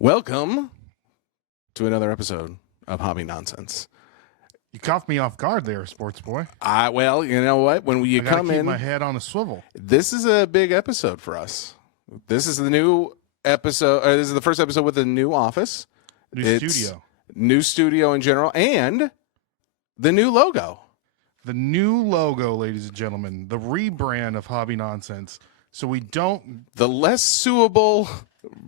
Welcome to another episode of Hobby Nonsense. You caught me off guard there, sports boy. Well, you know what? When you I gotta come keep in, my head on a swivel. this is a big episode for us. This is the new episode. This is the first episode with a new office, new studio in general, and the new logo. The new logo, ladies and gentlemen, the rebrand of Hobby Nonsense. So we don't. The less suable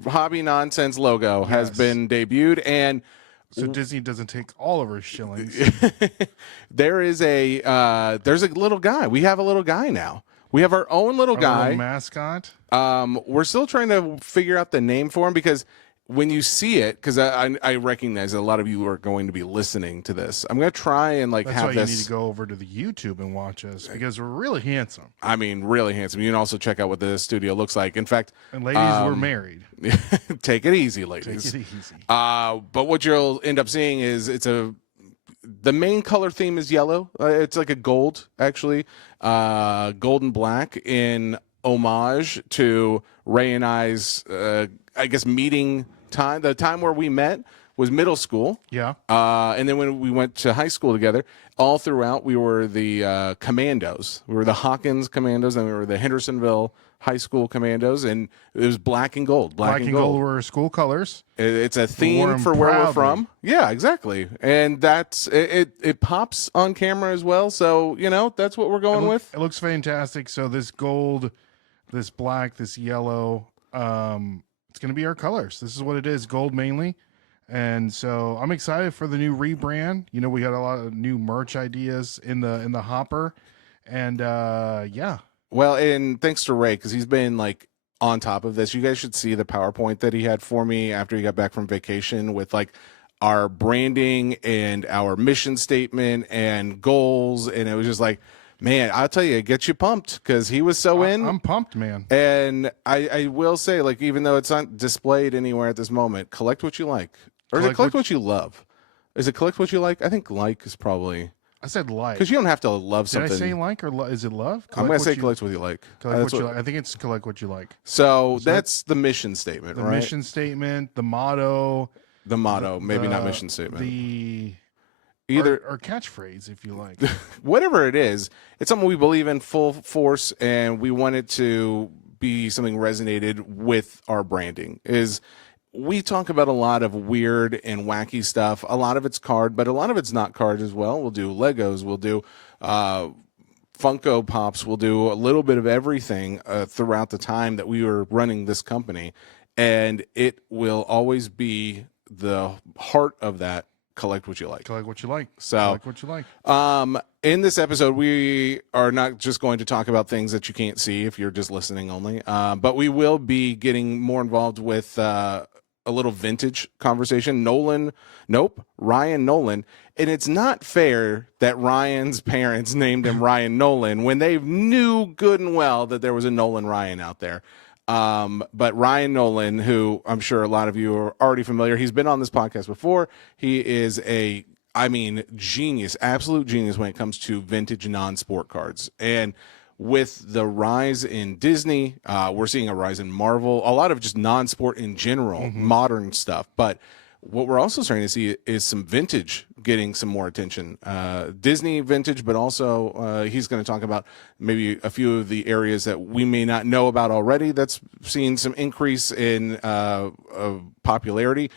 Hobby Nonsense logo has been debuted, and so Disney doesn't take all of our shillings. there's a little guy. We have a little guy now. We have our own little guy, little mascot. We're still trying to figure out the name for him because when you see it, because I recognize that a lot of you are going to be listening to this. I'm going to try and That's have why this. You need to go over to the YouTube and watch us because we're really handsome. I mean, really handsome. You can also check out what the studio looks like. In fact, and ladies, we're married. Take it easy, ladies. Take it easy. But what you'll end up seeing is the main color theme is yellow. It's like a gold, actually, gold and black in homage to Ray and I's, I guess, meeting time. The time where we met was middle school. Yeah. And then when we went to high school together, all throughout we were the Commandos. We were the Hawkins Commandos, and we were the Hendersonville High School Commandos, and it was black and gold. Black and gold were school colors. It's a theme for where we're from. Yeah, exactly. And that's it pops on camera as well. So, that's what we're going with. It looks fantastic. So this gold, this black, this yellow, it's going to be our colors. This is what it is, gold mainly. And so I'm excited for the new rebrand. We got a lot of new merch ideas in the hopper. And yeah. Well, and thanks to Ray, because he's been on top of this. You guys should see the PowerPoint that he had for me after he got back from vacation with our branding and our mission statement and goals. And it was just man, I'll tell you, it gets you pumped because he was so in. I'm pumped, man. And I will say, even though it's not displayed anywhere at this moment, collect what you like. Or is it collect what you love? Is it collect what you like? I think like is probably. I said like. Because you don't have to love something. Did I say like or is it love? I'm going to say collect what you like. Collect what you like. I think it's collect what you like. So that's the mission statement, the right? The mission statement, the motto. The motto, maybe not mission statement. Or catchphrase, if you like. Whatever it is, it's something we believe in full force, and we want it to be something resonated with our branding. We talk about a lot of weird and wacky stuff. A lot of it's card, but a lot of it's not card as well. We'll do Legos. We'll do Funko Pops. We'll do a little bit of everything throughout the time that we were running this company. And it will always be the heart of that. Collect what you like. Collect what you like. So, collect what you like. In this episode, we are not just going to talk about things that you can't see if you're just listening only, but we will be getting more involved with a little vintage conversation. Ryan Nolan. And it's not fair that Ryan's parents named him Ryan Nolan when they knew good and well that there was a Nolan Ryan out there. But Ryan Nolan, who I'm sure a lot of you are already familiar, he's been on this podcast before. He is genius, absolute genius when it comes to vintage non-sport cards. And with the rise in Disney, we're seeing a rise in Marvel, a lot of just non-sport in general, modern stuff. But what we're also starting to see is some vintage getting some more attention. Disney vintage, but also he's going to talk about maybe a few of the areas that we may not know about already that's seen some increase in popularity.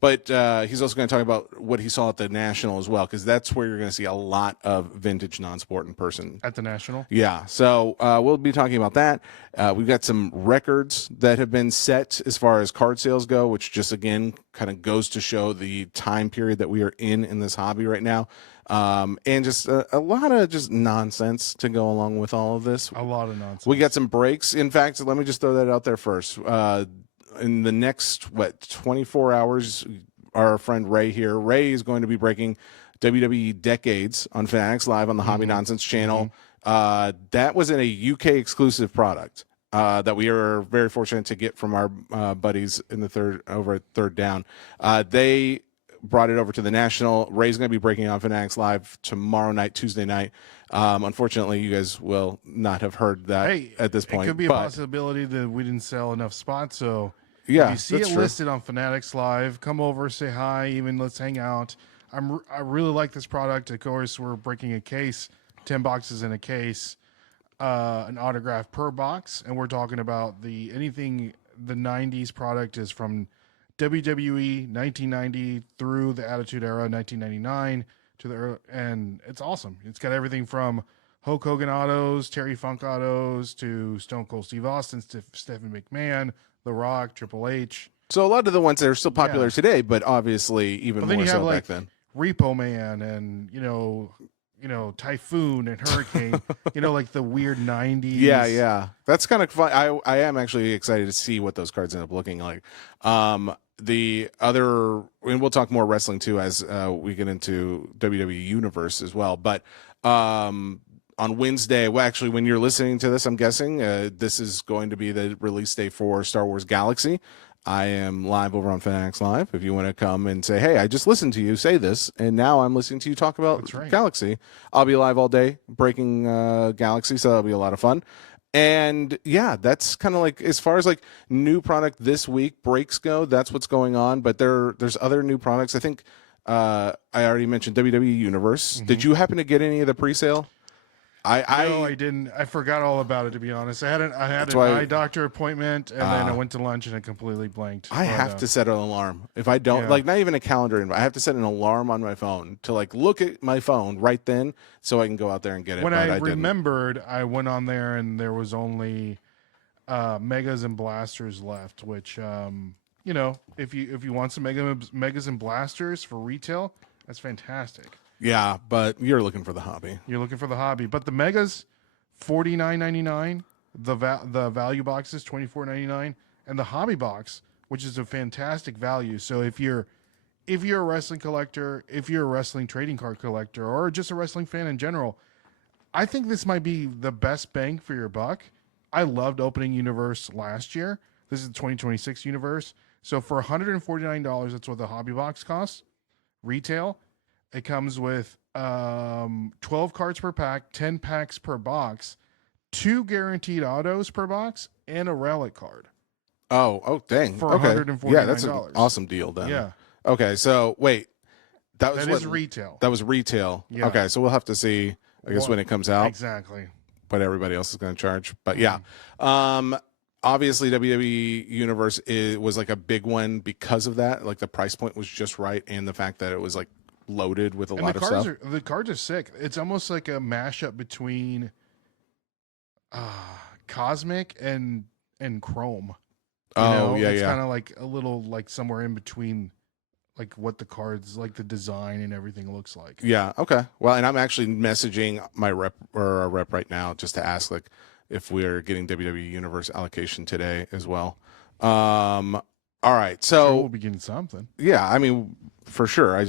But he's also going to talk about what he saw at the National as well, because that's where you're going to see a lot of vintage non-sport in person. At the National? Yeah. So we'll be talking about that. We've got some records that have been set as far as card sales go, which just, again, kind of goes to show the time period that we are in this hobby right now. And just a lot of just nonsense to go along with all of this. A lot of nonsense. We got some breaks. In fact, let me just throw that out there first. In the next 24 hours, our friend Ray is going to be breaking WWE Decades on Fanatics Live on the Hobby Nonsense channel. That was in a UK exclusive product that we are very fortunate to get from our buddies in the Third Down. They brought it over to the National. Ray's going to be breaking on Fanatics Live tomorrow night, Tuesday night. Unfortunately, you guys will not have heard that at this point. It could be a possibility that we didn't sell enough spots, so Yeah, If you see that's it true. listed on Fanatics Live, come over, say hi, even let's hang out. I really like this product. Of course, we're breaking a case, 10 boxes in a case, an autograph per box, and we're talking about the 90s product is from WWE 1990 through the Attitude Era 1999 to the and it's awesome. It's got everything from Hulk Hogan autos, Terry Funk autos to Stone Cold Steve Austin, Stephanie McMahon, The Rock, Triple H. So a lot of the ones that are still popular Yeah. today, but obviously even But then more you so have like back then. Repo Man and Typhoon and Hurricane, like the weird 90s. Yeah. That's kind of fun. I am actually excited to see what those cards end up looking like. The other, and we'll talk more wrestling too as we get into WWE Universe as well. But on Wednesday, well, actually, when you're listening to this, I'm guessing this is going to be the release day for Star Wars Galaxy. I am live over on Fanatics Live. If you want to come and say, hey, I just listened to you say this, and now I'm listening to you talk about Galaxy, I'll be live all day breaking Galaxy, so that'll be a lot of fun. And yeah, that's kind of like, as far as like new product this week breaks go, that's what's going on. But there's other new products. I think I already mentioned WWE Universe. Mm-hmm. Did you happen to get any of the pre-sale? No, I didn't. I forgot all about it, to be honest. I had an eye doctor appointment, and then I went to lunch and it completely blanked. I have to set an alarm. If I don't, like, not even a calendar invite, I have to set an alarm on my phone to like look at my phone right then so I can go out there and get it. When I remembered, I went on there and there was only Megas and Blasters left, which if you want some Megas and Blasters for retail, that's fantastic. Yeah, but you're looking for the hobby. You're looking for the hobby. But the Megas, $49.99. The value box is $24.99, and the hobby box, which is a fantastic value. So if you're a wrestling collector, if you're a wrestling trading card collector, or just a wrestling fan in general, I think this might be the best bang for your buck. I loved opening Universe last year. This is the 2026 Universe. So for $149, that's what the hobby box costs, retail. It comes with 12 cards per pack, 10 packs per box, 2 guaranteed autos per box, and a relic card. Oh, dang. For $149. Yeah, that's an awesome deal then. Yeah. Okay, so wait. That is retail. That was retail. Yeah. Okay, so we'll have to see, I guess, when it comes out. Exactly. What everybody else is going to charge. But yeah. Obviously, WWE Universe was like a big one because of that. Like the price point was just right, and the fact that it was like loaded with a lot of stuff. The cards are sick. It's almost like a mashup between Cosmic and Chrome. It's kind of like a little like somewhere in between, like what the cards, like the design and everything looks like. Yeah. Okay. Well, and I'm actually messaging my rep or our rep right now just to ask like if we're getting WWE Universe allocation today as well. All right, so we'll be getting something. Yeah, I mean, for sure. I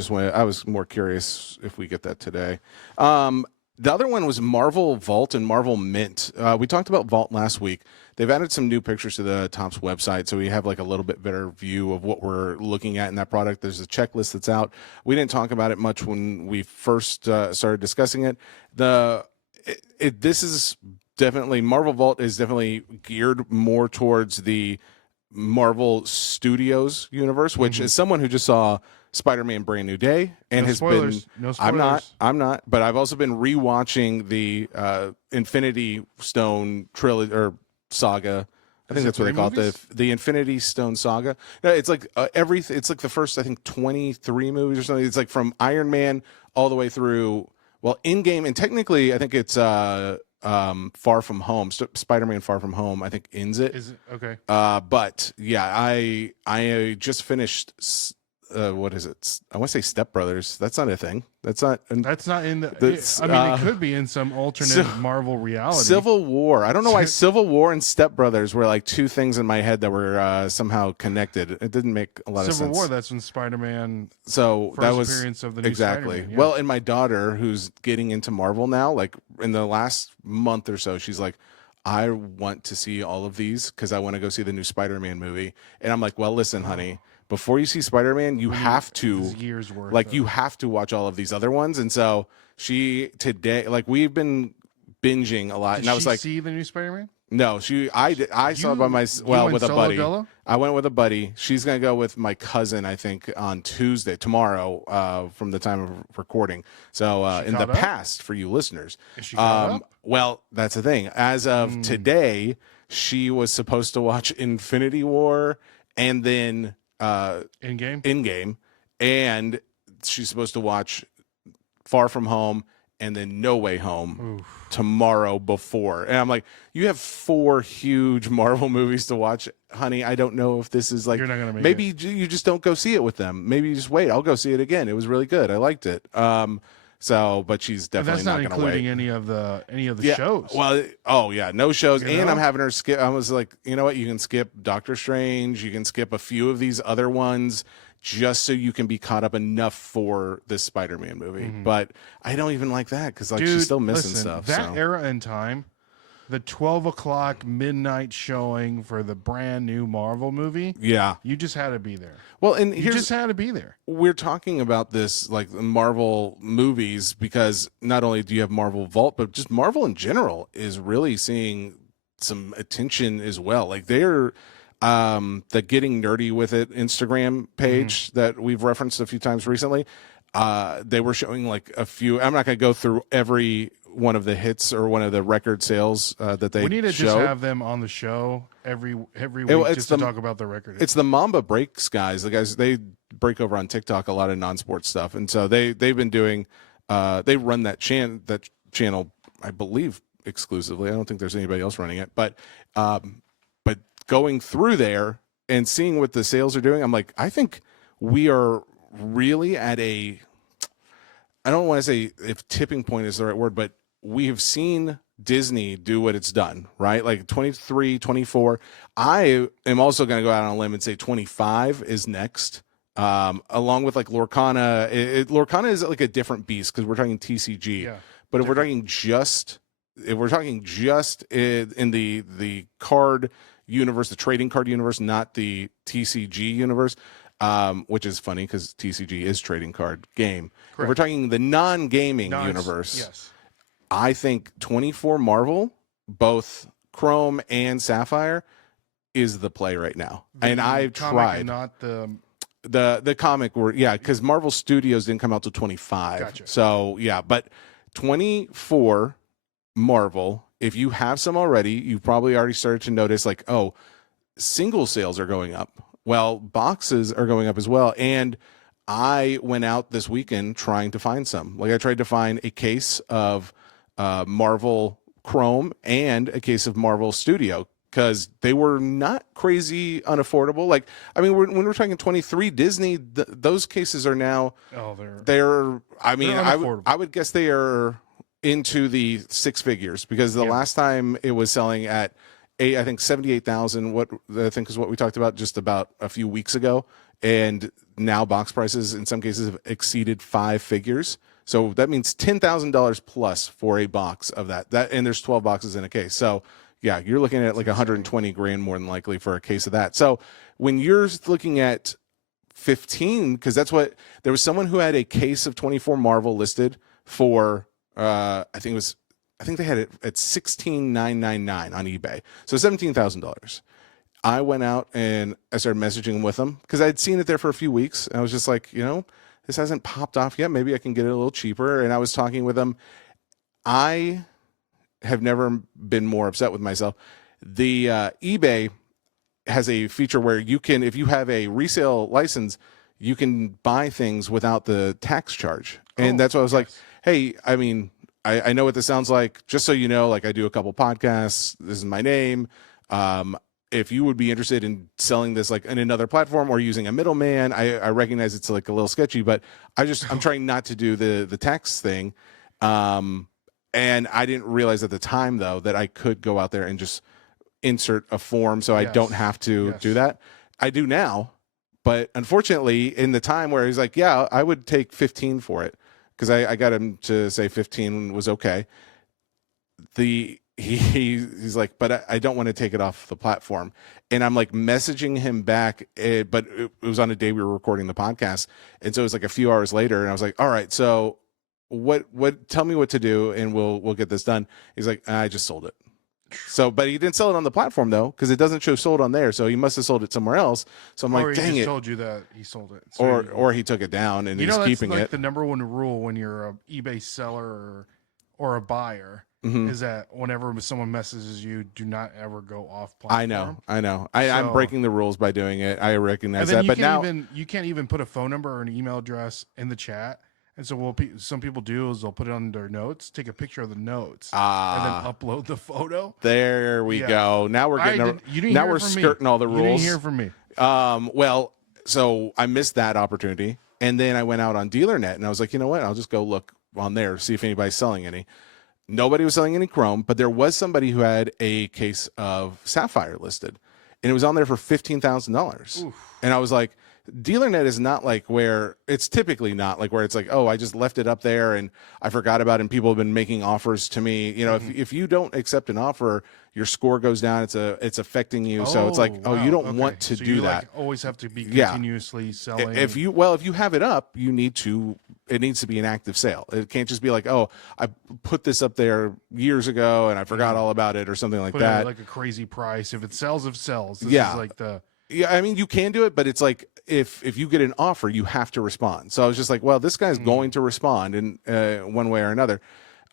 was more curious if we get that today. The other one was Marvel Vault and Marvel Mint. We talked about Vault last week. They've added some new pictures to the Topps website, so we have like a little bit better view of what we're looking at in that product. There's a checklist that's out. We didn't talk about it much when we first started discussing it. This is definitely, Marvel Vault is definitely geared more towards the Marvel Studios universe, which is someone who just saw Spider-Man Brand New Day and No spoilers. I'm not, but I've also been rewatching the Infinity Stone trilogy or saga. I think that's what they call it, the Infinity Stone saga. No, it's like it's like the first, I think, 23 movies or something. It's like from Iron Man all the way through, well, Endgame, and technically I think it's Far From Home, Spider-Man Far From Home, I think ends it. Is it okay? But yeah, I just finished. What is it? I want to say Step Brothers. That's not a thing. That's not in the. It could be in some alternate Marvel reality. Civil War. I don't know why Civil War and Step Brothers were like two things in my head that were somehow connected. It didn't make a lot of sense. Civil War. That's when Spider-Man. So first that was appearance of the new exactly. Spider-Man, yeah. Well, and my daughter, who's getting into Marvel now, like in the last month or so, she's like, I want to see all of these because I want to go see the new Spider-Man movie. And I'm like, well, listen, honey. Before you see Spider-Man, you have to years worth. Like you have to watch all of these other ones. And so she today, like we've been binging a lot. Did and I was she like, see the new Spider-Man? No, I saw it by my You well went with a solo buddy. dolo? I went with a buddy. She's gonna go with my cousin, I think, on tomorrow, from the time of recording. So Is she in the caught up? past, for you listeners, Is she caught up? well, that's the thing. As of today, she was supposed to watch Infinity War and then In game? Endgame, and she's supposed to watch Far From Home and then No Way Home tomorrow before. And I'm like, you have 4 huge Marvel movies to watch, honey. I don't know if this is like, You're not gonna make maybe you just don't go see it with them. Maybe you just wait. I'll go see it again. It was really good. I liked it. So, but she's But definitely that's not not going to wait. including any of the shows. Well, oh yeah, no shows. You And know? I'm having her skip. I was like, you know what? You can skip Doctor Strange. You can skip a few of these other ones just so you can be caught up enough for this Spider-Man movie. But I don't even like that because like Dude, she's still missing listen, stuff. That so. era and time, the 12 o'clock midnight showing for the brand new Marvel movie, Yeah. you just had to be there. Well, and You here's just had to be there. we're talking about this like the Marvel movies because not only do you have Marvel Vault, but just Marvel in general is really seeing some attention as well. Like they're the Getting Nerdy with It Instagram page that we've referenced a few times recently. They were showing like a few. I'm not going to go through every one of the hits or one of the record sales that they We need to showed. just have them on the show every week it's just to talk about the record. It's the Mamba Breaks guys. The guys they break over on TikTok a lot of non-sports stuff, and so they've been doing. They run that channel, I believe, exclusively. I don't think there's anybody else running it, but going through there and seeing what the sales are doing, I'm like, I think we are really at a. I don't want to say if tipping point is the right word, but we have seen Disney do what it's done, right? Like 23, 24. I am also going to go out on a limb and say 25 is next. Along with like Lorcana. Lorcana is like a different beast because we're talking TCG. Yeah, but if we're talking just in the card universe, the trading card universe, not the TCG universe, which is funny because TCG is trading card game. If we're talking the non-gaming universe, yes. I think 24 Marvel, both Chrome and Sapphire, is the play right now. And I've tried. Not the comic were because Marvel Studios didn't come out till 25. Gotcha. So yeah, but 24 Marvel. If you have some already, you've probably already started to notice like, oh, single sales are going up. Well, boxes are going up as well. And I went out this weekend trying to find some. Like I tried to find a case of Marvel Chrome and a case of Marvel Studio because they were not crazy unaffordable. Like, I mean, when we're talking 23 Disney, those cases are now, they're I mean, I would guess they are into the 6 figures because the last time it was selling at I think 78,000, what I think is what we talked about just about a few weeks ago. And now box prices in some cases have exceeded 5 figures. So that means $10,000 plus for a box of that. And there's 12 boxes in a case. So yeah, you're looking at like 120 grand more than likely for a case of that. So when you're looking at 15, because that's what there was someone who had a case of 24 Marvel listed for I think they had it at $16,999 on eBay. So $17,000. I went out and I started messaging with them because I'd seen it there for a few weeks. And I was just like, this hasn't popped off yet. Maybe I can get it a little cheaper. And I was talking with them. I have never been more upset with myself. The eBay has a feature where you can, if you have a resale license, you can buy things without the tax charge. And that's why I was like, hey, I mean, I know what this sounds like. Just so you know, like I do a couple podcasts. This is my name. If you would be interested in selling this like in another platform or using a middleman, I recognize it's like a little sketchy, but I'm trying not to do the tax thing. And I didn't realize at the time though that I could go out there and just insert a form so I don't have to do that. I do now, but unfortunately in the time where he's like, yeah, I would take 15 for it. Because I got him to say 15 was okay. He's like, but I don't want to take it off the platform. And I'm like messaging him back, but it was on a day we were recording the podcast. And so it was like a few hours later. And I was like, all right, so what tell me what to do and we'll get this done. He's like, I just sold it. So, but he didn't sell it on the platform though, because it doesn't show sold on there. So he must have sold it somewhere else. So I'm Or like, he dang just it. told you that he sold it. So Or he took it down and you he's know, that's keeping like it. the number one rule when you're a eBay seller or a buyer Mhm. is that whenever someone messages you, do not ever go off I platform. know. I'm So- breaking the rules by doing it. I And recognize then that. you But can now, you can't even put a phone number or an email address in the chat. And so some people do is they'll put it on their notes, take a picture of the notes, and then upload the photo. there we Yeah. go. Now we're getting. Now we're skirting all the You rules. didn't hear from me. Well, so I missed that opportunity, and then I went out on DealerNet, and I was like, you know what? I'll just go look on there, see if anybody's selling any. Nobody was selling any Chrome, but there was somebody who had a case of Sapphire listed, and it was on there for $15,000. And I was like, DealerNet is not like where it's typically not like where it's like, oh, I just left it up there and I forgot about it, and people have been making offers to me. You know, if you don't accept an offer, your score goes down. It's affecting you. So it's like, wow. you don't Okay. want to So do you, that. Like, always have to be Yeah. continuously selling. If you have it up, it needs to be an active sale. It can't just be like, oh, I put this up there years ago and I forgot all about it or something like put it at that. like a crazy price. If it sells, it sells. This Yeah. is like the Yeah, I mean, you can do it, but it's like if you get an offer, you have to respond. So I was just like, well, this guy's going to respond in one way or another.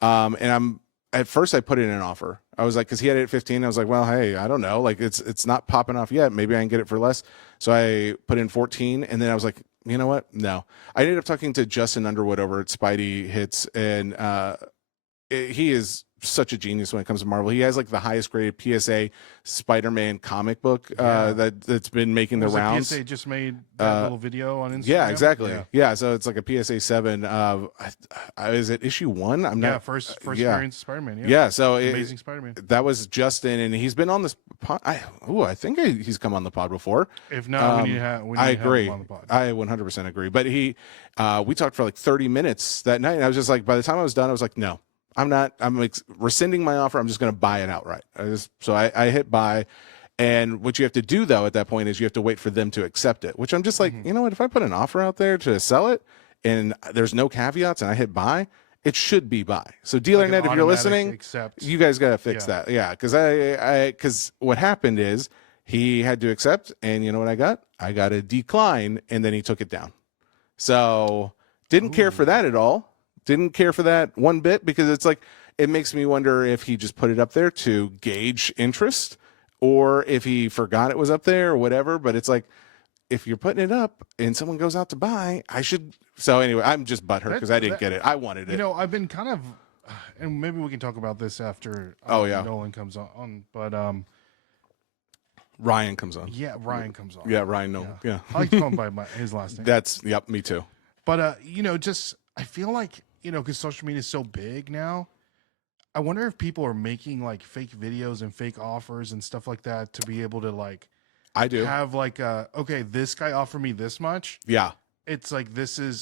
And at first I put in an offer. I was like, because he had it at 15. I was like, well, hey, I don't know, like it's not popping off yet. Maybe I can get it for less. So I put in 14, and then I was like, you know what? No. I ended up talking to Justin Underwood over at Spidey Hits, and he is such a genius when it comes to Marvel. He has like the highest graded PSA Spider-Man comic book that's been making the rounds. PSA just made that little video on Instagram. Yeah, exactly. Yeah, so it's like a PSA 7. Is it issue 1? I'm not. First variant of Spider-Man. Yeah, Yeah, so Amazing Spider-Man. that was Justin, and he's been on this pod. I think he's come on the pod before. If not, we need to have agree. him on the pod. I 100% agree. But we talked for like 30 minutes that night, and I was just like, by the time I was done, I was like, no, I'm not. I'm like rescinding my offer. I'm just going to buy it outright. I hit buy. And what you have to do though at that point is you have to wait for them to accept it, which I'm just like, you know what? If I put an offer out there to sell it and there's no caveats and I hit buy, it should be buy. So DealerNet, if you're listening, you guys got to fix that. Yeah. Because what happened is he had to accept, and you know what I got? I got a decline, and then he took it down. So didn't care for that at all. Didn't care for that one bit, because it's like, it makes me wonder if he just put it up there to gauge interest, or if he forgot it was up there or whatever. But it's like, if you're putting it up and someone goes out to buy, I should. So anyway, I'm just butthurt because I didn't get it. I wanted it. You know, I've been kind of, and maybe we can talk about this after Nolan comes on. But Ryan comes on. Yeah, Ryan comes on. Yeah, Ryan Nolan. Yeah. I like to call him by his last name. Yep, me too. But you know, just I feel like, you know, because social media is so big now, I wonder if people are making like fake videos and fake offers and stuff like that to be able to like I do have like okay, this guy offered me this much. Yeah. It's like,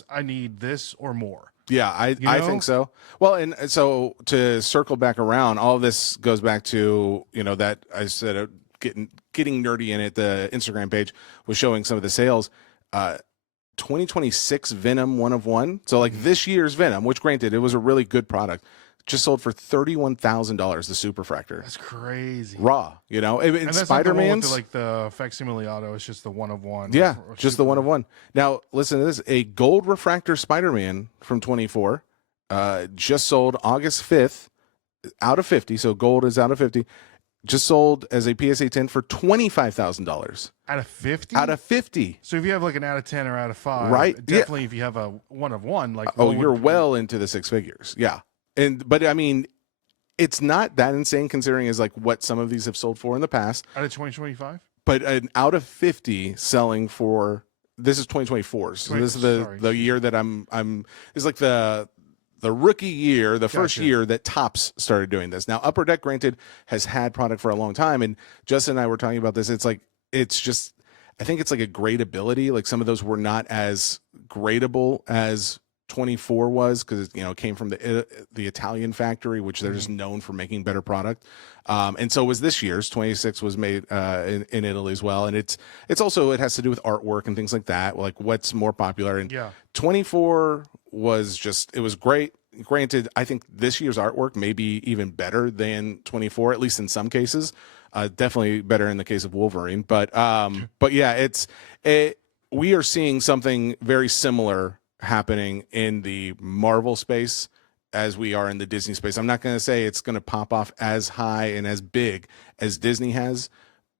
I need this or more. Yeah, I think so. Well, and so to circle back around, all of this goes back to, you know, that I said getting nerdy in it. The Instagram page was showing some of the sales. 2026 Venom 1 of 1. So like this year's Venom, which granted it was a really good product, just sold for $31,000. The Superfractor. That's crazy. Raw, you know. And that's Spider-Man's like the facsimile auto. It's just the 1 of 1. Yeah, just the 1 of 1. Now listen to this: a gold refractor Spider-Man from 24, just sold August 5th, out of 50. So gold is out of 50. Just sold as a PSA 10 for $25,000. Out of 50? Out of 50. So if you have like an out of 10 or out of 5, right? Definitely if you have a 1 of 1, like you're well into the 6 figures. Yeah. But I mean, it's not that insane considering is like what some of these have sold for in the past. Out of 2025? But an out of 50 selling for, this is 2024. So this is the year that it's like the rookie year, the first year that Topps started doing this. Now, Upper Deck, granted, has had product for a long time. And Justin and I were talking about this. It's like, I think it's like a gradability. Like some of those were not as gradable as 24 was, because you know it came from the Italian factory, which they're just known for making better product. And so was this year's 26 was made in Italy as well. And it's also, it has to do with artwork and things like that, like what's more popular. And 24 was just, it was great. granted, I think this year's artwork may be even better than 24, at least in some cases. Definitely better in the case of Wolverine. But yeah, we are seeing something very similar happening in the Marvel space as we are in the Disney space. I'm not going to say it's going to pop off as high and as big as Disney has,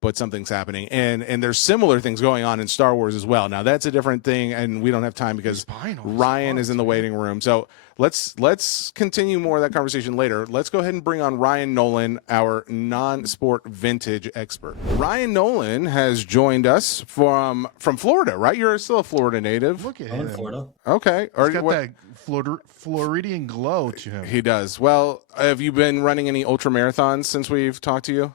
but something's happening, and there's similar things going on in Star Wars as well. Now that's a different thing, and we don't have time because Ryan is in the waiting room. So let's continue more of that conversation later. Let's go ahead and bring on Ryan Nolan, our non-sport vintage expert. Ryan Nolan has joined us from Florida, right? You're still a Florida native. Look at I'm him. in Florida. Okay. He's got that Floridian glow to him. He does. Well, have you been running any ultra marathons since we've talked to you?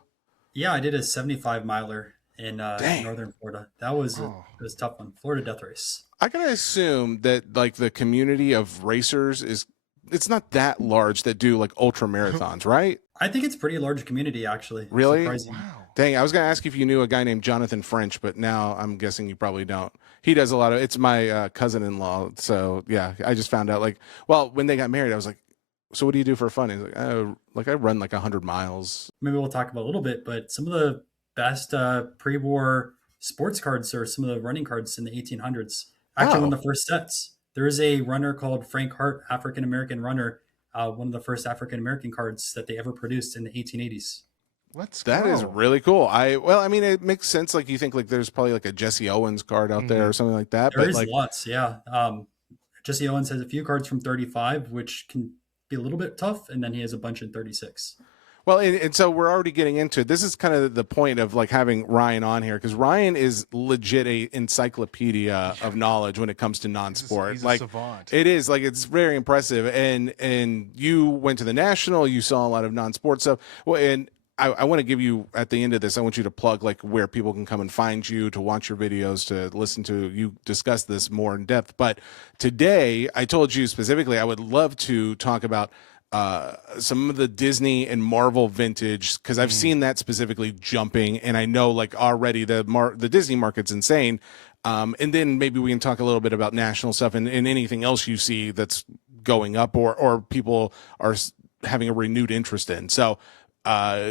Yeah, I did a 75 miler in northern Florida. That was it was a tough one. Florida Death Race. I gotta assume that like the community of racers it's not that large that do like ultra marathons, right? I think it's a pretty large community, actually. Really? Surprising. Wow. Dang, I was gonna ask if you knew a guy named Jonathan French, but now I'm guessing you probably don't. He does a lot of. It's my cousin-in-law, so yeah. I just found out when they got married, I was like, so what do you do for fun? He's like, oh, I run like 100 miles. Maybe we'll talk about a little bit, but some of the best pre-war sports cards are some of the running cards in the 1800s. Actually, one of the first sets. There is a runner called Frank Hart, African-American runner, one of the first African-American cards that they ever produced in the 1880s. That is really cool. I mean, it makes sense. Like you think like there's probably like a Jesse Owens card out there or something like that. There but is like lots, yeah. Jesse Owens has a few cards from 35, which can be a little bit tough, and then he has a bunch in 36. Well, and so we're already getting into it. This is kind of the point of like having Ryan on here because Ryan is legit a encyclopedia of knowledge when it comes to non-sport. He's like a savant. it is like it's very impressive. And you went to the national. You saw a lot of non-sport stuff. Well, and I want to give you at the end of this. I want you to plug like where people can come and find you to watch your videos, to listen to you discuss this more in depth. But today, I told you specifically, I would love to talk about some of the Disney and Marvel vintage because I've seen that specifically jumping, and I know like already the Disney market's insane. And then maybe we can talk a little bit about national stuff and anything else you see that's going up or people are having a renewed interest in. So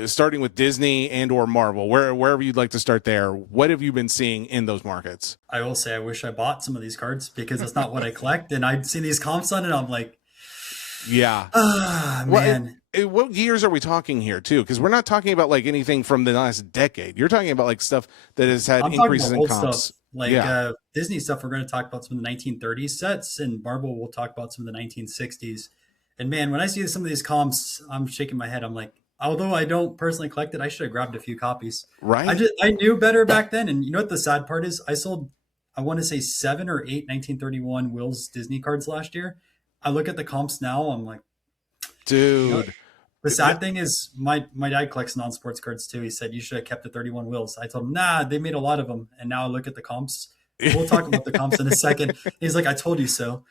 starting with Disney and or Marvel, wherever you'd like to start there, what have you been seeing in those markets? I will say I wish I bought some of these cards because that's not what I collect, and I'd see these comps on it, and I'm like, yeah. Man. What years are we talking here too? Because we're not talking about like anything from the last decade. You're talking about like stuff that has had increases in comps. Stuff. Like Disney stuff, we're going to talk about some of the 1930s sets, and Marvel we'll talk about some of the 1960s. And man, when I see some of these comps, I'm shaking my head. I'm like, although I don't personally collect it, I should have grabbed a few copies. Right. I knew better back then. And you know what the sad part is? I sold, I want to say 7 or 8 1931 Will's Disney cards last year. I look at the comps now, I'm like, dude. You know, the sad thing is my dad collects non-sports cards too. He said, you should have kept the 31 Wills. I told him, nah, they made a lot of them. And now I look at the comps. We'll talk about the comps in a second. He's like, I told you so.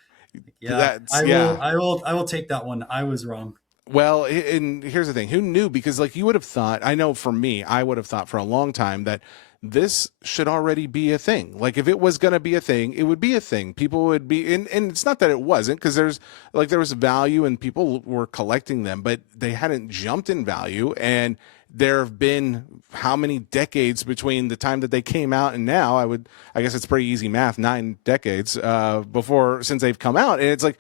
Yeah, I will take that one. I was wrong. Well, and here's the thing. Who knew? Because like you would have thought, I know for me, I would have thought for a long time that this should already be a thing. Like if it was going to be a thing, it would be a thing. People would be, and it's not that it wasn't, because there was value and people were collecting them, but they hadn't jumped in value. And there have been how many decades between the time that they came out and now? I guess it's pretty easy math, 9 decades since they've come out. And it's like,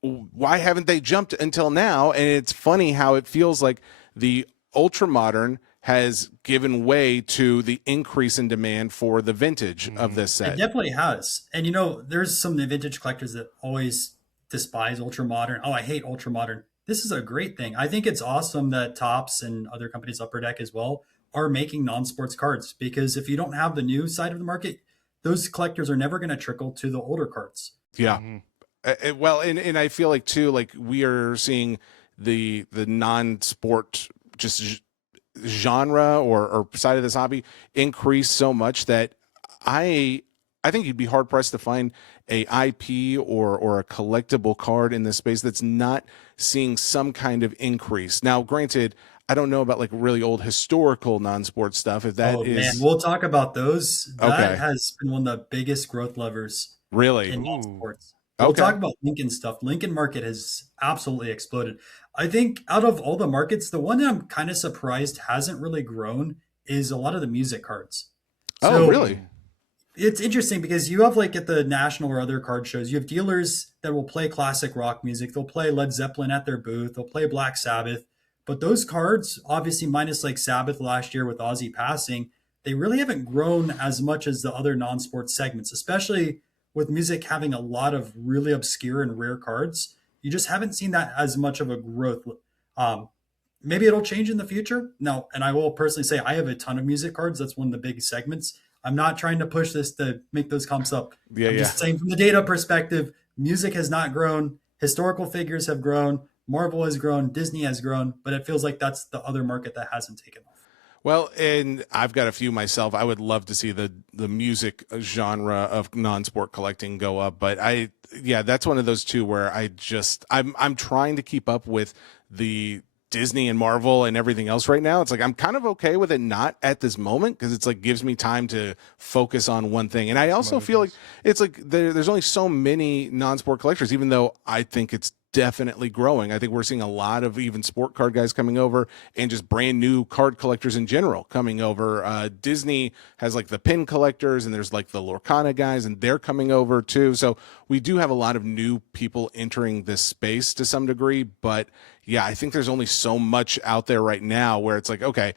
why haven't they jumped until now? And it's funny how it feels like the ultra modern has given way to the increase in demand for the vintage of this set. It definitely has. And you know, there's some of the vintage collectors that always despise ultra modern. Oh, I hate ultra modern. This is a great thing. I think it's awesome that Topps and other companies, Upper Deck as well, are making non-sports cards, because if you don't have the new side of the market, those collectors are never going to trickle to the older cards. Yeah. Well, and I feel like too, like we are seeing the non-sport just genre or side of this hobby increase so much that I think you'd be hard pressed to find a IP or a collectible card in this space that's not seeing some kind of increase. Now, granted, I don't know about like really old historical non-sports stuff. If that is, man, we'll talk about those. That has been one of the biggest growth levers. Really? In non-sports. We'll Okay. talk about Lincoln stuff. Lincoln market has absolutely exploded. I think out of all the markets, the one that I'm kind of surprised hasn't really grown is a lot of the music cards. Oh, So really? it's interesting because you have like at the national or other card shows, you have dealers that will play classic rock music. They'll play Led Zeppelin at their booth. They'll play Black Sabbath. But those cards, obviously minus like Sabbath last year with Ozzy passing, they really haven't grown as much as the other non-sports segments, especially with music having a lot of really obscure and rare cards. You just haven't seen that as much of a growth. Um, Maybe it'll change in the future. No, and I will personally say I have a ton of music cards. That's one of the big segments. I'm not trying to push this to make those comps up. Yeah, I'm yeah. just saying from the data perspective, music has not grown. Historical figures have grown. Marvel has grown. Disney has grown. But it feels like that's the other market that hasn't taken off. Well, and I've got a few myself. I would love to see the music genre of non-sport collecting go up, but yeah, that's one of those two where I'm trying to keep up with the Disney and Marvel and everything else right now. It's like I'm kind of okay with it not at this moment because it's like gives me time to focus on one thing. And I also feel like it's like there's only so many non-sport collectors, even though I think it's definitely growing. I think we're seeing a lot of even sport card guys coming over and just brand new card collectors in general coming over. Disney has like the pin collectors and there's like the Lorcana guys and they're coming over too. So we do have a lot of new people entering this space to some degree, but yeah, I think there's only so much out there right now where it's like, okay,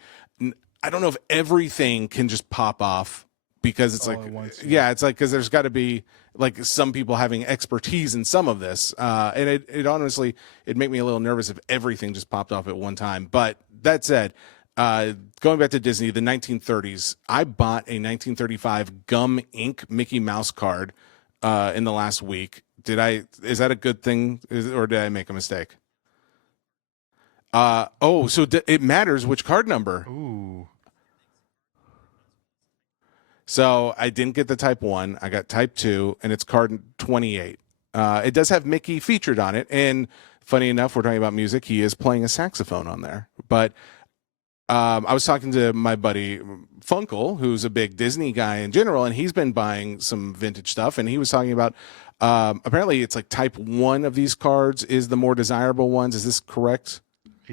I don't know if everything can just pop off because it's like, yeah, it's like, cause there's gotta be like some people having expertise in some of this. And it honestly, it'd make me a little nervous if everything just popped off at one time. But that said, going back to Disney, the 1930s, I bought a 1935 gum ink Mickey Mouse card, in the last week. Is that a good thing or did I make a mistake? So it matters which card number. Ooh. So I didn't get the type 1. I got type 2, and it's card 28. It does have Mickey featured on it. And funny enough, we're talking about music. He is playing a saxophone on there. But I was talking to my buddy Funkle, who's a big Disney guy in general, and he's been buying some vintage stuff. And he was talking about apparently it's like type 1 of these cards is the more desirable ones. Is this correct?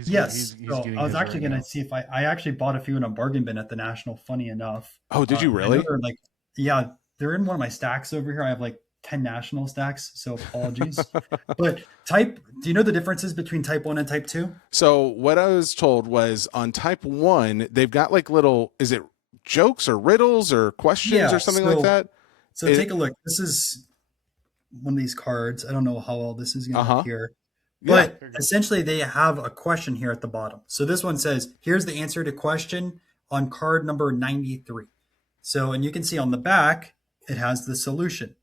Yes. So I was actually going to see if I actually bought a few in a bargain bin at the National, funny enough. Oh, did you really? Like, yeah, they're in one of my stacks over here. I have like 10 National stacks, so apologies. But do you know the differences between type 1 and type 2? So what I was told was on type 1, they've got like little, is it jokes or riddles or questions or something like that? So take a look. This is one of these cards. I don't know how well this is going to appear. But essentially, they have a question here at the bottom. So this one says, here's the answer to question on card number 93. So, and you can see on the back, it has the solution.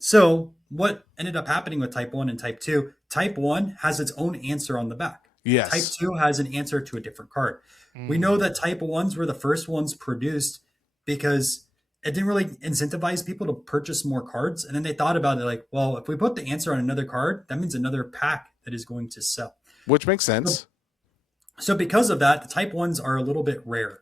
So what ended up happening with type 1 and type 2, type 1 has its own answer on the back. Yes. Type 2 has an answer to a different card. We know that type 1s were the first ones produced because it didn't really incentivize people to purchase more cards. And then they thought about it like, well, if we put the answer on another card, that means another pack that is going to sell. Which makes sense. So because of that, the type 1s are a little bit rare.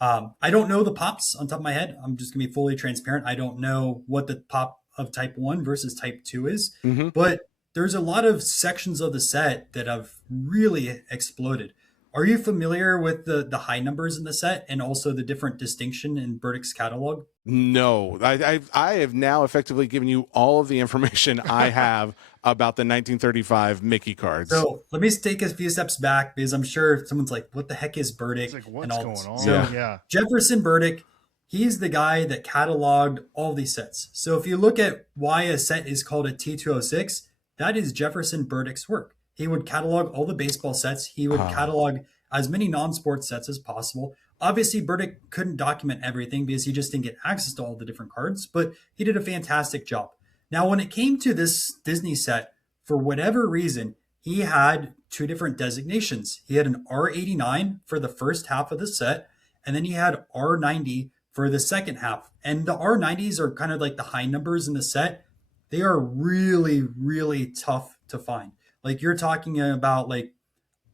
I don't know the pops on top of my head. I'm just going to be fully transparent. I don't know what the pop of type 1 versus type 2 is. Mm-hmm. But there's a lot of sections of the set that have really exploded. Are you familiar with the high numbers in the set and also the different distinction in Burdick's catalog? No, I have now effectively given you all of the information I have about the 1935 Mickey cards. So let me take a few steps back because I'm sure someone's like, what the heck is Burdick? It's like, what's going on? So Jefferson Burdick, he's the guy that cataloged all these sets. So if you look at why a set is called a T206, that is Jefferson Burdick's work. He would catalog all the baseball sets. He would catalog as many non-sports sets as possible. Obviously, Burdick couldn't document everything because he just didn't get access to all the different cards, but he did a fantastic job. Now, when it came to this Disney set, for whatever reason, he had two different designations. He had an R89 for the first half of the set, and then he had R90 for the second half. And the R90s are kind of like the high numbers in the set. They are really, really tough to find. Like you're talking about like,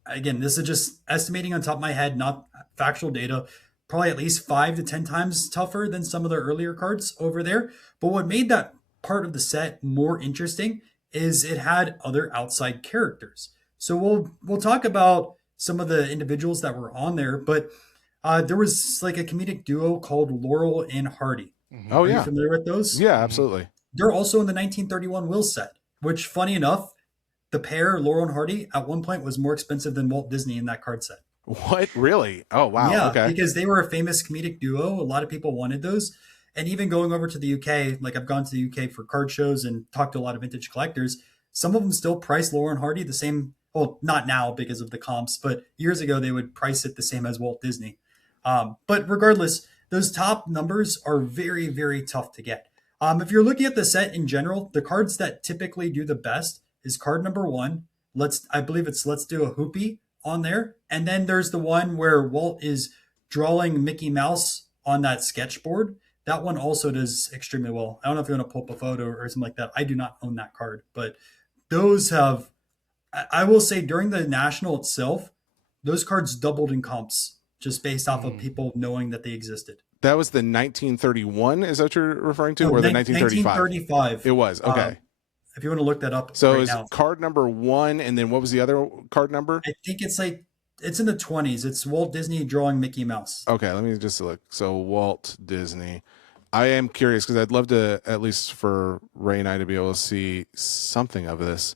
again, this is just estimating on top of my head, not factual data, probably at least 5 to 10 times tougher than some of the earlier cards over there. But what made that part of the set more interesting is it had other outside characters. So we'll talk about some of the individuals that were on there, but there was like a comedic duo called Laurel and Hardy. Mhm. Oh Are you yeah, familiar with those? yeah, absolutely. They're also in the 1931 Will set, which, funny enough, the pair, Laurel and Hardy, at one point was more expensive than Walt Disney in that card set. What, really? Oh wow. Yeah, Okay. because they were a famous comedic duo. A lot of people wanted those. And even going over to the UK, like I've gone to the UK for card shows and talked to a lot of vintage collectors, some of them still price Laurel and Hardy the same. Well, not now because of the comps, but years ago they would price it the same as Walt Disney. But regardless, those top numbers are very, very tough to get. If you're looking at the set in general, the cards that typically do the best is card number one. I believe it's Let's Do a Hoopy on there. And then there's the one where Walt is drawing Mickey Mouse on that sketchboard. That one also does extremely well. I don't know if you want to pull up a photo or something like that. I do not own that card, but those have, I will say during the National itself, those cards doubled in comps just based off of people knowing that they existed. That was the 1931. Is that what you're referring to, No, or the 1935? 1935. It was okay. If you want to look that up So right is now. card number one, and then what was the other card number? I think it's in the 20s. It's Walt Disney drawing Mickey Mouse. Okay, let me just look. So Walt Disney. I am curious because I'd love to, at least for Ray and I, to be able to see something of this.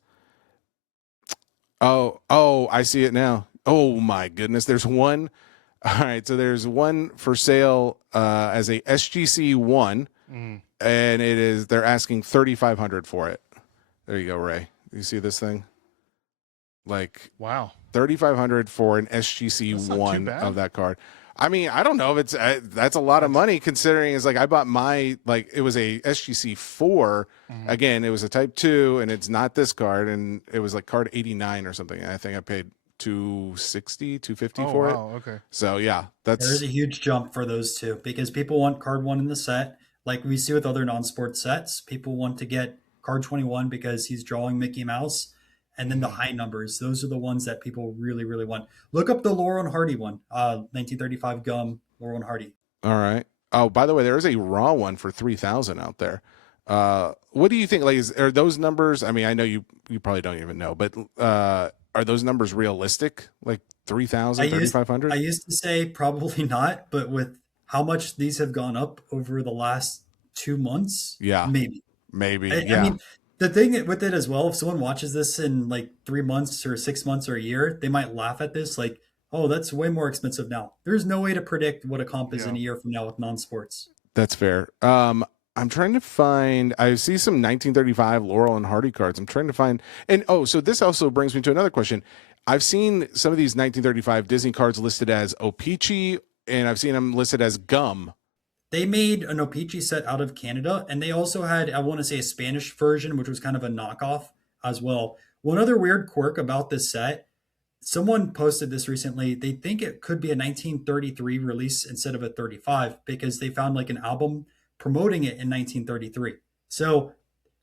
Oh, I see it now. Oh my goodness, there's one. All right, so there's one for sale as a SGC one, and they're asking $3,500 for it. There you go, Ray. You see this thing? Like, Wow. $3,500 for an SGC That's not too one bad. of that card. I mean, I don't know if it's that's a lot of money considering it's like I bought it was a SGC 4. Again, it was a Type 2 and it's not this card, and it was like card 89 or something. I think I paid $250 for it. Okay. So yeah, There's a huge jump for those two because people want card one in the set. Like we see with other non-sports sets, people want to get card 21 because he's drawing Mickey Mouse. And then the high numbers, those are the ones that people really, really want. Look up the Laurel and Hardy one, 1935 gum, Laurel and Hardy. All right. Oh, by the way, there is a raw one for 3,000 out there. What do you think? Like, are those numbers? I mean, I know you probably don't even know, but are those numbers realistic? Like 3,000, 3,500? I used to say probably not, but with how much these have gone up over the last 2 months, Yeah, maybe. yeah. I mean, the thing with it as well, if someone watches this in like 3 months or 6 months or a year, they might laugh at this like, oh, that's way more expensive now. There's no way to predict what a comp is in a year from now with non-sports. That's fair. I'm trying to find, I see some 1935 Laurel and Hardy cards. I'm trying to find, and so this also brings me to another question. I've seen some of these 1935 Disney cards listed as O-Pee-Chee, and I've seen them listed as gum. They made an O-Pee-Chee set out of Canada, and they also had, I want to say, a Spanish version, which was kind of a knockoff as well. One other weird quirk about this set, someone posted this recently. They think it could be a 1933 release instead of a 35 because they found like an album promoting it in 1933. So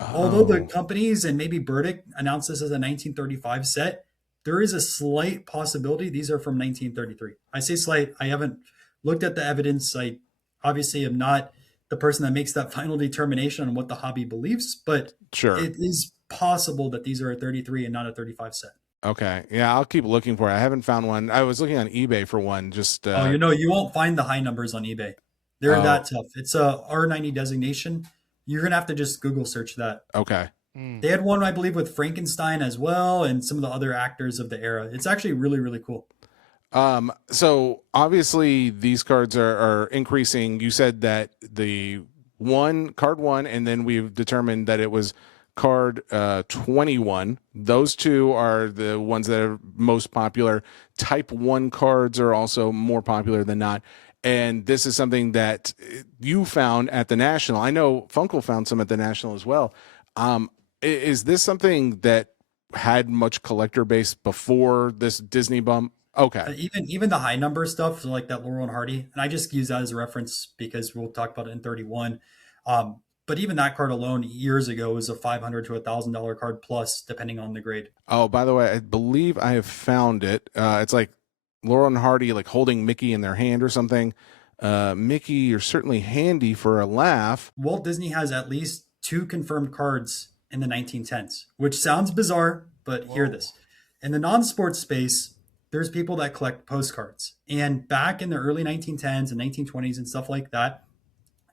although the companies and maybe Burdick announced this as a 1935 set, there is a slight possibility these are from 1933. I say slight. I haven't looked at the evidence. I obviously am not the person that makes that final determination on what the hobby believes, but Sure. it is possible that these are a 33 and not a 35 set. Okay. Yeah, I'll keep looking for it. I haven't found one. I was looking on eBay for one. Just You won't find the high numbers on eBay. They're that tough. It's a R90 designation. You're going to have to just Google search that. Okay. They had one, I believe, with Frankenstein as well and some of the other actors of the era. It's actually really, really cool. So obviously these cards are increasing. You said that the card one, and then we've determined that it was card 21. Those two are the ones that are most popular. Type 1 cards are also more popular than not. And this is something that you found at the National. I know Funkel found some at the National as well. Is this something that had much collector base before this Disney bump? Okay. Even the high number stuff, so like that Laurel and Hardy, and I just use that as a reference because we'll talk about it in 31. But even that card alone years ago was a $500 to $1,000 card plus, depending on the grade. Oh, by the way, I believe I have found it. It's like Laurel and Hardy like holding Mickey in their hand or something. Mickey, you're certainly handy for a laugh. Walt Disney has at least 2 confirmed cards in the 1910s, which sounds bizarre, but hear this. In the non-sports space, there's people that collect postcards. And back in the early 1910s and 1920s and stuff like that,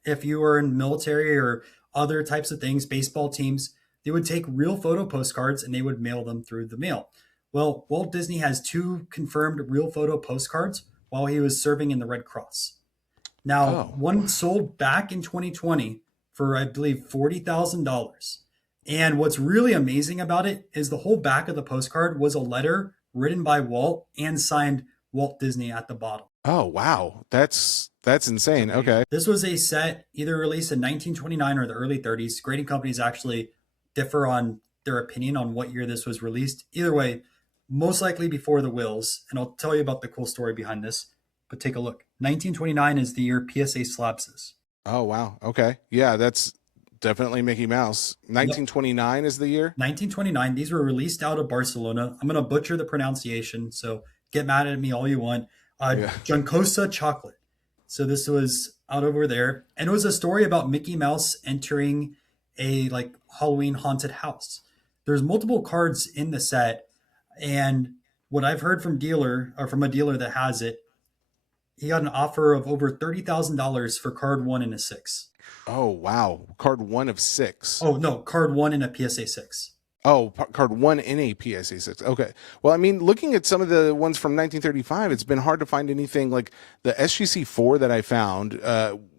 if you were in military or other types of things, baseball teams, they would take real photo postcards and they would mail them through the mail. Well, Walt Disney has 2 confirmed real photo postcards while he was serving in the Red Cross. Now, one sold back in 2020 for, I believe, $40,000. And what's really amazing about it is the whole back of the postcard was a letter written by Walt and signed Walt Disney at the bottom. Oh, wow. That's insane. Okay. This was a set either released in 1929 or the early 30s. Grading companies actually differ on their opinion on what year this was released. Either way, most likely before the Wills. And I'll tell you about the cool story behind this. But take a look. 1929 is the year PSA slabs this. Oh, wow. Okay. Yeah, that's definitely Mickey Mouse. 1929 is the year? 1929. These were released out of Barcelona. I'm going to butcher the pronunciation, so get mad at me all you want. Juncosa chocolate. So this was out over there. And it was a story about Mickey Mouse entering a like Halloween haunted house. There's multiple cards in the set. And what I've heard from a dealer that has it, he got an offer of over $30,000 for card 1 in a 6. Oh, wow. Card 1 of 6. Oh, no, card 1 in a PSA 6. Oh, card 1 in a PSA 6. Okay. Well, I mean, looking at some of the ones from 1935, it's been hard to find anything like the SGC 4 that I found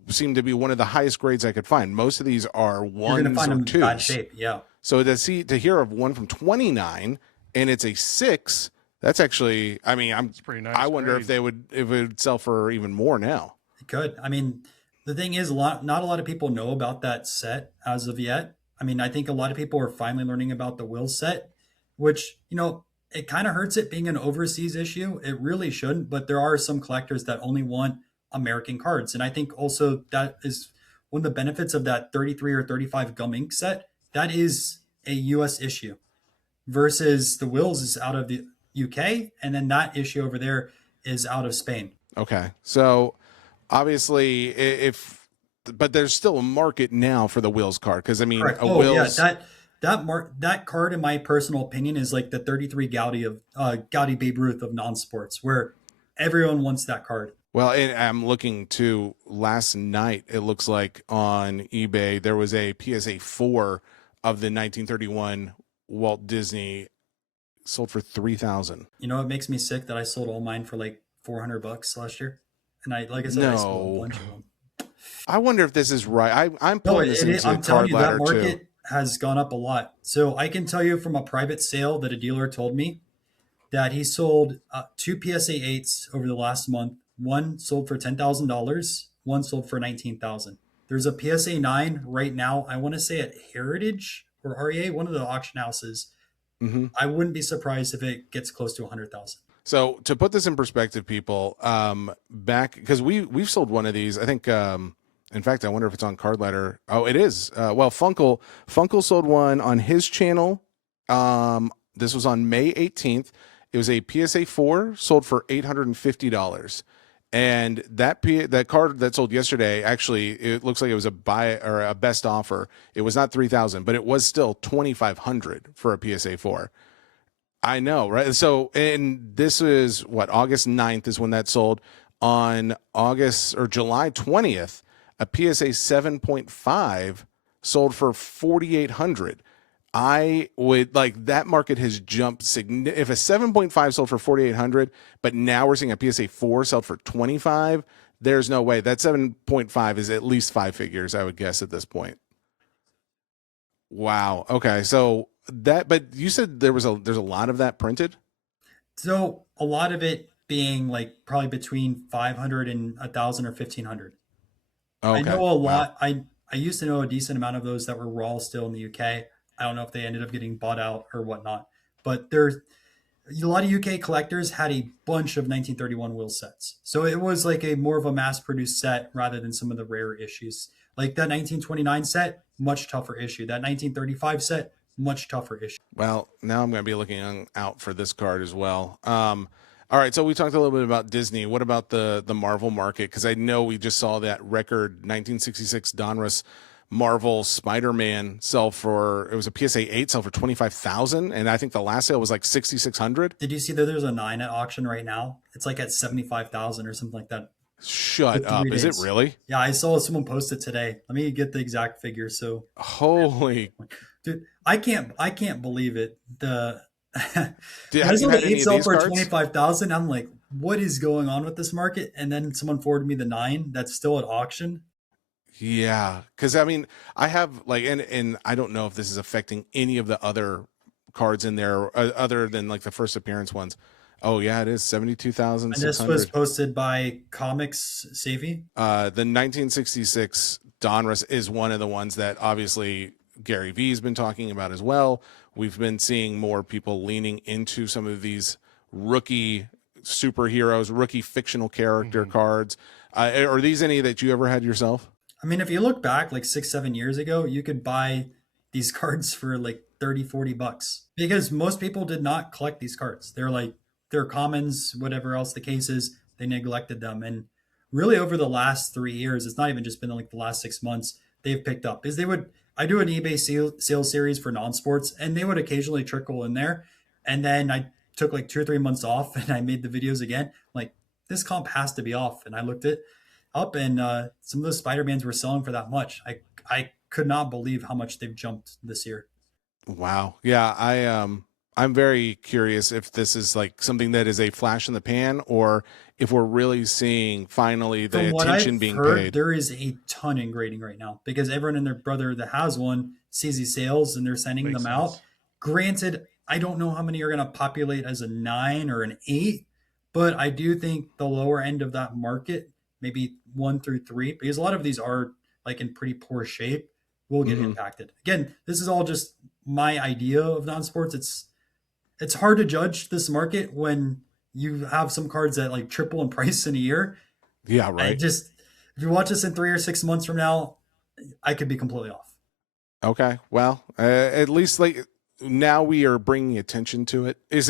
seemed to be one of the highest grades I could find. Most of these are 1s You're gonna find or them 2s. in bad shape, yeah. So to hear of one from 29 and it's a 6, that's actually, I mean, It's pretty nice. I wonder if it would sell for even more now. It could. I mean, the thing is, not a lot of people know about that set as of yet. I mean, I think a lot of people are finally learning about the Will set, which, it kind of hurts it being an overseas issue. It really shouldn't, but there are some collectors that only want American cards. And I think also that is one of the benefits of that 33 or 35 gum ink set. That is a US issue versus the Wills is out of the UK. And then that issue over there is out of Spain. Okay. So obviously but there's still a market now for the Wills card. Cause I mean, Correct. Wills. Yeah, that card, in my personal opinion, is like the 33 Gaudy Babe Ruth of non-sports, where everyone wants that card. Well, and I'm looking to last night. It looks like on eBay there was a PSA 4 of the 1931 Walt Disney sold for $3,000. It makes me sick that I sold all mine for like $400 last year, and I sold a bunch of them. I wonder if this is right. I'm pulling this into I'm telling Card you, that Ladder market too. has gone up a lot. So I can tell you from a private sale that a dealer told me that he sold 2 PSA 8s over the last month. One sold for $10,000. One sold for $19,000. There's a PSA 9 right now. I want to say at Heritage or REA, one of the auction houses. Mm-hmm. I wouldn't be surprised if it gets close to 100,000. So to put this in perspective, people, back because we've sold one of these. I think, in fact, I wonder if it's on Card Ladder. Oh, it is. Well, Funkle sold one on his channel. This was on May 18th. It was a PSA 4 sold for $850. And that card that sold yesterday, actually, it looks like it was a buy or a best offer. It was not 3,000, but it was still 2,500 for a PSA 4. I know, right? So, and this is what, August 9th is when that sold. On August or July 20th, a PSA 7.5 sold for 4,800. I would like that market has jumped if a 7.5 sold for 4,800, but now we're seeing a PSA 4 sell for 25. There's no way that 7.5 is at least 5 figures, I would guess at this point. Wow. Okay. So but you said there's a lot of that printed. So a lot of it being like probably between 500 and 1,000 or 1,500. Okay. I know a lot. Wow. I used to know a decent amount of those that were raw still in the UK. I don't know if they ended up getting bought out or whatnot, but there's a lot of UK collectors had a bunch of 1931 Will sets. So it was like a more of a mass produced set rather than some of the rare issues. Like that 1929 set, much tougher issue. That 1935 set, much tougher issue. Well, now I'm going to be looking out for this card as well. All right, so we talked a little bit about Disney. What about the Marvel market? Because I know we just saw that record 1966 Donruss Marvel Spider-Man sell for, it was a PSA 8 sell for 25,000, and I think the last sale was like 6,600. Did you see that there's a 9 at auction right now? It's like at 75,000 or something like that. Shut For up. 3 Is it days. really? Yeah, I saw someone post it today. Let me get the exact figure. So, Holy. dude, I can't believe it. The Have I you saw had the any 8 of sell these for cards? 25,000. I'm like, what is going on with this market? And then someone forwarded me the 9 that's still at auction. Yeah, because I mean, I have like, and I don't know if this is affecting any of the other cards in there other than like the first appearance ones. Oh yeah, it is And this was 72,600. posted by Comics Savvy. The 1966 Donruss is one of the ones that obviously Gary Vee's been talking about as well. We've been seeing more people leaning into some of these rookie superheroes, rookie fictional character cards. Are these any that you ever had yourself? I mean, if you look back like 6, 7 years ago, you could buy these cards for like 30, $40 because most people did not collect these cards. They're like, they're commons, whatever else the case is, they neglected them. And really over the last 3 years, it's not even just been like the last 6 months, they've picked up because I do an eBay sale series for non-sports and they would occasionally trickle in there. And then I took like 2 or 3 months off and I made the videos again. Like this comp has to be off. And I looked it up and some of those Spider-Mans were selling for that much. I could not believe how much they've jumped this year. Wow. Yeah, I'm very curious if this is like something that is a flash in the pan or if we're really seeing finally the From what attention I've being heard, paid. there is a ton in grading right now because everyone and their brother that has one sees these sales and they're sending Makes them out. sense. Granted, I don't know how many are going to populate as a 9 or an 8, but I do think the lower end of that market, maybe 1 through 3, because a lot of these are like in pretty poor shape, will get Mhm. impacted. Again, this is all just my idea of non-sports. It's hard to judge this market when you have some cards that like triple in price in a year. Yeah, I right. just if you watch this in 3 or 6 months from now, I could be completely off. Okay. Well, at least like now we are bringing attention to it. Is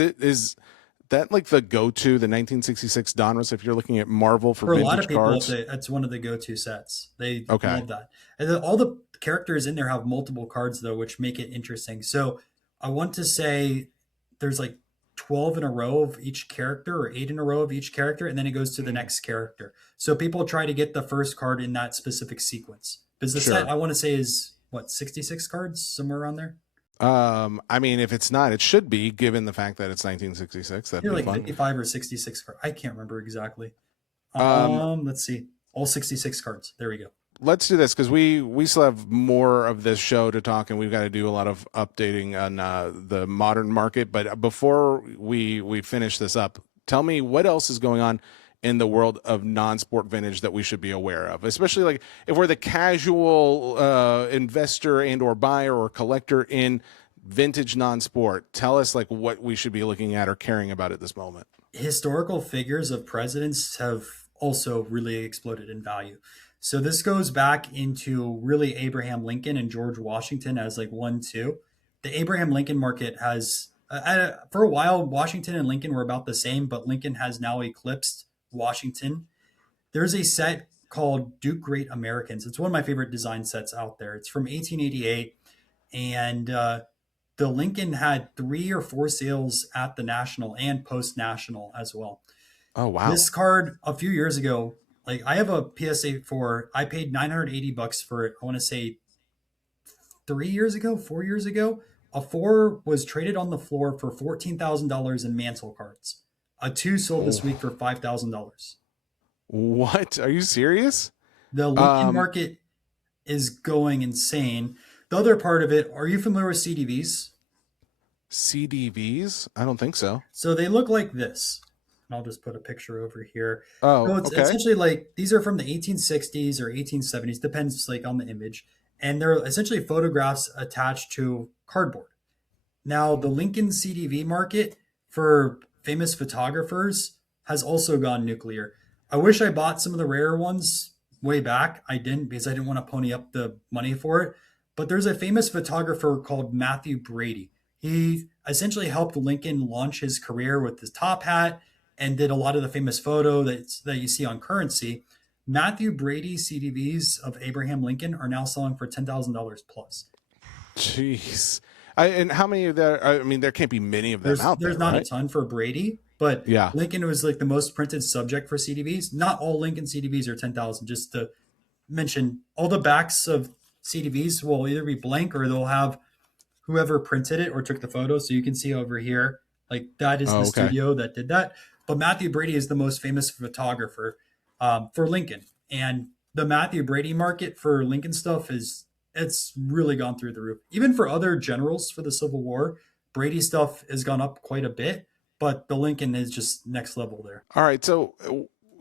that like the go-to, the 1966 Donruss if you're looking at Marvel for For a lot of vintage people, cards? that's one of the go-to sets. They Okay. love that. And then all the characters in there have multiple cards though, which make it interesting. So I want to say there's like 12 in a row of each character or 8 in a row of each character, and then it goes to the next character. So people try to get the first card in that specific sequence. Because the set Sure. I want to say is what, 66 cards, somewhere around there? I mean, if it's not, it should be, given the fact that it's 1966. That'd They're be like fun. 55 or 66 cards. I can't remember exactly. Um, Let's see. All 66 cards. There we go. let's do this because we still have more of this show to talk, and we've got to do a lot of updating on the modern market. But before we finish this up, tell me what else is going on in the world of non-sport vintage that we should be aware of, especially like if we're the casual investor and or buyer or collector in vintage non-sport. Tell us like what we should be looking at or caring about at this moment. Historical figures of presidents have also really exploded in value. So this goes back into really Abraham Lincoln and George Washington as like 1, 2. The Abraham Lincoln market has, for a while, Washington and Lincoln were about the same, but Lincoln has now eclipsed Washington. There's a set called Duke Great Americans. It's one of my favorite design sets out there. It's from 1888, and the Lincoln had 3 or 4 sales at the National and post National as well. Oh wow. This card a few years ago, like I have a PSA 4. I paid $980 for it. I want to say 3 years ago, 4 years ago. A 4 was traded on the floor for $14,000 in mantle cards. A 2 sold this week for $5,000. What? Are you serious? The Lincoln market is going insane. The other part of it, are you familiar with CDVs? CDVs? I don't think so. So they look like this. And I'll just put a picture over here. Oh, So it's okay. essentially like these are from the 1860s or 1870s, depends like on the image. And they're essentially photographs attached to cardboard. Now, the Lincoln CDV market for famous photographers has also gone nuclear. I wish I bought some of the rare ones way back. I didn't because I didn't want to pony up the money for it. But there's a famous photographer called Matthew Brady. He essentially helped Lincoln launch his career with his top hat and did a lot of the famous photo that you see on currency. Matthew Brady CDVs of Abraham Lincoln are now selling for $10,000 plus. Jeez. And how many of that? I mean, there can't be many of them out There's there, not a right? ton for Brady, but Yeah. Lincoln was like the most printed subject for CDVs. Not all Lincoln CDVs are 10,000. Just to mention, all the backs of CDVs will either be blank or they'll have whoever printed it or took the photo. So you can see over here, like that is Oh, the okay. studio that did that. But Matthew Brady is the most famous photographer for Lincoln, and the Matthew Brady market for Lincoln stuff it's really gone through the roof. Even for other generals for the Civil War, Brady stuff has gone up quite a bit, but the Lincoln is just next level there. All right. So,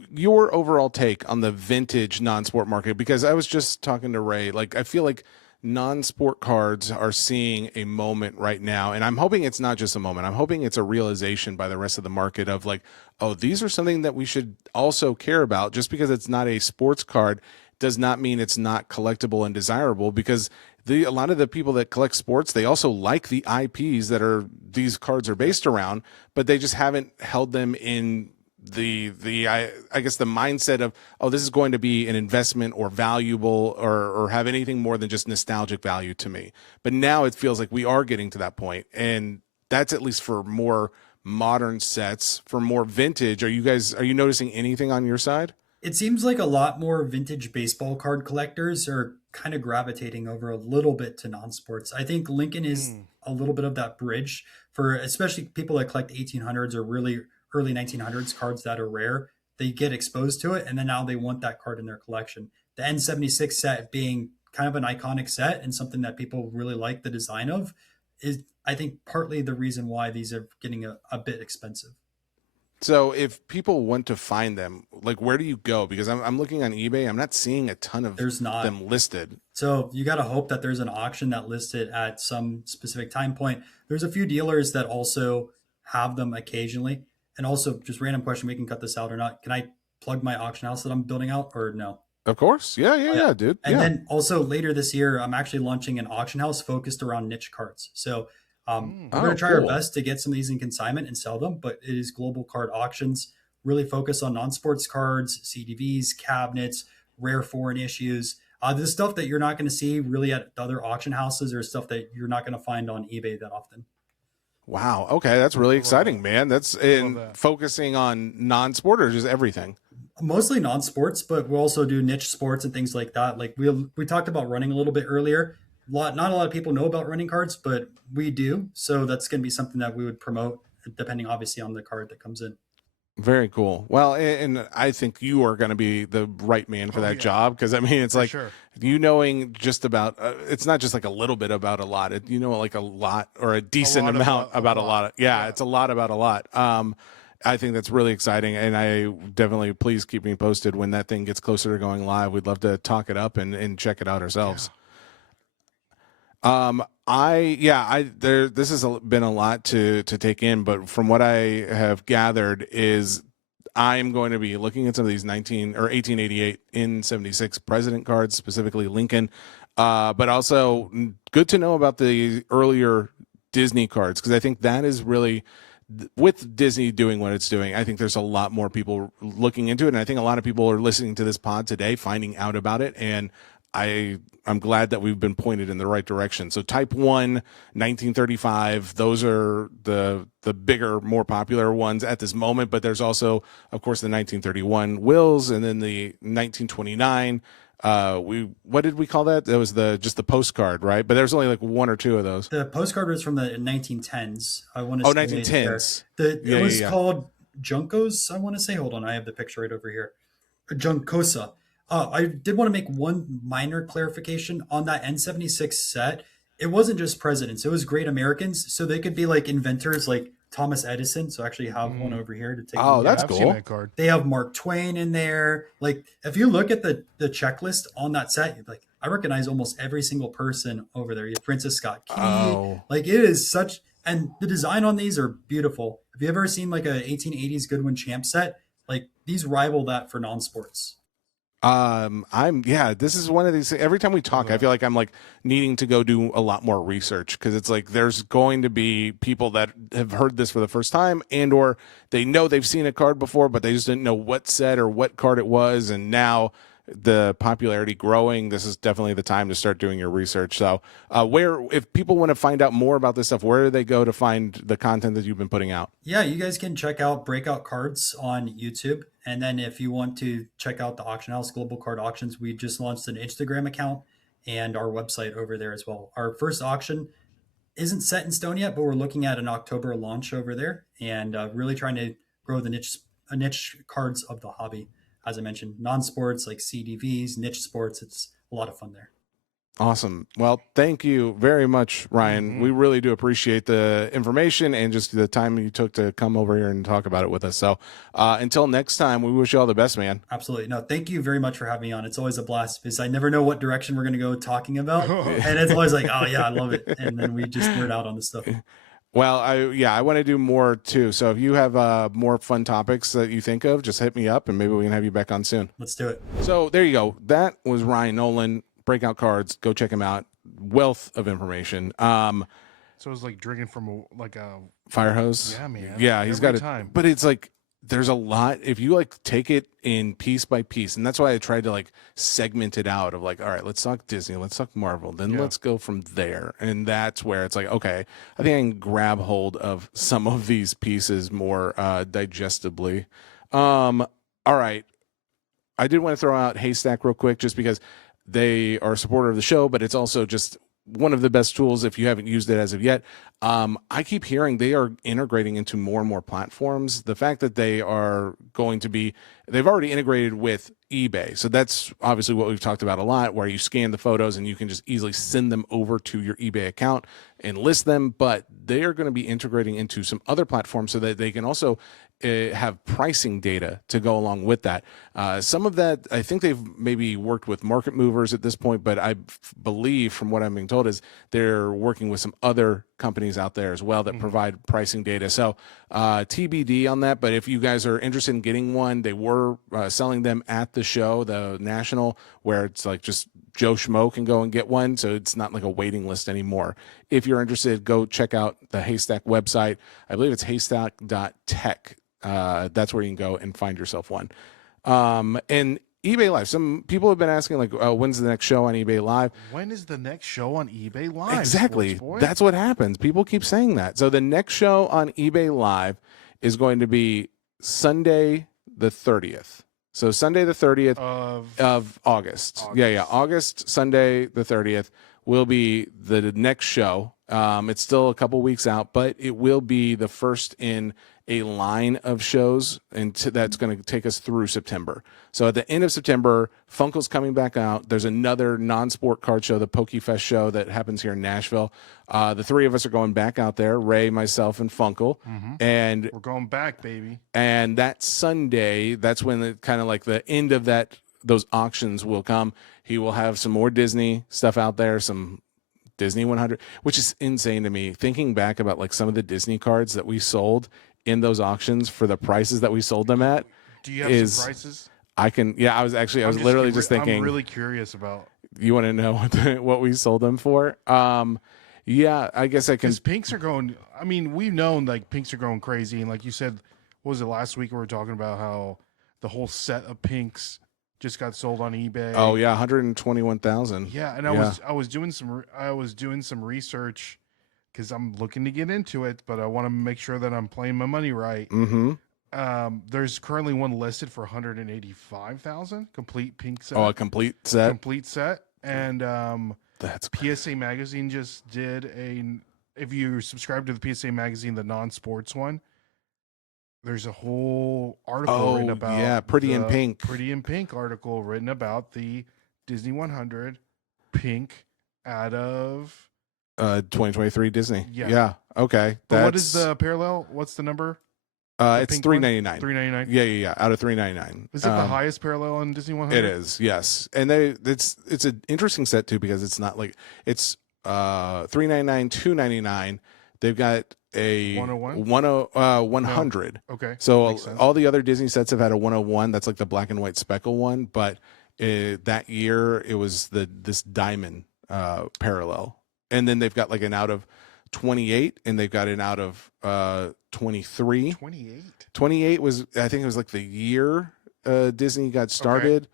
your overall take on the vintage non-sport market, because I was just talking to Ray, like I feel like non-sport cards are seeing a moment right now, and I'm hoping it's not just a moment. I'm hoping it's a realization by the rest of the market of like, oh, these are something that we should also care about. Just because it's not a sports card does not mean it's not collectible and desirable, because a lot of the people that collect sports, they also like the IPs that are these cards are based around, but they just haven't held them in I guess the mindset of, oh, this is going to be an investment or valuable or have anything more than just nostalgic value to me. But now it feels like we are getting to that point, and that's at least for more modern sets. For more vintage, are you noticing anything on your side? It seems like a lot more vintage baseball card collectors are kind of gravitating over a little bit to non-sports. I think Lincoln is a little bit of that bridge for especially people that collect 1800s or really early 1900s cards that are rare. They get exposed to it and then now they want that card in their collection. The N76 set being kind of an iconic set and something that people really like the design of is, I think, partly the reason why these are getting a bit expensive. So if people want to find them, like where do you go? Because I'm looking on eBay, I'm not seeing a ton of There's not. them listed. So you got to hope that there's an auction that lists it at some specific time point. There's a few dealers that also have them occasionally. And also, just random question, we can cut this out or not. Can I plug my auction house that I'm building out or no? Of course. Yeah, Oh, yeah. dude. And Yeah. then also later this year, I'm actually launching an auction house focused around niche cards. So we're going to try our cool. best to get some of these in consignment and sell them, but it is global card auctions, really focus on non-sports cards, CDVs, cabinets, rare foreign issues. The stuff that you're not going to see really at the other auction houses or stuff that you're not going to find on eBay that often. Wow. Okay, that's really exciting, man. That's in that. focusing on non-sport or just everything. Mostly non-sports, but we also do niche sports and things like that. Like we talked about running a little bit earlier. Not a lot of people know about running cards, but we do. So that's going to be something that we would promote, depending obviously on the card that comes in. Very cool. Well, and I think you are going to be the right man for that job, because I mean, it's For like sure. you knowing just about. It's not just like a little bit about a lot. You know, like a lot or a decent lot amount about a lot. lot. Yeah, it's a lot about a lot. I think that's really exciting, and I definitely please keep me posted when that thing gets closer to going live. We'd love to talk it up and check it out ourselves. This has been a lot to take in, but from what I have gathered is I'm going to be looking at some of these 1888 in 76 president cards, specifically Lincoln, but also good to know about the earlier Disney cards, because I think that is really, with Disney doing what it's doing, I think there's a lot more people looking into it, and I think a lot of people are listening to this pod today, finding out about it, and I'm glad that we've been pointed in the right direction. So Type 1, 1935, those are the bigger, more popular ones at this moment, but there's also, of course, the 1931 Wills, and then the 1929. What did we call that? That was just the postcard, right? But there's only like one or two of those. The postcard was from the 1910s. I want to Oh, say 1910s. It was called Juncos. I want to say, hold on, I have the picture right over here. Juncosa. I did want to make one minor clarification on that N76 set. It wasn't just presidents; it was great Americans. So they could be like inventors, like Thomas Edison. So I actually have one over here to take. Oh, a look that's at. I've seen cool. that card. They have Mark Twain in there. Like if you look at the checklist on that set, you're like, I recognize almost every single person over there. You have Francis Scott Key. Oh. Like it is such, and the design on these are beautiful. Have you ever seen like a 1880s Goodwin Champ set? Like these rival that for non-sports. This is one of these, every time we talk, I feel like I'm like needing to go do a lot more research, because it's like there's going to be people that have heard this for the first time, and or they know they've seen a card before, but they just didn't know what set or what card it was. And now the popularity growing, this is definitely the time to start doing your research. So if people want to find out more about this stuff, where do they go to find the content that you've been putting out? Yeah, you guys can check out Breakout Cards on YouTube. And then if you want to check out the auction house, Global Card Auctions, we just launched an Instagram account and our website over there as well. Our first auction isn't set in stone yet, but we're looking at an October launch over there, and really trying to grow the niche cards of the hobby. As I mentioned, non-sports like CDVs, niche sports. It's a lot of fun there. Awesome. Well, thank you very much, Ryan. We really do appreciate the information and just the time you took to come over here and talk about it with us. So until next time, we wish you all the best, man. Absolutely. No, thank you very much for having me on. It's always a blast because I never know what direction we're going to go talking about. And it's always like, oh, yeah, I love it. And then we just nerd out on this stuff. Well, I want to do more too. So if you have more fun topics that you think of, just hit me up and maybe we can have you back on soon. Let's do it. So there you go. That was Ryan Nolan. Breakout Cards. Go check him out. Wealth of information. So it's like drinking from a fire hose. Yeah, man. Yeah, he's got it. Time. But it's like there's a lot. If you like take it in piece by piece, and that's why I tried to like segment it out of like, all right, let's talk Disney, let's talk Marvel, then let's go from there. And that's where it's like, okay, I think I can grab hold of some of these pieces more digestibly. All right. I did want to throw out Haystack real quick just because they are a supporter of the show, but it's also just one of the best tools if you haven't used it as of yet. I keep hearing they are integrating into more and more platforms. The fact that they are going to be, they've already integrated with eBay. So that's obviously what we've talked about a lot, where you scan the photos and you can just easily send them over to your eBay account and list them. But they are going to be integrating into some other platforms so that they can also have pricing data to go along with that. Some of that, I think they've maybe worked with market movers at this point, but I believe from what I'm being told is they're working with some other companies out there as well that provide pricing data. So TBD on that, but if you guys are interested in getting one, they were selling them at the show, the National, where it's like just Joe Schmo can go and get one, so it's not like a waiting list anymore. If you're interested, go check out the Haystack website. I believe it's haystack.tech. That's where you can go and find yourself one. And eBay Live. Some people have been asking, like, when's the next show on eBay Live? When is the next show on eBay Live? Exactly. That's what happens. People keep saying that. So the next show on eBay Live is going to be Sunday the 30th. So Sunday the 30th of August. Yeah. August, Sunday the 30th will be the next show. It's still a couple weeks out, but it will be the first in a line of shows, and that's going to take us through September. So at the end of September, Funko's coming back out. There's another non-sport card show, the PokeFest show that happens here in Nashville. The three of us are going back out there, Ray, myself, and Funko. And we're going back, baby. And that Sunday, that's when the kind of like the end of those auctions will come. He will have some more Disney stuff out there, some Disney 100, which is insane to me. Thinking back about like some of the Disney cards that we sold in those auctions for the prices that we sold them at. Do you have some prices? I can. Yeah, I was literally just thinking. I'm really curious about. You want to know what we sold them for? Yeah, I guess I can. Because pinks are going. I mean, we've known like pinks are going crazy, and like you said, what was it last week? We were talking about how the whole set of pinks just got sold on eBay. Oh yeah, 121,000. Yeah, and I was doing some research because I'm looking to get into it, but I want to make sure that I'm playing my money right. There's currently one listed for 185,000 complete pink set. Oh, a complete set. Complete set, and that's PSA Magazine just did if you subscribe to the PSA Magazine, the non-sports one, there's a whole article written about Pretty in Pink article written about the Disney 100 pink out of 2023 Disney. Yeah. Okay. What is the parallel? What's the number? It's $399. $399. Yeah. Out of $399. Is it the highest parallel on Disney 100? It is. Yes. And it's an interesting set too, because it's not like it's $399, $299. They've got a 100. Okay. So all the other Disney sets have had a 101. That's like the black and white speckle one, but That year it was this diamond parallel, and then they've got like an out of 28, and they've got an out of 23. 28 was, I think it was like the year Disney got started,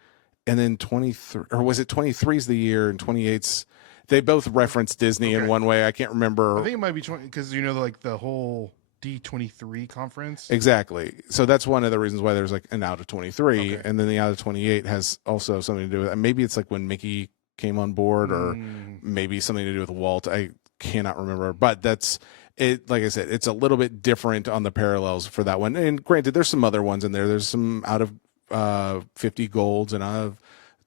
and then 23, or was it 23 is the year, and 28's, they both reference Disney in one way. I can't remember. I think it might be 20 because like the whole D23 conference. Exactly. So that's one of the reasons why there's like an out of 23, and then the out of 28 has also something to do with, maybe it's like when Mickey came on board, or maybe something to do with Walt. I cannot remember, but that's it. Like I said, it's a little bit different on the parallels for that one. And granted, there's some other ones in there. There's some out of 50 golds and out of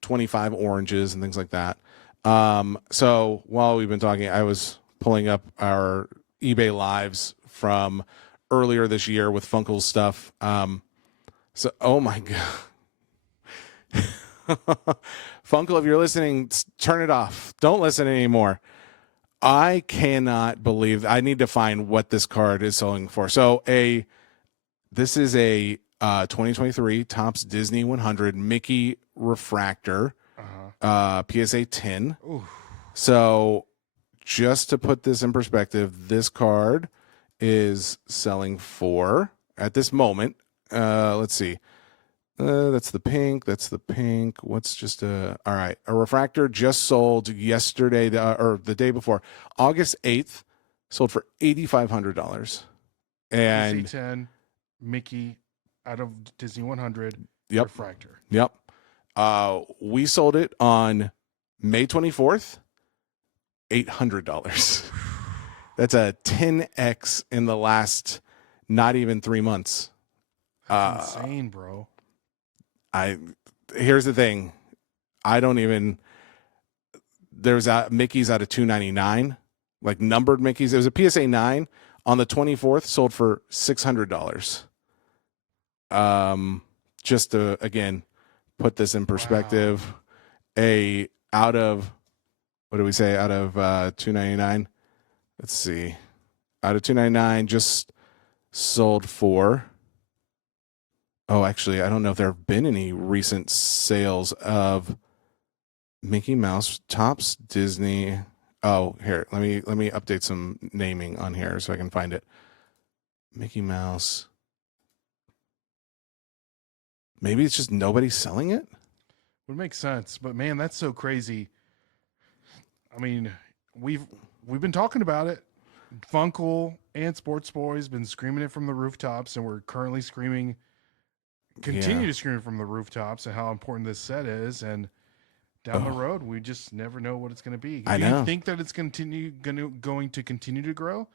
25 oranges and things like that. So while we've been talking, I was pulling up our eBay lives from earlier this year with Funkel's stuff. So, oh my God. Funkel, if you're listening, turn it off. Don't listen anymore. I cannot believe, I need to find what this card is selling for. So this is a 2023 Topps Disney 100 Mickey Refractor, PSA 10. Ooh. So just to put this in perspective, this card is selling for, at this moment, let's see. That's the pink. What's just all right. A refractor just sold yesterday, or the day before, August 8th, sold for $8,500. And PSA 10 Mickey out of Disney 100 refractor. Yep. We sold it on May 24th, $800. That's a 10x in the last not even 3 months. That's insane, bro. Here's the thing. There's Mickey's out of $299, like numbered Mickey's. It was a PSA 9 on the 24th, sold for $600. Just to, again, put this in perspective, out of, what do we say? Out of $299. Let's see. Out of $299, just sold for, oh, actually, I don't know if there have been any recent sales of Mickey Mouse Topps Disney. Oh, here, let me update some naming on here so I can find it. Mickey Mouse. Maybe it's just nobody's selling it. Would make sense, but man, that's so crazy. I mean, we've been talking about it. Funkel and Sports Boys been screaming it from the rooftops, and we're currently continue to scream from the rooftops and how important this set is. And down the road, we just never know what it's going to be. Do you think that it's going to continue to grow,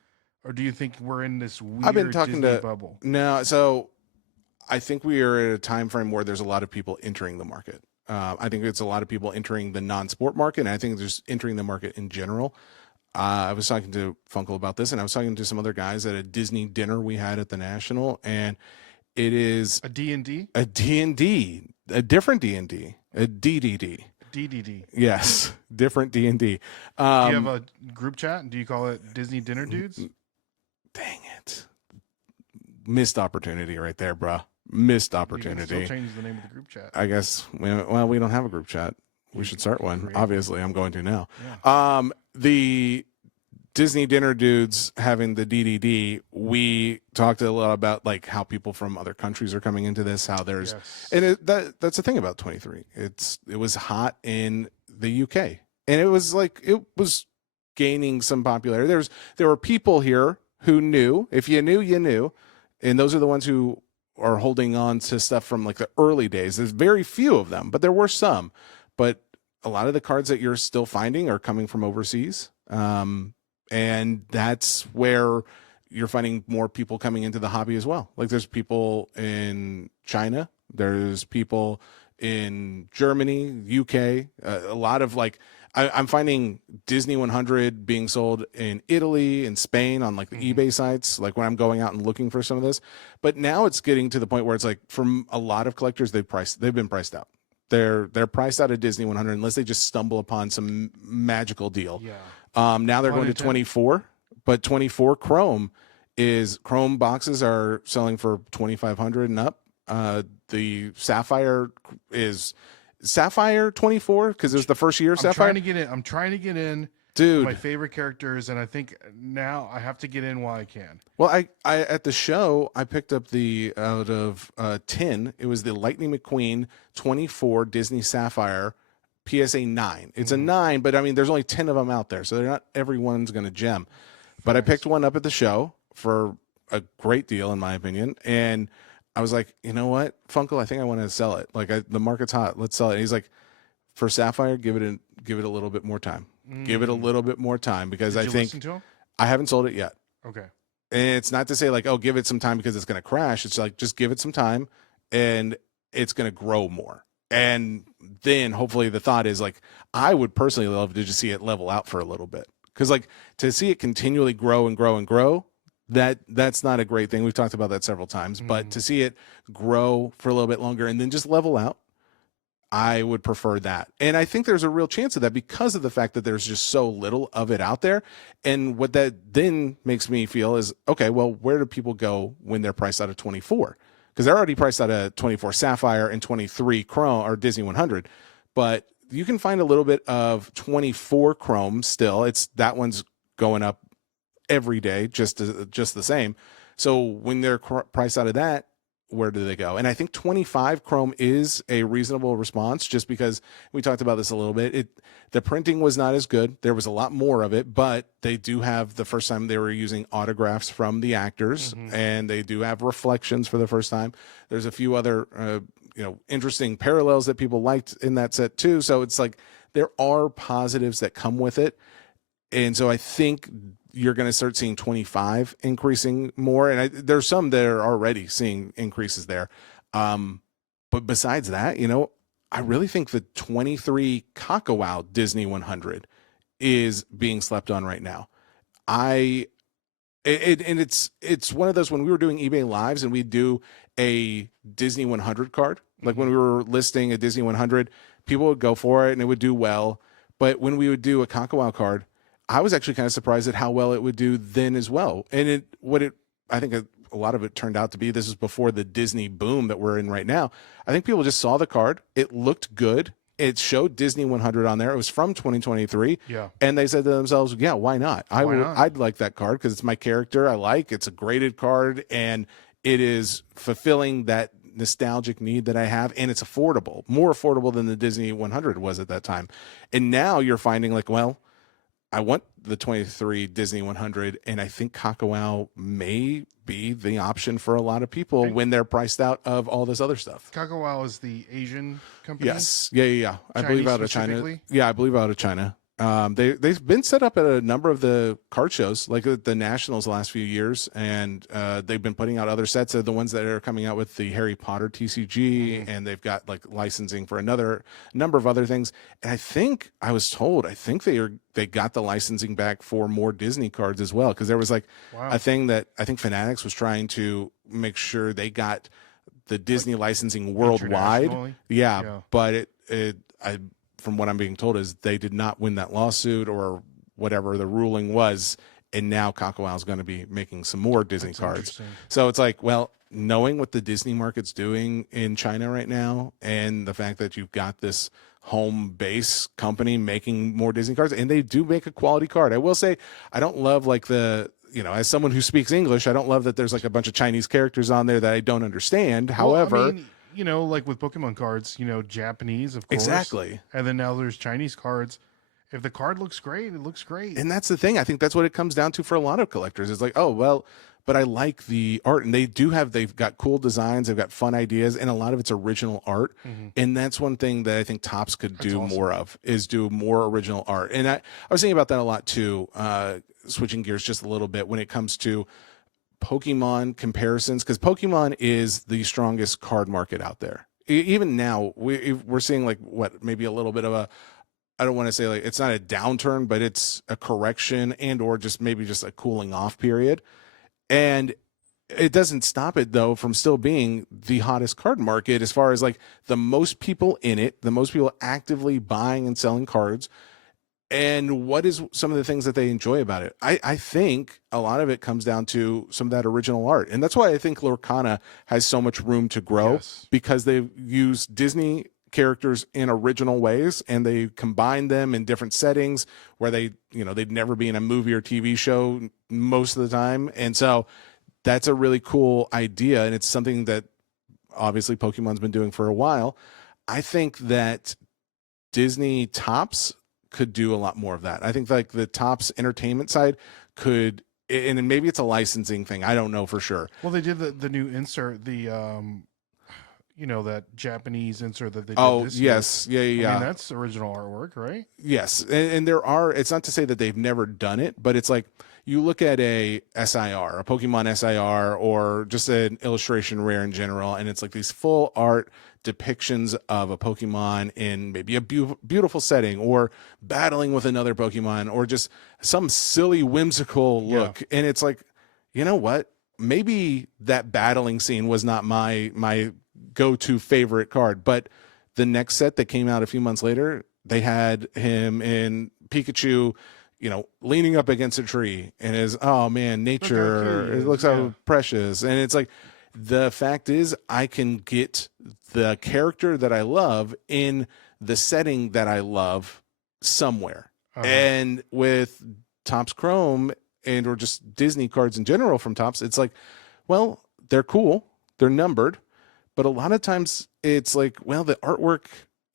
or do you think we're in this weird Disney bubble? No, so I think we are at a time frame where there's a lot of people entering the market. I think it's a lot of people entering the non-sport market, and I think there's entering the market in general. I was talking to Funkel about this, and I was talking to some other guys at a Disney dinner we had at the National, and it is a D&D? A D&D, a different D&D, a DDD. DDD. Yes, different D&D. Do you have a group chat? Do you call it Disney Dinner Dudes? Dang it. Missed opportunity right there, bro. Missed opportunity. You can still change the name of the group chat. I guess, well, we don't have a group chat. We should start one. Obviously, I'm going to now. Yeah. The Disney Dinner Dudes having the DDD, we talked a lot about like how people from other countries are coming into this, how there's, and that's the thing about 23. It was hot in the UK, and it was gaining some popularity. There were people here who knew, if you knew, you knew, and those are the ones who are holding on to stuff from like the early days. There's very few of them, but there were some. But a lot of the cards that you're still finding are coming from overseas. And that's where you're finding more people coming into the hobby as well. Like there's people in China, there's people in Germany, UK, a lot of like, I'm finding Disney 100 being sold in Italy and Spain on like the eBay sites, like when I'm going out and looking for some of this. But now it's getting to the point where it's like, from a lot of collectors, they've been priced out. They're priced out of Disney 100 unless they just stumble upon some magical deal. Yeah. Now they're going to 24, but 24 Chrome boxes are selling for $2,500 and up. The Sapphire Sapphire 24, because it was the first year of I'm Sapphire. I'm trying to get in. Dude, My favorite characters, and I think now I have to get in while I can. well, I at the show I picked up the out of 10. It was the Lightning McQueen 24 Disney Sapphire PSA 9. It's a 9, but I mean, there's only 10 of them out there, so they're not everyone's going to gem. But I picked one up at the show for a great deal, in my opinion, and I was like, you know what, Funkle, I think I want to sell it. Like the market's hot, let's sell it. And he's like, for Sapphire, give it a little bit more time. Give it a little bit more time, because Did I you think listen to him? I haven't sold it yet. Okay. And it's not to say like, oh, give it some time because it's going to crash. It's like, just give it some time and it's going to grow more. And then hopefully the thought is like, I would personally love to just see it level out for a little bit. Because like to see it continually grow and grow and grow, that's not a great thing. We've talked about that several times, but to see it grow for a little bit longer and then just level out, I would prefer that. And I think there's a real chance of that because of the fact that there's just so little of it out there. And what that then makes me feel is, okay, well, where do people go when they're priced out of 24? Because they're already priced out of 24 Sapphire and 23 Chrome or Disney 100. But you can find a little bit of 24 Chrome still. That one's going up every day, just the same. So when they're priced out of that, where do they go? And I think 25 Chrome is a reasonable response, just because we talked about this a little bit. The printing was not as good. There was a lot more of it, but they do have the first time they were using autographs from the actors, and they do have reflections for the first time. There's a few other, interesting parallels that people liked in that set too. So it's like, there are positives that come with it. And so I think you're going to start seeing 25 increasing more. And there's some that are already seeing increases there. But besides that, I really think the 23 Kakao Disney 100 is being slept on right now. It's one of those, when we were doing eBay Lives and we'd do a Disney 100 card, like when we were listing a Disney 100, people would go for it and it would do well. But when we would do a Kakao card, I was actually kind of surprised at how well it would do then as well. And I think a lot of it turned out to be, this is before the Disney boom that we're in right now. I think people just saw the card. It looked good. It showed Disney 100 on there. It was from 2023. Yeah. And they said to themselves, yeah, why not? I'd like that card because it's my character. It's a graded card and it is fulfilling that nostalgic need that I have. And it's affordable, more affordable than the Disney 100 was at that time. And now you're finding like, well, I want the 23 Disney 100, and I think Kakao may be the option for a lot of people when they're priced out of all this other stuff. Kakao is the Asian company? Yes. Yeah. I believe out of China. Yeah, I believe out of China. They've been set up at a number of the card shows, like at the Nationals the last few years, and they've been putting out other sets of the ones that are coming out with the Harry Potter TCG, and they've got like licensing for another number of other things. And I was told they got the licensing back for more Disney cards as well, because there was like a thing that I think Fanatics was trying to make sure they got the Disney licensing worldwide. Yeah, but from what I'm being told is they did not win that lawsuit or whatever the ruling was. And now Kakao is going to be making some more Disney cards. So it's like, well, knowing what the Disney market's doing in China right now, and the fact that you've got this home base company making more Disney cards, and they do make a quality card. I will say, I don't love like as someone who speaks English, I don't love that there's like a bunch of Chinese characters on there that I don't understand. However, like with Pokemon cards, Japanese, of course. Exactly. And then now there's Chinese cards. If the card looks great, it looks great. And that's the thing. I think that's what it comes down to for a lot of collectors. It's like, oh, well, but I like the art. And they've got cool designs. They've got fun ideas. And a lot of it's original art. And that's one thing that I think Topps could do more of, is do more original art. And I was thinking about that a lot too, switching gears just a little bit when it comes to Pokemon comparisons, because Pokemon is the strongest card market out there. Even now, we're seeing like maybe a little bit of a, I don't want to say like it's not a downturn, but it's a correction and or just maybe just a cooling off period. And it doesn't stop it though from still being the hottest card market as far as like the most people in it, the most people actively buying and selling cards. And what is some of the things that they enjoy about it? I think a lot of it comes down to some of that original art. And that's why I think Lorcana has so much room to grow, because they've used Disney characters in original ways, and they combine them in different settings where they'd never be in a movie or TV show most of the time. And so that's a really cool idea, and it's something that obviously Pokemon's been doing for a while. I think that Disney Topps could do a lot more of that. I think like the Topps entertainment side could, and maybe it's a licensing thing, I don't know for sure. Well, they did the new insert, that Japanese insert that they did Oh, this year. yes. Yeah. I mean, that's original artwork, right? Yes. And there are, it's not to say that they've never done it, but it's like you look at a SIR, a Pokemon SIR, or just an illustration rare in general, and it's like these full art depictions of a Pokemon in maybe a beautiful setting, or battling with another Pokemon, or just some silly whimsical look. And it's like, you know what? Maybe that battling scene was not my go-to favorite card, but the next set that came out a few months later, they had him in Pikachu, leaning up against a tree, and oh man, nature, it looks so precious. And it's like, the fact is, I can get the character that I love in the setting that I love somewhere. And with Topps Chrome or just Disney cards in general from Topps, it's like, well, they're cool, they're numbered, but a lot of times it's like, well, the artwork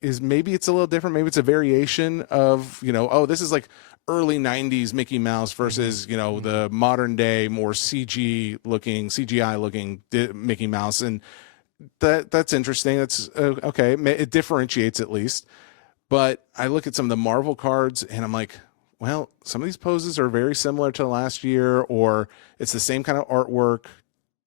is, maybe it's a little different, maybe it's a variation of, this is like early 90s Mickey Mouse versus the modern day more CGI looking Mickey Mouse, and that's interesting. That's okay, it differentiates at least. But I look at some of the Marvel cards and I'm like, well, some of these poses are very similar to last year, or it's the same kind of artwork,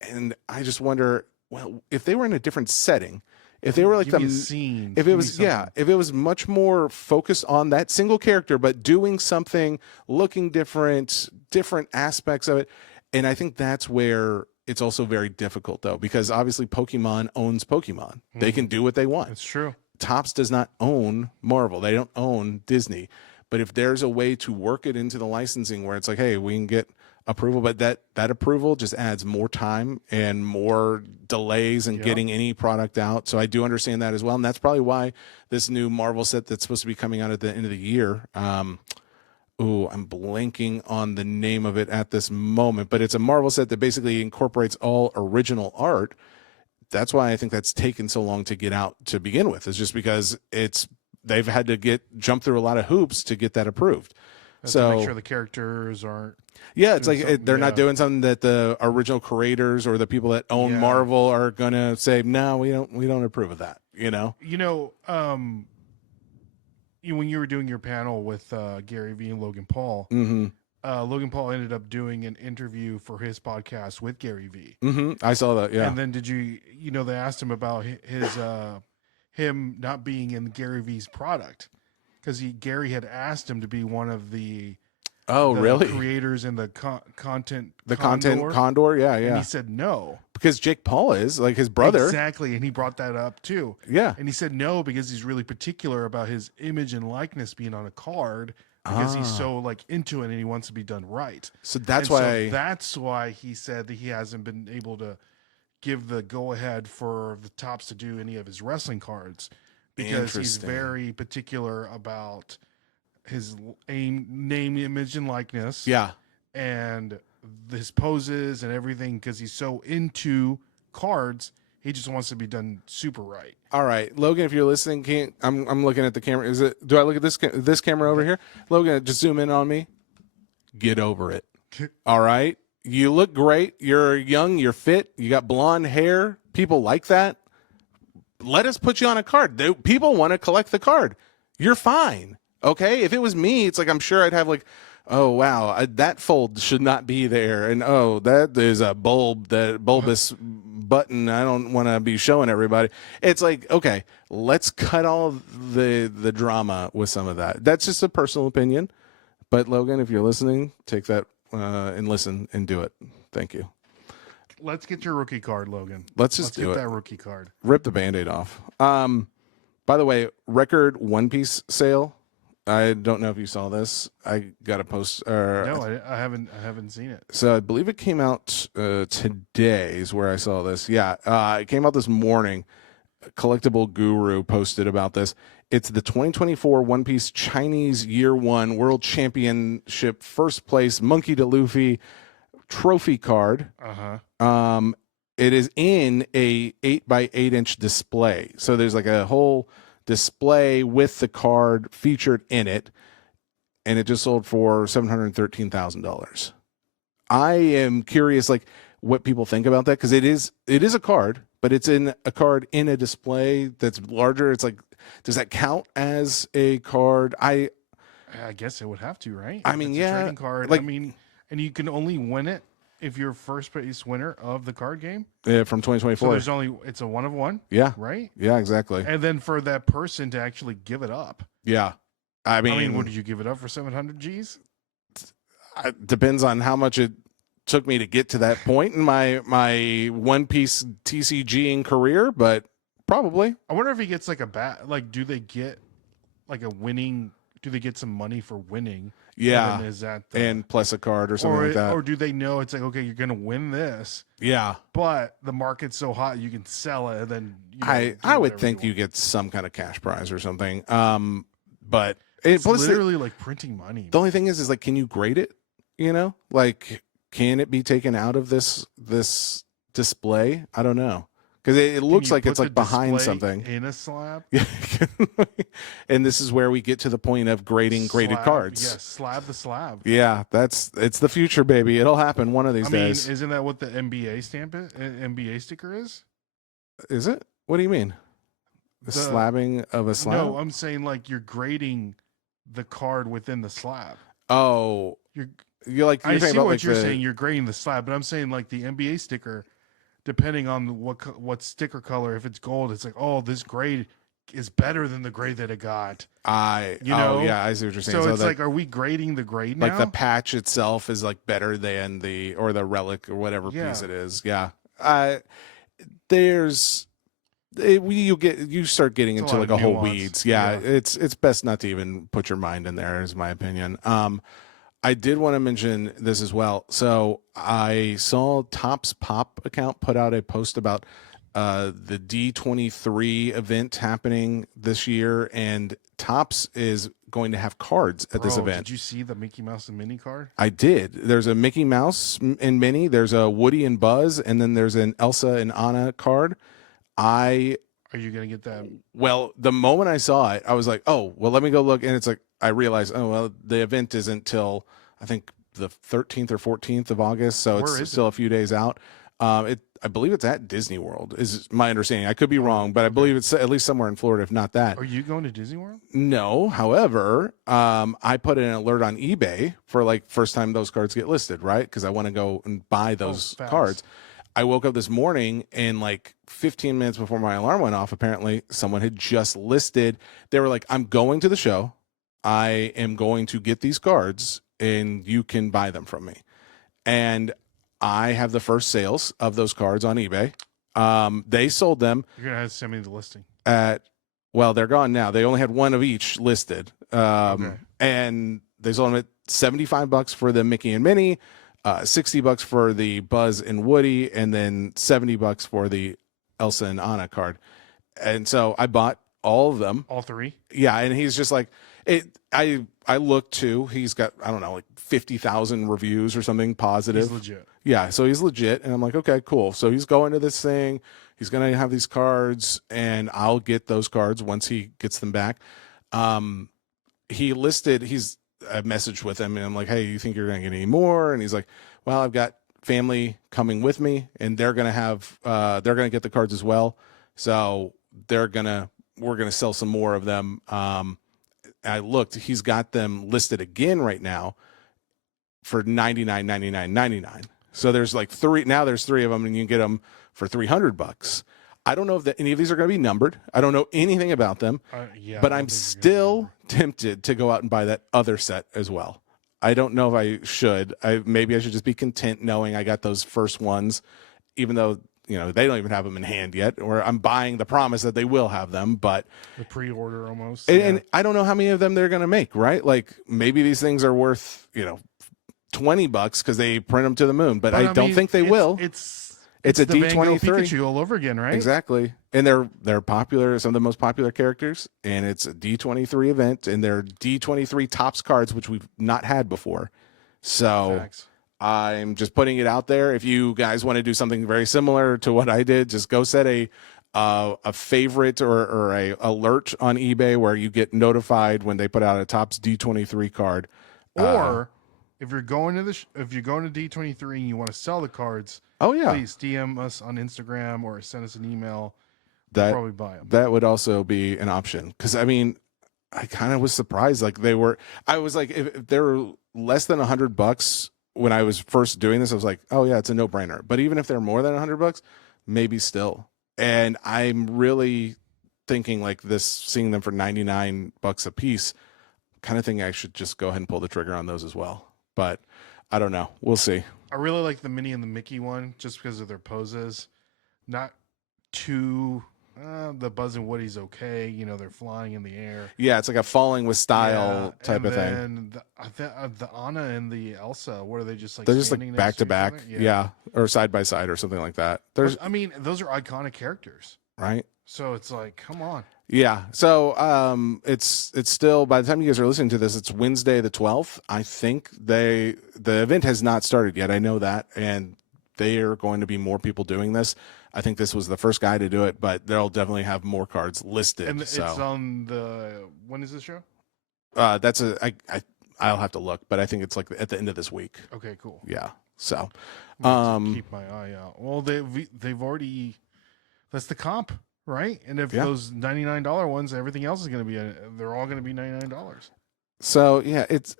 and I just wonder, well, if they were in a different setting, if they were like the scene, if it was much more focused on that single character, but doing something, looking different aspects of it. And I think that's where it's also very difficult, though, because obviously Pokemon owns Pokemon. They can do what they want. It's true. Topps does not own Marvel. They don't own Disney. But if there's a way to work it into the licensing where it's like, hey, we can get approval, but that approval just adds more time and more delays in getting any product out. So I do understand that as well. And that's probably why this new Marvel set that's supposed to be coming out at the end of the year, I'm blanking on the name of it at this moment, but it's a Marvel set that basically incorporates all original art. That's why I think that's taken so long to get out to begin with, is just because they've had to jump through a lot of hoops to get that approved. To make sure the characters aren't. Yeah, it's like they're not doing something that the original creators or the people that own Marvel are gonna say, no, we don't approve of that. When you were doing your panel with Gary Vee and Logan Paul, Logan Paul ended up doing an interview for his podcast with Gary Vee. I saw that. Yeah. And then did you they asked him about his him not being in Gary Vee's product, because Gary had asked him to be one of the really creators in the content Condor. Yeah. And he said no, because Jake Paul is like his brother. Exactly. And he brought that up too. Yeah. And he said no because he's really particular about his image and likeness being on a card, because he's so like into it and he wants to be done right. So that's why he said that he hasn't been able to give the go ahead for the Topps to do any of his wrestling cards, because he's very particular about his name, image, and likeness. Yeah. And his poses and everything, because he's so into cards, he just wants to be done super right. All right, Logan, if you're listening, I'm looking at the camera. Do I look at this camera over here? Logan, just zoom in on me. Get over it. All right, you look great. You're young. You're fit. You got blonde hair. People like that. Let us put you on a card. People want to collect the card. You're fine. Okay, if it was me, it's like I'm sure I'd have like, oh wow, that fold should not be there, and oh, that is a bulbous button. I don't want to be showing everybody. It's like, okay, let's cut all the drama with some of that. That's just a personal opinion, but Logan, if you're listening, take that and listen and do it. Thank you. Let's get your rookie card, Logan. Let's get that rookie card. Rip the Band-Aid off. By the way, record One Piece sale. I don't know if you saw this. I got a post. No, I haven't seen it. So I believe it came out today is where I saw this. Yeah, it came out this morning. Collectible Guru posted about this. It's the 2024 One Piece Chinese Year One World Championship first place Monkey D. Luffy trophy card. It is in a 8x8 display. So there's like a whole display with the card featured in it, and it just sold for $713,000. I am curious, like, what people think about that, because it is a card, but it's in a card in a display that's larger. It's like, does that count as a card? I guess it would have to, right? I mean, It's yeah, a trading card. like- I mean, and you can only win it if you're first place winner of the card game. From So 2024. it's a 1 of 1, Yeah, right? yeah, exactly. And then for that person to actually give it up. Yeah, I mean, would you give it up for 700 G's? it depends on how much it took me to get to that point in my One Piece TCGing career, but probably. I wonder if he gets like a like, do they get like a winning? Do they get some money for winning? Yeah, And then is that and plus a card or something like that. Or do they know it's like, okay, you're gonna win this, Yeah, but the market's so hot you can sell it, and then I would think you get some kind of cash prize or something. But it's plus literally like printing money. the only thing is like, can you grade it? You know, like, can it be taken out of this display? I don't know, because it looks like it's like behind something in a slab. Yeah, and this is where we get to the point of grading graded Slab, cards. Yeah, slab the slab. Yeah, it's the future, baby. It'll happen one of these I mean, days. isn't that what the NBA stamp is? NBA sticker is? Is it? What do you mean? The slabbing of a slab? No, I'm saying like you're grading the card within the slab. Oh, You're you're I talking see about what like you're the- saying. You're grading the slab, but I'm saying like the NBA sticker, depending on what sticker color. If it's gold, it's like, oh, this grade is better than the grade that it got. You know, yeah, I see what you're saying. So it's that, like, are we grading the grade now? like the patch itself is like better than the relic or whatever piece it is. Yeah, you start getting into like a whole nuance. weeds. Yeah, Yeah. it's best not to even put your mind in there, is my opinion. I did want to mention this as well. So I saw Topps Pop account put out a post about the D23 event happening this year, and Topps is going to have cards at this event. Did you see the Mickey Mouse and Minnie card? I did. There's a Mickey Mouse and Minnie. There's a Woody and Buzz, and then there's an Elsa and Anna card. Are you gonna get that? Well, the moment I saw it, I was like, oh, well, let me go look. And it's like, I realized, oh, well, the event isn't till, I think, the 13th or 14th of August. So Where it's is still a few days out. I believe it's at Disney World, is my understanding. I could be wrong, but I believe it's at least somewhere in Florida, if not that. Are you going to Disney World? No. However, I put an alert on eBay for like first time those cards get listed, right? Because I want to go and buy those fast. cards. I woke up this morning and like 15 minutes before my alarm went off, apparently someone had just listed. They were like, I'm going to the show. I am going to get these cards and you can buy them from me. And I have the first sales of those cards on eBay. They sold them You're gonna have to send me the listing. well, they're gone now. They only had one of each listed. Okay. And they sold them at $75 for the Mickey and Minnie, $60 for the Buzz and Woody, and then $70 for the Elsa and Anna card. And so I bought all of them. All three? Yeah, and he's just like I looked too. He's got, I don't know, like 50,000 reviews or something positive. He's legit. Yeah, so he's legit, and I'm like, okay, cool. So he's going to this thing. He's gonna have these cards, and I'll get those cards once he gets them back. He listed. I messaged with him, and I'm like, hey, you think you're gonna get any more? And he's like, well, I've got family coming with me, and they're gonna get the cards as well. So we're gonna sell some more of them. I looked. He's got them listed again right now for $99.99. So there's like three. Now there's three of them, and you can get them for $300. I don't know if any of these are going to be numbered. I don't know anything about them, but I'm still tempted to go out and buy that other set as well. I don't know if I should. Maybe I should just be content knowing I got those first ones, even though they don't even have them in hand yet, or I'm buying the promise that they will have them. But the pre-order almost, and I don't know how many of them they're going to make. Right? Like maybe these things are worth $20 because they print them to the moon, but I don't think they will. It's a D23 Pikachu all over again, right? Exactly. and they're popular, some of the most popular characters, and it's a D23 event, and they're D23 tops cards, which we've not had before. So Facts. I'm just putting it out there. If you guys want to do something very similar to what I did, just go set a favorite or a alert on eBay where you get notified when they put out a tops D23 card. Or if you're going to if you're going to D23 and you want to sell the cards, Oh yeah, please DM us on Instagram or send us an email. that Probably buy them. that would also be an option, because I mean, I kind of was surprised. Like I was like, if they were less than $100 when I was first doing this, I was like, oh yeah, it's a no brainer. But even if they're more than $100, maybe still. And I'm really thinking like this, seeing them for $99 a piece, kind of thing. I should just go ahead and pull the trigger on those as well. But I don't know. We'll see. I really like the Minnie and the Mickey one just because of their poses. Not too. The Buzz and Woody's okay. You know, they're flying in the air. Yeah, it's like a falling with style type of thing. And the Anna and the Elsa, what are they just like? They're just like standing back next to each back. other? Yeah. Or side by side or something like that. There's I mean, those are iconic characters. right. So it's like, come on. Yeah. So it's still, by the time you guys are listening to this, it's Wednesday the 12th. I think the event has not started yet. I know that, and they are going to be more people doing this. I think this was the first guy to do it, but they'll definitely have more cards listed. And so it's on the, when is this show? that's I'll have to look, but I think it's like at the end of this week. Okay, cool. Yeah. So I'm gonna keep my eye out. Well, they've already, that's the comp, right? And if those $99 ones, everything else is going to be, they're all going to be $99. So yeah, it's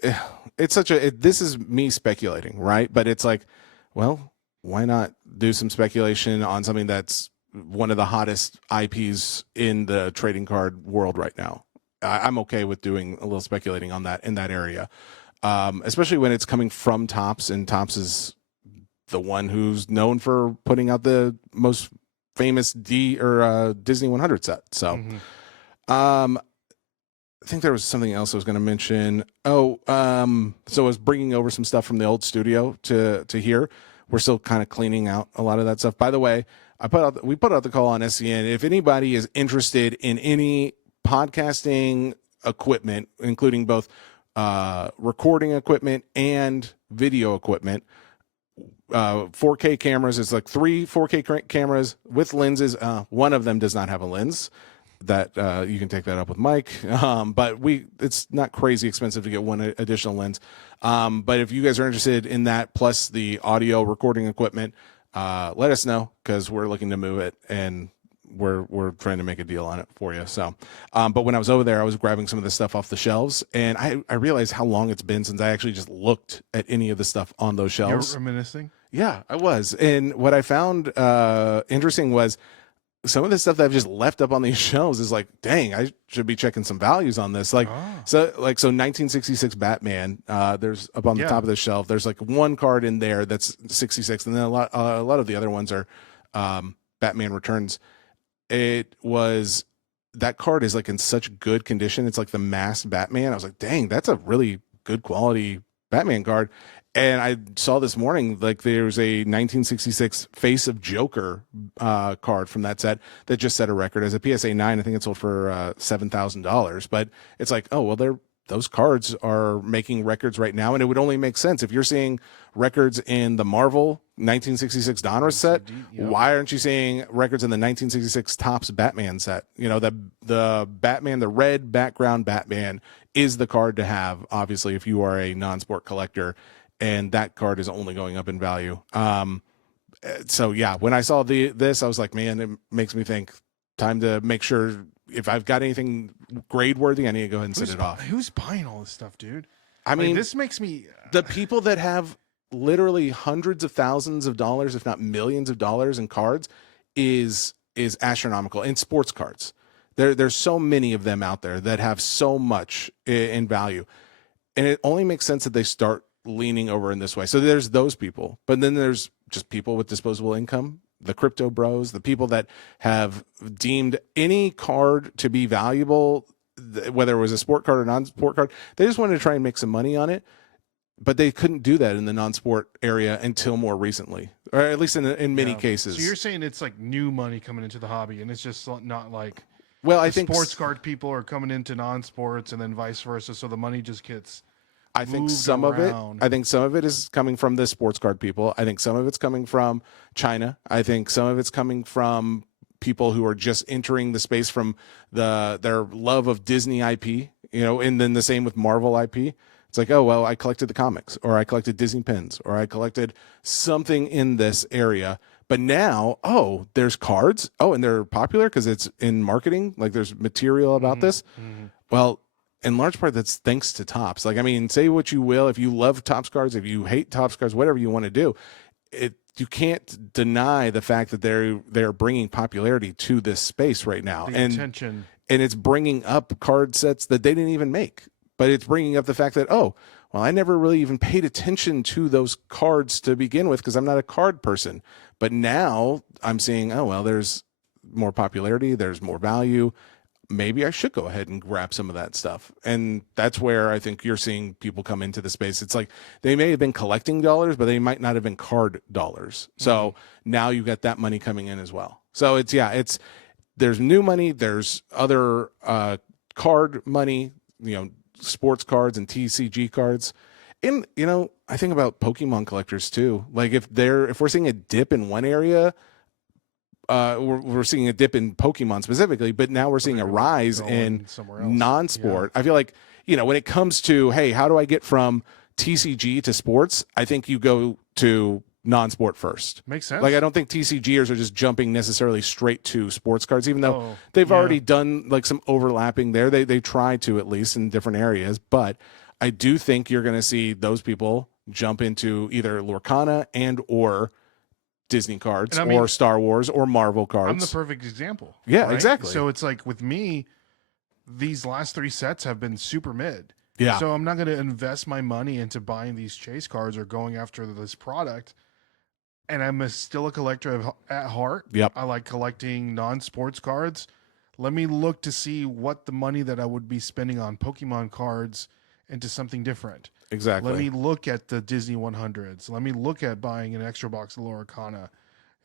such a, this is me speculating, right? But it's like, well, why not do some speculation on something that's one of the hottest IPs in the trading card world right now? I'm okay with doing a little speculating on that in that area, especially when it's coming from Topps, and Topps is the one who's known for putting out the most famous Disney 100 set. So, I think there was something else I was going to mention. So I was bringing over some stuff from the old studio to here. We're still kind of cleaning out a lot of that stuff. By the way, we put out the call on SCN. If anybody is interested in any podcasting equipment, including both recording equipment and video equipment, 4K cameras, it's like 3 4K cameras with lenses. One of them does not have a lens. That you can take that up with Mike, but it's not crazy expensive to get one additional lens. But if you guys are interested in that, plus the audio recording equipment, let us know, because we're looking to move it, and we're trying to make a deal on it for you. So, but when I was over there, I was grabbing some of the stuff off the shelves, and I realized how long it's been since I actually just looked at any of the stuff on those shelves. You're reminiscing? Yeah, I was. And what I found interesting was some of the stuff that I've just left up on these shelves is like, dang, I should be checking some values on this. Like, so 1966 Batman, there's up on the top of the shelf, there's like one card in there that's 66. And then a lot of the other ones are Batman Returns. That card is like in such good condition. It's like the masked Batman. I was like, dang, that's a really good quality Batman card. And I saw this morning, like, there's a 1966 Face of Joker card from that set that just set a record as a PSA 9. I think it sold for $7,000. But it's like, oh, well, those cards are making records right now. And it would only make sense if you're seeing records in the Marvel 1966 Donruss set. Why aren't you seeing records in the 1966 Topps Batman set? You know, the Batman, the red background Batman is the card to have, obviously, if you are a non-sport collector. And that card is only going up in value. So yeah, when I saw this, I was like, man, it makes me think, time to make sure if I've got anything grade worthy, I need to go ahead and send it off. Who's buying all this stuff, dude? I mean, this makes me the people that have literally hundreds of thousands of dollars, if not millions of dollars in cards, is astronomical. In sports cards, there's so many of them out there that have so much in value, and it only makes sense that they start leaning over in this way. So there's those people, but then there's just people with disposable income, the crypto bros, the people that have deemed any card to be valuable, whether it was a sport card or non-sport card. They just wanted to try and make some money on it, but they couldn't do that in the non-sport area until more recently. or at least in many Yeah. cases. So you're saying it's like new money coming into the hobby, and it's just not like well, I the think sports card people are coming into non-sports, and then vice versa. So the money just gets. I think moved some around. of it. I think some of it is coming from the sports card people. I think some of it's coming from China. I think some of it's coming from people who are just entering the space from their love of Disney IP. And then the same with Marvel IP. It's like, oh well, I collected the comics, or I collected Disney pins, or I collected something in this area. But now, there's cards. Oh, and they're popular because it's in marketing. Like there's material about this. Well, in large part, that's thanks to Topps. Like, I mean, say what you will. If you love Topps cards, if you hate Topps cards, whatever you want to do, you can't deny the fact that they're bringing popularity to this space right now, Attention, and it's bringing up card sets that they didn't even make. But it's bringing up the fact that, well, I never really even paid attention to those cards to begin with because I'm not a card person. But now I'm seeing, there's more popularity, there's more value. Maybe I should go ahead and grab some of that stuff. And that's where I think you're seeing people come into the space. It's like they may have been collecting dollars, but they might not have been card dollars. So now you've got that money coming in as well. So there's new money, there's other card money, sports cards and TCG cards. And, I think about Pokemon collectors too. Like if we're seeing a dip in one area, we're seeing a dip in Pokemon specifically, but now we're seeing a rise in non-sport. Yeah. I feel like, when it comes to, hey, how do I get from TCG to sports? I think you go to non-sport first. Makes sense. Like, I don't think TCGers are just jumping necessarily straight to sports cards, even though they've already done like some overlapping there. They try to, at least in different areas, but I do think you're going to see those people jump into either Lorcana and or Disney cards or Star Wars or Marvel cards. I'm the perfect example. Yeah, right? exactly. So it's like with me, these last 3 sets have been super mid. Yeah. So I'm not going to invest my money into buying these chase cards or going after this product. And I'm still a collector at heart. Yep. I like collecting non-sports cards. Let me look to see what the money that I would be spending on Pokemon cards into something different. Exactly. Let me look at the Disney 100s. Let me look at buying an extra box of Lorcana.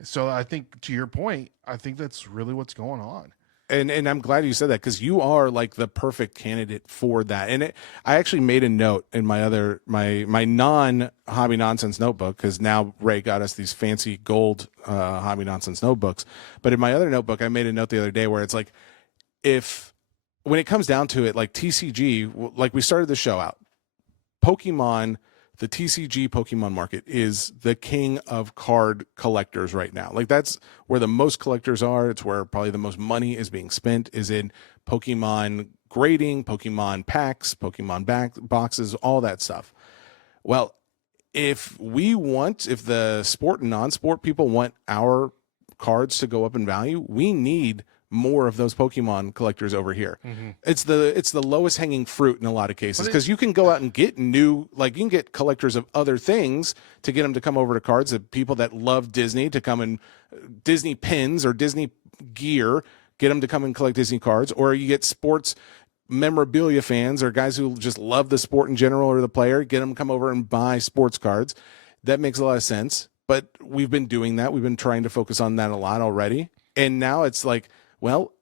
So I think, to your point, I think that's really what's going on. And I'm glad you said that because you are like the perfect candidate for that. And I actually made a note in my non-hobby nonsense notebook, because now Ray got us these fancy gold hobby nonsense notebooks. But in my other notebook, I made a note the other day where it's like, when it comes down to it, like TCG, like we started the show out, Pokemon, the TCG Pokemon market is the king of card collectors right now. Like that's where the most collectors are. It's where probably the most money is being spent, is in Pokemon grading, Pokemon packs, Pokemon boxes, all that stuff. Well, if the sport and non-sport people want our cards to go up in value, we need more of those Pokemon collectors over here. Mm-hmm. It's the lowest hanging fruit in a lot of cases, because you can go out and get you can get collectors of other things to get them to come over to cards, of people that love Disney to come and Disney pins or Disney gear, get them to come and collect Disney cards, or you get sports memorabilia fans or guys who just love the sport in general or the player, get them to come over and buy sports cards. That makes a lot of sense, but we've been doing that. We've been trying to focus on that a lot already. And now it's like, well,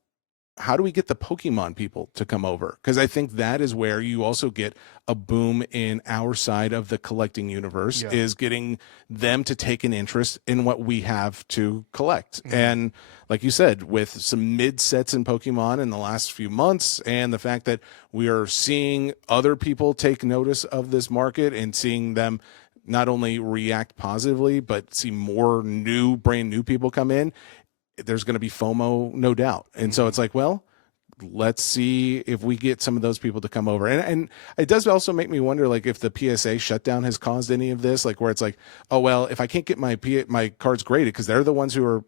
how do we get the Pokemon people to come over? Because I think that is where you also get a boom in our side of the collecting universe, is getting them to take an interest in what we have to collect. Mm-hmm. And like you said, with some mid sets in Pokemon in the last few months, and the fact that we are seeing other people take notice of this market and seeing them not only react positively, but see more brand new people come in, there's going to be FOMO, no doubt. And so it's like, well, let's see if we get some of those people to come over. And it does also make me wonder, like, if the PSA shutdown has caused any of this, like where it's like, oh, well, if I can't get my cards graded, because they're the ones who are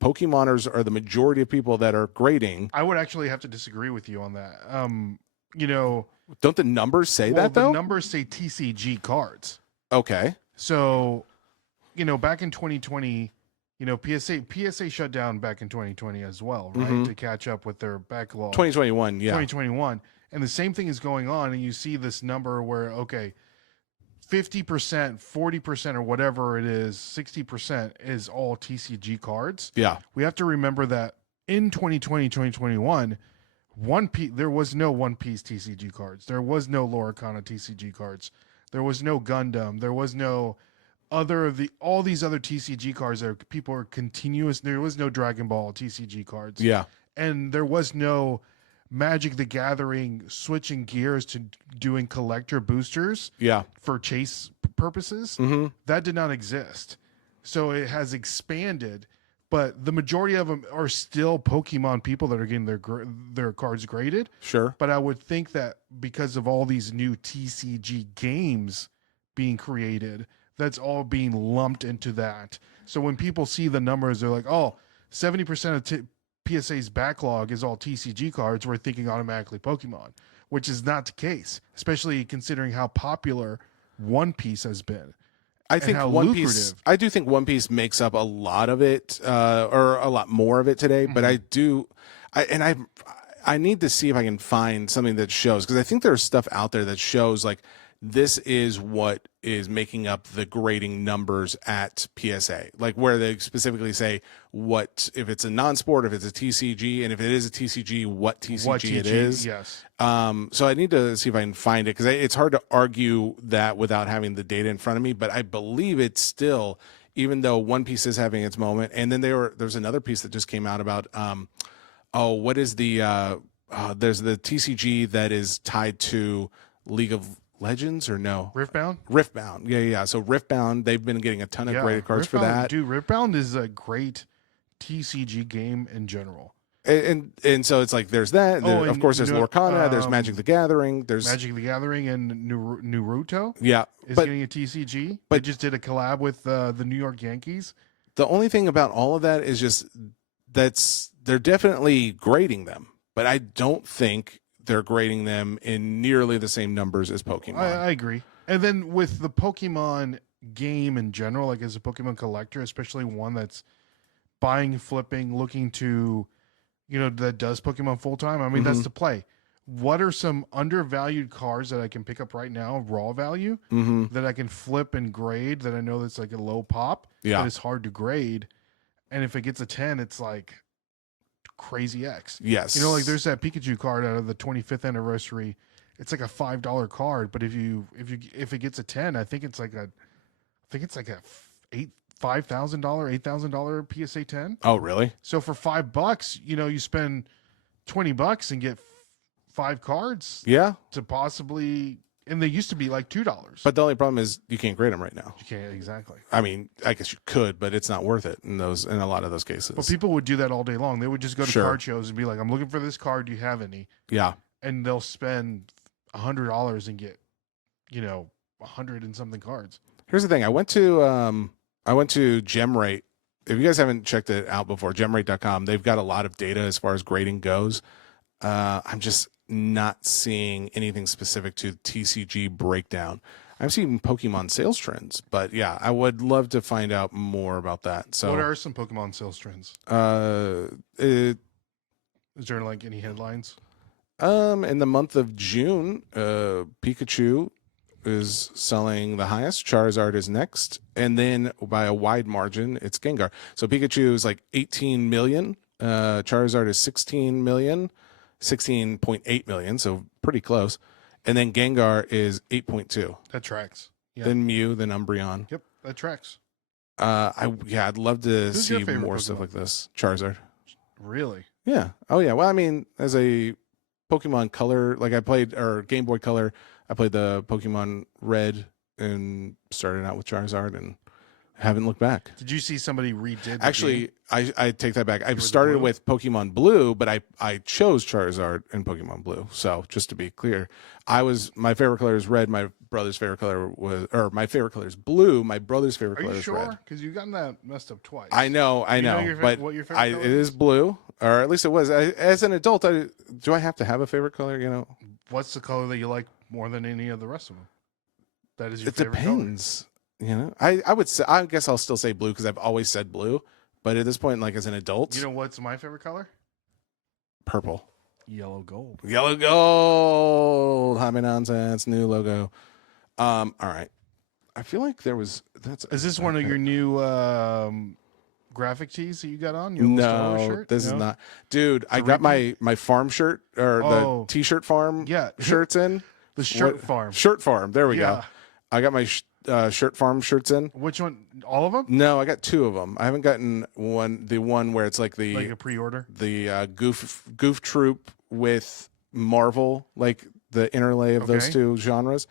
Pokemoners are the majority of people that are grading. I would actually have to disagree with you on that. Don't the numbers say that though? The numbers say TCG cards. Okay. So, back in 2020, PSA shut down back in 2020 as well, right? Mm-hmm. To catch up with their backlog. 2021, yeah. 2021. And the same thing is going on, and you see this number where, okay, 50%, 40%, or whatever it is, 60% is all TCG cards. Yeah. We have to remember that in 2020, 2021, there was no One Piece TCG cards. There was no Loricana TCG cards. There was no Gundam. There was no all these other TCG cards that people are continuous. There was no Dragon Ball TCG cards. Yeah. And there was no Magic the Gathering switching gears to doing collector boosters Yeah. for chase purposes. That did not exist. So it has expanded, but the majority of them are still Pokemon people that are getting their cards graded. Sure. But I would think that because of all these new TCG games being created, that's all being lumped into that. So when people see the numbers, they're like, oh, 70% of PSA's backlog is all TCG cards. We're thinking automatically Pokemon, which is not the case, especially considering how popular One Piece has been. I think One Piece. I do think One Piece makes up a lot of it, or a lot more of it today. But I need to see if I can find something that shows, because I think there's stuff out there that shows like this is what is making up the grading numbers at PSA, like where they specifically say what, if it's a non-sport, if it's a TCG, and if it is a TCG, what TCG it is. Yes. So I need to see if I can find it, because it's hard to argue that without having the data in front of me. But I believe it's still, even though One Piece is having its moment, and then there's another piece that just came out about what is the there's the TCG that is tied to League of Legends, or no? Riftbound. Yeah. So Riftbound, they've been getting a ton of graded cards for that. Dude, Riftbound is a great TCG game in general. And so it's like there's that. Of course, there's Lorcana. There's Magic the Gathering. There's Magic the Gathering and Naruto. Yeah, is getting a TCG. But they just did a collab with the New York Yankees. The only thing about all of that is just they're definitely grading them, but I don't think they're grading them in nearly the same numbers as Pokemon. I agree. And then with the Pokemon game in general, like as a Pokemon collector, especially one that's buying, flipping, looking to, that does Pokemon full time. I mean, that's the play. What are some undervalued cards that I can pick up right now, raw value, that I can flip and grade, that I know that's like a low pop, but it's hard to grade. And if it gets a 10, it's like crazy X. Yes. Like there's that Pikachu card out of the 25th anniversary. It's like a $5 card, but if it gets a 10, I think it's like a $5,000, $8,000 PSA 10. Oh, really? So for $5, you spend $20 and get 5 cards. Yeah. To possibly, and they used to be like $2. But the only problem is you can't grade them right now. You can't, exactly. I mean, I guess you could, but it's not worth it in a lot of those cases. But people would do that all day long. They would just go to card shows and be like, I'm looking for this card. Do you have any? Yeah. And they'll spend $100 and get, 100 and something cards. Here's the thing. I went to GemRate. If you guys haven't checked it out before, gemrate.com, they've got a lot of data as far as grading goes. I'm just not seeing anything specific to TCG breakdown. I'm seeing Pokemon sales trends, but yeah, I would love to find out more about that. So, what are some Pokemon sales trends? Is there like any headlines? In the month of June, Pikachu is selling the highest. Charizard is next, and then by a wide margin, it's Gengar. So Pikachu is like 18 million. Charizard is 16 million. 16.8 million, so pretty close. And then Gengar is 8.2. That tracks. Yeah. Then Mew, then Umbreon. Yep, that tracks. I'd love to see more Pokemon stuff like this. Charizard. Really? Yeah. Oh yeah. Well, I mean, as a Pokemon Color, like I played, or Game Boy Color, I played the Pokemon Red and started out with Charizard and haven't looked back. Did you see somebody redid? Actually, I take that back. I started with Pokemon Blue, but I chose Charizard in Pokemon Blue. So just to be clear, my favorite color is red. My brother's favorite color my favorite color is blue. My brother's favorite color is red. Are you sure? Because you've gotten that messed up twice. I know. But what your favorite color it is blue, or at least it was. As an adult, do I have to have a favorite color? What's the color that you like more than any of the rest of them? That is your favorite color. It depends. I would say, I guess I'll still say blue because I've always said blue, but at this point, like as an adult, what's my favorite color? Purple. Yellow gold. Hobby nonsense. New logo. All right. I feel like there was. Is this one of your new graphic tees that you got on? Your little Star Wars No, shirt? this is No? not, dude. I got my farm shirt or Oh. the t-shirt farm Yeah. shirts in. The shirt What- farm. Shirt farm. There we go. Yeah. I got my shirt farm shirts in. Which one? All of them? No, I got 2 of them. I haven't gotten the one where it's like Like a pre-order? the goof troop with Marvel, like the interlay of those Okay. 2 genres.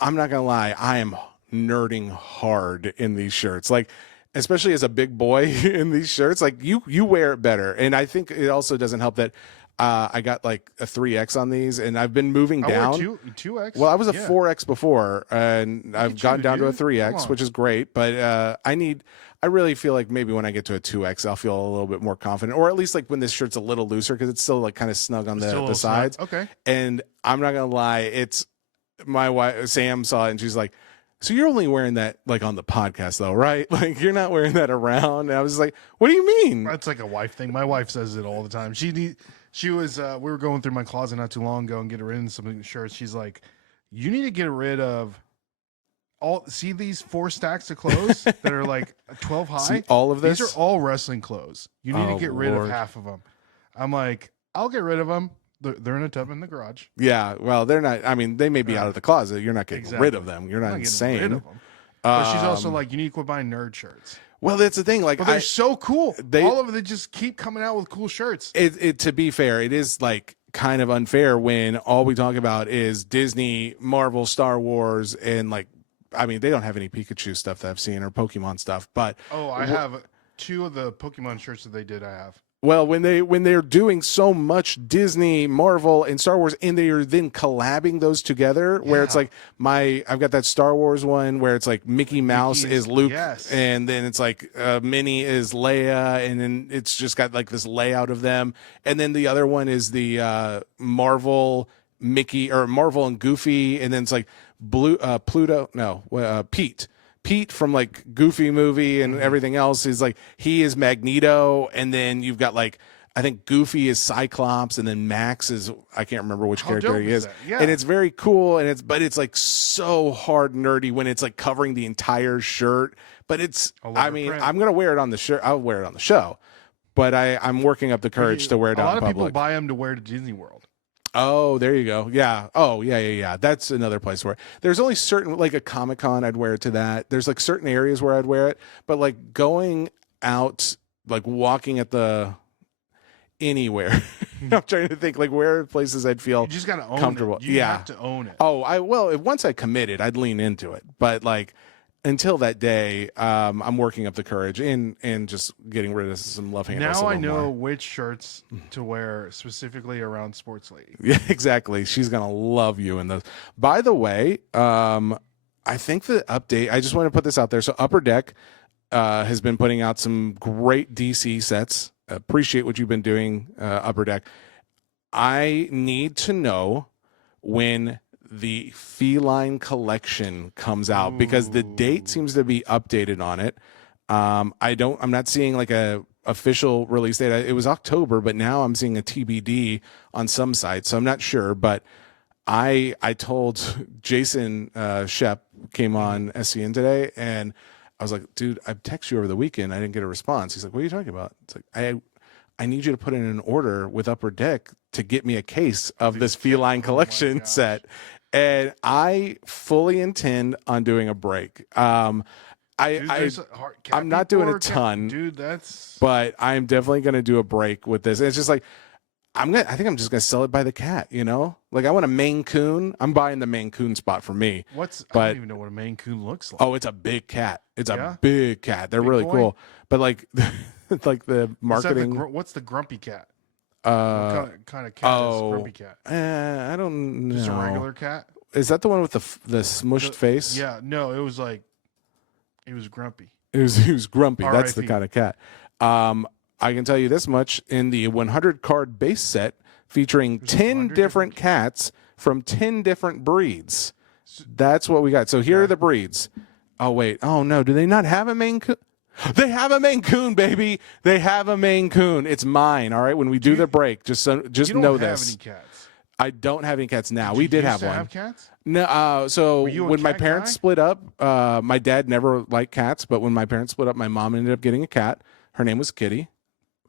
I'm not gonna lie, I am nerding hard in these shirts. Like, especially as a big boy in these shirts, like you wear it better. And I think it also doesn't help that I got like a 3X on these, and I've been moving down. I wore 2X. Well, I was a Yeah. 4X before, and I've at gone you, down to a dude. 3X, Come which is great. But I really feel like maybe when I get to a 2X, I'll feel a little bit more confident, or at least like when this shirt's a little looser because it's still like kind of snug on Still a the little sides. snug. Okay. And I'm not gonna lie, it's my wife Sam saw it and she's like, "So you're only wearing that like on the podcast though, right? Like you're not wearing that around." And I was like, "What do you mean?" That's like a wife thing. My wife says it all the time. She was we were going through my closet not too long ago and getting rid of some shirts. She's like, "You need to get rid of see these 4 stacks of clothes that are like 12 high. See all of this? These are all wrestling clothes. You need Oh, to get rid Lord. of half of them." I'm like, "I'll get rid of them. They're in a tub in the garage." Yeah, well, they're not. I mean, they may be Yeah. out of the closet. You're not getting Exactly. rid of them. You're I'm not getting insane. rid of them. But she's also Um, like, "You need to quit buying nerd shirts." well, that's the thing. Like, But they're so cool. they- All of them, they just keep coming out with cool shirts. it to be fair, it is like kind of unfair when all we talk about is Disney, Marvel, Star Wars, and like, I mean, they don't have any Pikachu stuff that I've seen or Pokemon stuff, but Oh, I have 2 of the Pokemon shirts that they did. I have. well, when they're doing so much Disney, Marvel, and Star Wars, and they are then collabing those together, where it's Yeah. like I've got that Star Wars one where it's like Mickey Mouse Mickey is Luke, yes. and then it's like Minnie is Leia, and then it's just got like this layout of them, and then the other one is the Marvel Mickey or Marvel and Goofy, and then it's like Pete from like Goofy movie and everything else is like he is Magneto, and then you've got like I think Goofy is Cyclops, and then Max is I can't remember which How character dope he is is. that? Yeah. And it's very cool, and it's like so hard nerdy when it's like covering the entire shirt. But it's I love I her mean print. I'm gonna wear it on the shirt. I'll wear it on the show, but I'm working up the courage to wear it A out lot in of people public. buy them to wear to Disney World. Oh, there you go. Yeah. Oh, yeah. That's another place where there's only certain, like a Comic-Con, I'd wear it to that. There's like certain areas where I'd wear it, but like going out, like walking at anywhere. I'm trying to think like where are places I'd feel You just got to own comfortable. it. You Yeah. have to own it. Oh, once I committed, I'd lean into it. But like until that day, I'm working up the courage and just getting rid of some love handles. Now a I little know more. which shirts to wear specifically around Sports Lady. Yeah, exactly. She's gonna love you in those. By the way, I think the update. I just want to put this out there. So Upper Deck has been putting out some great DC sets. Appreciate what you've been doing, Upper Deck. I need to know when the feline collection comes out because the date seems to be updated on it. I'm not seeing like a official release date. It was October, but now I'm seeing a TBD on some sites, so I'm not sure. But I told Jason Shep came on SCN today, and I was like, dude, I texted you over the weekend. I didn't get a response. He's like, what are you talking about? It's like I need you to put in an order with Upper Deck to get me a case of this feline collection gosh. set. And I fully intend on doing a break. Dude, I'm not doing a ton. Dude, that's But I'm definitely going to do a break with this. And it's just like, I think I'm just going to sell it by the cat, you know? Like I want a Maine Coon. I'm buying the Maine Coon spot for me. I I but- don't even know what a Maine Coon looks like. Oh, it's a big cat. It's Yeah? a big cat. They're Big really boy? cool. But like, like the What's that, marketing. what's the grumpy cat? Uh, What kind of cat is oh. grumpy cat? I don't know. Just a regular cat? Is that the one with the smushed face? Yeah, no, it was grumpy. He was grumpy. That's the R.I.P.. kind of cat. I can tell you this much: in the 100 card base set, featuring There's 10 100 different cats from 10 different breeds. That's what we got. So here are the breeds. Oh wait. Oh no. Do they not have a Maine Coon? They have a Maine Coon, baby. They have a Maine Coon. It's mine. All right. When we do the break, just You don't know have this. any cats. I don't have any cats now. Did We you did used have to one. have cats? No, so Were you a when my cat parents guy? split up, my dad never liked cats, but when my parents split up, my mom ended up getting a cat. Her name was Kitty,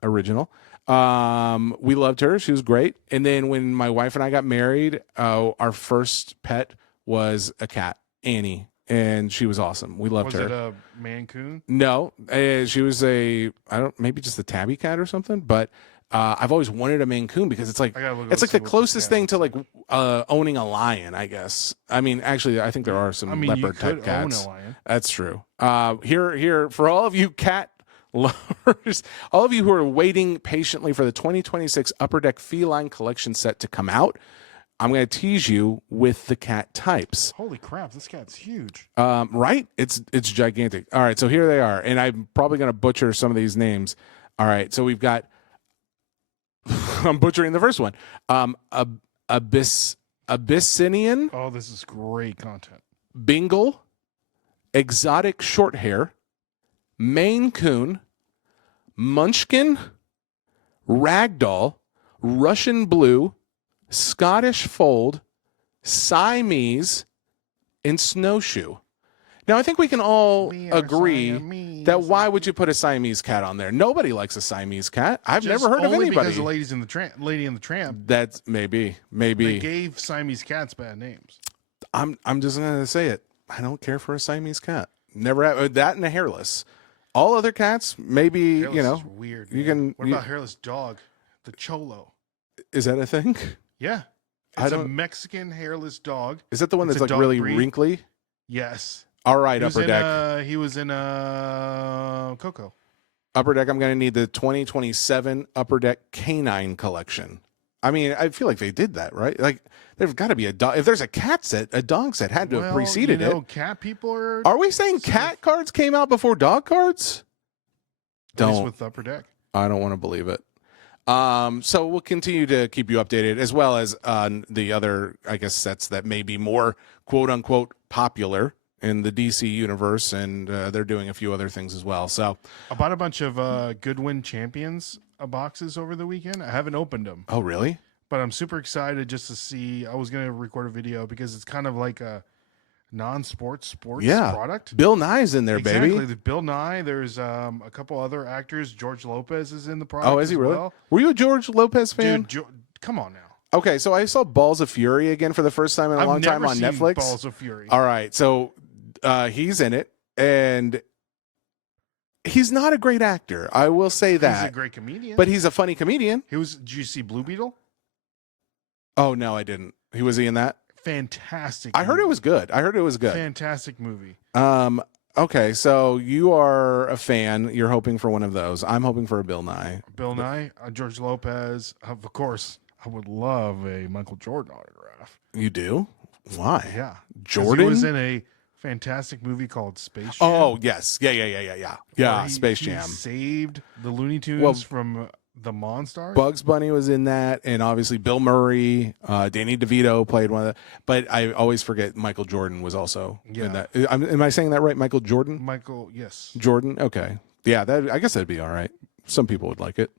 original. We loved her. She was great. And then when my wife and I got married, our first pet was a cat, Annie, and she was awesome. We loved Was her. it a Mancoon? No, she was maybe just a tabby cat or something, but I've always wanted a Maine Coon because it's like I gotta look it's up like to the see what closest cat thing to looks like owning a lion, I guess. I mean, actually, I think there are some I mean, you leopard type could own cats. a lion. That's true. Here for all of you cat lovers, all of you who are waiting patiently for the 2026 Upper Deck Feline Collection set to come out, I'm going to tease you with the cat types. Holy crap, this cat's huge. Right? It's gigantic. All right, so here they are, and I'm probably going to butcher some of these names. All right, so we've got. I'm butchering the first one. Abyssinian, Oh, this is great content. Bengal, exotic short hair, Maine Coon, Munchkin, Ragdoll, Russian Blue, Scottish Fold, Siamese, and Snowshoe. Now, I think we can all agree that why would you put a Siamese cat on there? Nobody likes a Siamese cat. I've never heard of only anybody. because the Lady and the Tramp. That's maybe. They gave Siamese cats bad names. I'm just gonna say it. I don't care for a Siamese cat. Never have that and a hairless. All other cats, maybe Hairless is weird. You man. can. What about hairless dog? The Cholo. Is that a thing? Yeah, it's a Mexican hairless dog. Is that the one It's that's a like dog really breed. wrinkly? Yes. All right, He was Upper in, Deck. He was in Coco. Upper Deck. I'm gonna need the 2027 Upper Deck Canine Collection. I mean, I feel like they did that, right? Like, there's got to be a dog. If there's a cat set, a dog set had to have preceded it. Cat people are. Are we saying cat cards came out before dog cards? At least Don't. with Upper Deck. I don't want to believe it. So we'll continue to keep you updated, as well as the other, I guess, sets that may be more quote unquote popular in the DC universe, and they're doing a few other things as well. So I bought a bunch of Goodwin Champions boxes over the weekend. I haven't opened them, oh really? but I'm super excited just to see. I was going to record a video because it's kind of like a non-sports product. Bill Nye's in there, Exactly. baby. The Bill Nye. There's a couple other actors. George Lopez is in the product. Oh, is he as really? well. Were you a George Lopez fan? Dude, come on now. Okay, so I saw Balls of Fury again for the first time in a long time never on seen Netflix. Balls of Fury. All right, so he's in it, and he's not a great actor. I will say that. He's a great comedian. But he's a funny comedian. Did you see Blue Beetle? Oh no, I didn't. Was he in that? Fantastic. I heard it was good. Fantastic movie. Okay, so you are a fan. You're hoping for one of those. I'm hoping for a Bill Nye. Bill Nye, George Lopez. Of course, I would love a Michael Jordan autograph. You do? Why? Yeah. 'Cause Jordan He was in a fantastic movie called Space Jam. Oh, yes. Yeah. where Space he Jam. saved the Looney Tunes from the Monstars. Bugs Bunny was in that, and obviously Bill Murray, Danny DeVito played one of the. But I always forget Michael Jordan was also in that. Am I saying that right? Michael Jordan? Yes. Jordan? Okay. Yeah, I guess that'd be all right. Some people would like it.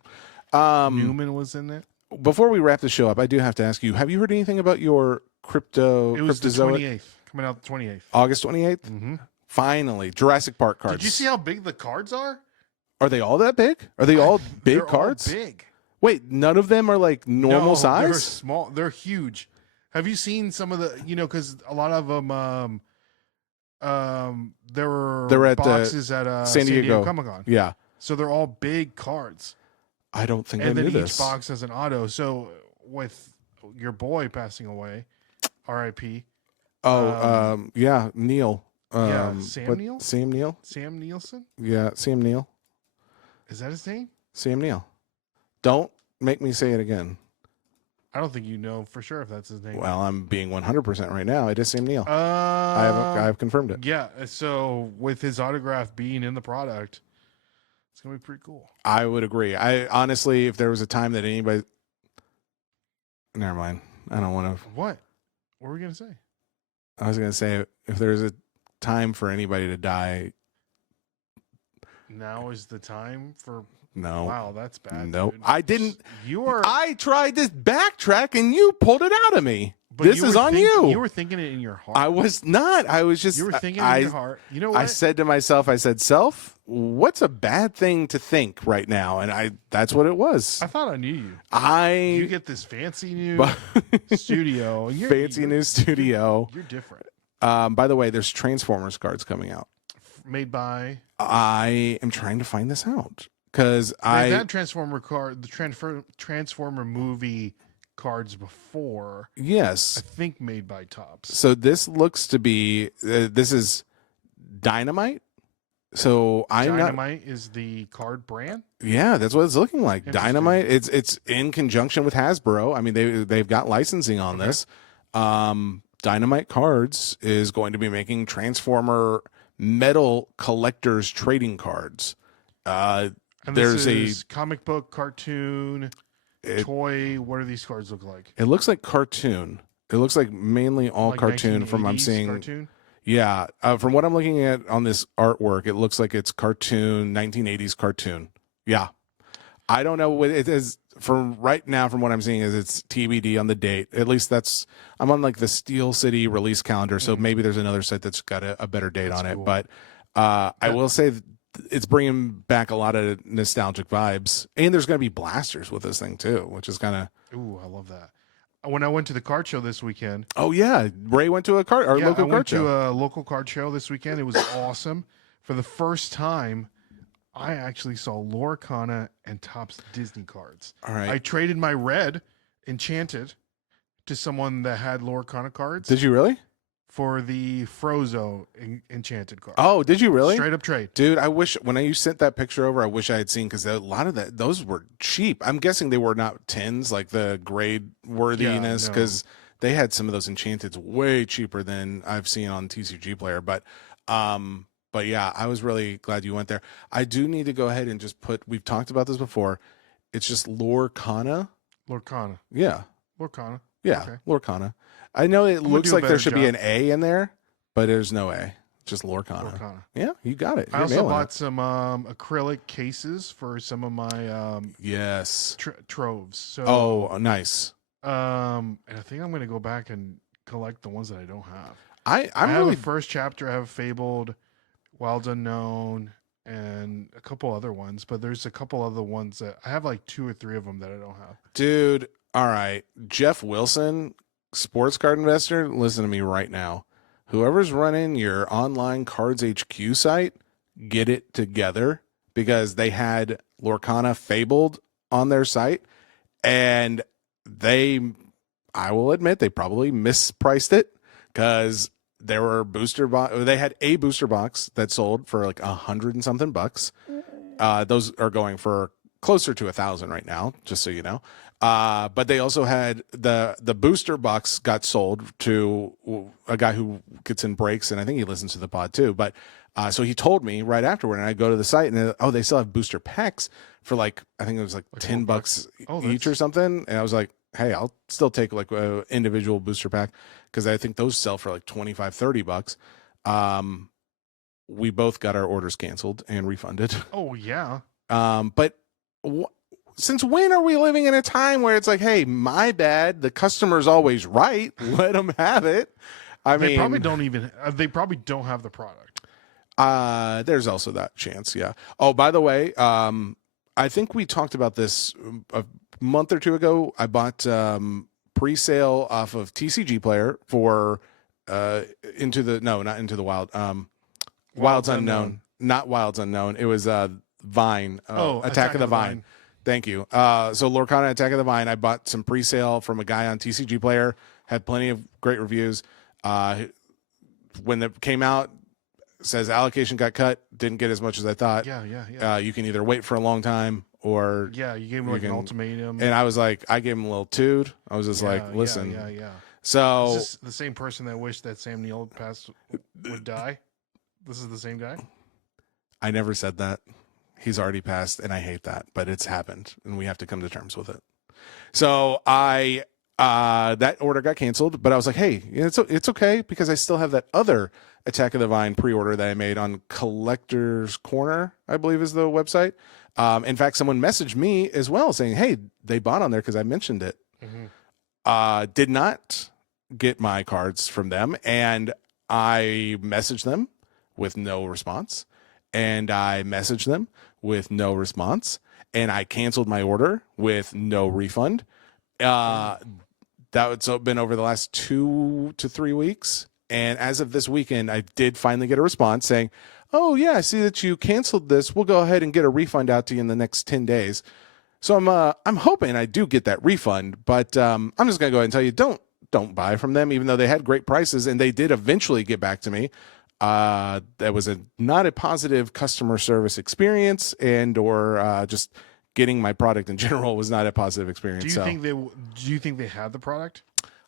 Newman was in it. Before we wrap the show up, I do have to ask you, have you heard anything about your crypto? It was the Cryptozoic? 28th. Coming out the 28th. August 28th? Mm-hmm. Finally. Jurassic Park cards. Did you see how big the cards are? Are they all that big? Are they all big They're cards? all big. Wait, none of them are like normal No, size? They're small. They're huge. Have you seen some of the? Because a lot of them, there were at boxes at San Diego Comic-Con. Yeah. So they're all big cards, I don't think and I then knew each this. box has an auto. So with your boy passing away, R.I.P. Yeah, Neil. Sam Neill? Sam Neill? Sam Nielsen, Yeah, Sam Neill. is that his name? Sam Neill. Don't make me say it again. I don't think you know for sure if that's his name. Well, I'm being 100% right now. It is Sam Neill. I have confirmed it. Yeah. So with his autograph being in the product, it's gonna be pretty cool. I would agree. I honestly, if there was a time that anybody, never mind. I don't want to. What were we gonna say? I was going to say if there's a time for anybody to die, now is the time for. No. Wow, that's bad. Nope. Dude. I didn't. You are. I tried this backtrack and you pulled it out of me. But This you is were on think- you. You were thinking it in your heart. I was not. I was just. You were thinking in your heart. You know what? I said to myself, I said, self, what's a bad thing to think right now? And that's what it was. I thought I knew you. You I get this fancy new studio. And fancy new studio. You're different. By the way, there's Transformers cards coming out. Made by. I am trying to find this out because They've had Transformer Transformer movie cards before. Yes, I think made by Topps. so this looks to be this is Dynamite. So I'm not. Dynamite is the card brand. Yeah, that's what it's looking like. Interesting. Dynamite. It's in conjunction with Hasbro. I mean, they've got licensing on this. Dynamite Cards is going to be making Transformer metal collectors trading cards. And There's this is comic book, cartoon, toy. What do these cards look like? It looks like cartoon. It looks like mainly all Like cartoon from I'm 1980s seeing. cartoon? Yeah, from what I'm looking at on this artwork, it looks like it's cartoon, 1980s cartoon. Yeah, I don't know what it is from right now. From what I'm seeing, is it's TBD on the date. At least I'm on like the Steel City release calendar, so maybe there's another site that's got a better date on it. cool. But I will say it's bringing back a lot of nostalgic vibes, and there's going to be blasters with this thing too, which is kind of. Ooh, I love that. When I went to the card show this weekend. Oh yeah, Ray went to a local I card went show. to a local card show this weekend. It was awesome. For the first time, I actually saw Lorcana and Topps Disney cards. All right, I traded my red Enchanted to someone that had Lorcana cards did you really? for the Frozo Enchanted card. Oh, did you really? Straight up trade. Dude, I wish when you sent that picture over, I wish I had seen because a lot of those were cheap. I'm guessing they were not tins, like the grade worthiness, no. because they had some of those Enchanteds way cheaper than I've seen on TCG Player. But yeah, I was really glad you went there. I do need to go ahead and just we've talked about this before. It's just Lorcana. Lorcana. Yeah. Lorcana. Yeah. Okay. Lorcana. I know it gonna looks do a like there better should be job. an A in there, but there's no A. Just Lorcana. Lorcana. Yeah, you got it. I You're also nailing bought it. some acrylic cases for some of my Yes. troves. So Oh, nice. and I think I'm going to go back and collect the ones that I don't have. I'm I have really a first chapter. I have Fabled, Wilds Unknown, and a couple other ones. But there's a couple other ones that I have, like 2 or 3 of them that I don't have. dude. All right, Jeff Wilson, sports card investor. Listen to me right now. Whoever's running your online Cards HQ site, get it together because they had Lorcana Fabled on their site, and I will admit, they probably mispriced it because there were they had a booster box that sold for like $100 and something bucks. Those are going for closer to 1,000 right now, just so you know. But they also had the booster box got sold to a guy who gets in breaks, and I think he listens to the pod too. But so he told me right afterward, and I go to the site, and they still have booster packs for like I think it was like $10 each or something. And I was like, hey, I'll still take like an individual booster pack because I think those sell for like $25-$30. We both got our orders canceled and refunded. Oh, yeah. But since when are we living in a time where it's like, hey, my bad, the customer's always right, let them have it? They probably don't have the product. There's also that chance, yeah. Oh, by the way, I think we talked about this a month or two ago. I bought pre-sale off of TCG Player for not Into the Wild, Wilds Unknown. Not Wilds Unknown. It was Vine. Attack of the Vine. Thank you. So Lorcana Attack of the Vine, I bought some pre-sale from a guy on TCG Player. Had plenty of great reviews. When it came out, says allocation got cut. Didn't get as much as I thought. Yeah. You can either wait for a long time or Yeah, you gave him like an ultimatum. And I was like, I gave him a little toot. I was just like, listen. Yeah. So is this the same person that wished that Sam Neill would die? This is the same guy? I never said that. He's already passed, and I hate that, but it's happened, and we have to come to terms with it. So I that order got canceled, but I was like, hey, it's okay because I still have that other Attack of the Vine pre-order that I made on Collector's Corner, I believe is the website. In fact, someone messaged me as well saying, hey, they bought on there because I mentioned it. Did not get my cards from them, and I messaged them with no response, and I messaged them with no response, and I canceled my order with no refund. That's been over the last 2 to 3 weeks. And as of this weekend, I did finally get a response saying, oh, yeah, I see that you canceled this. We'll go ahead and get a refund out to you in the next 10 days. So I'm hoping I do get that refund. But I'm just going to go ahead and tell you, don't buy from them, even though they had great prices. And they did eventually get back to me. That was not a positive customer service experience, and or just getting my product in general was not a positive experience. Do you think they had the product?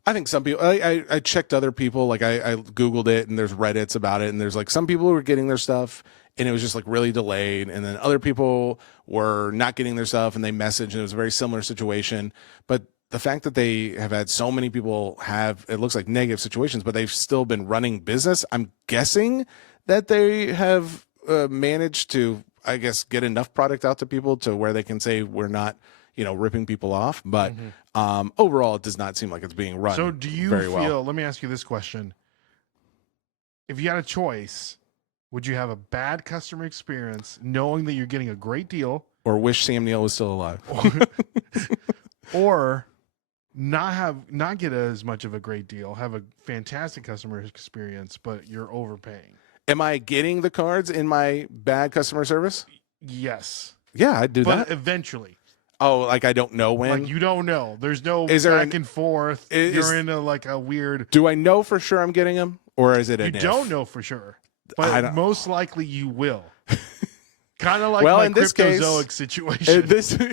I think some people, I checked other people, like I Googled it, and there's Reddits about it, and there's like some people who were getting their stuff and it was just like really delayed, and then other people were not getting their stuff and they messaged, and it was a very similar situation. But the fact that they have had so many people have, it looks like negative situations, but they've still been running business, I'm guessing that they have managed to, I guess, get enough product out to people to where they can say we're not, ripping people off. But overall, it does not seem like it's being run. So do you very feel, well. let me ask you this question. If you had a choice, would you have a bad customer experience knowing that you're getting a great deal, Or wish Sam Neill was still alive? or not get as much of a great deal, have a fantastic customer experience, but you're overpaying? Am I getting the cards in my bad customer service? Yes. Yeah, I'd do But that. eventually. Oh, like I don't know when? Like you don't know. There's no Is there back and forth. is- You're in a weird. Do I know for sure I'm getting them? Or is it a You if? don't know for sure, I but don't- most likely you will. Kind of like Well, my in this case- cryptozoic situation.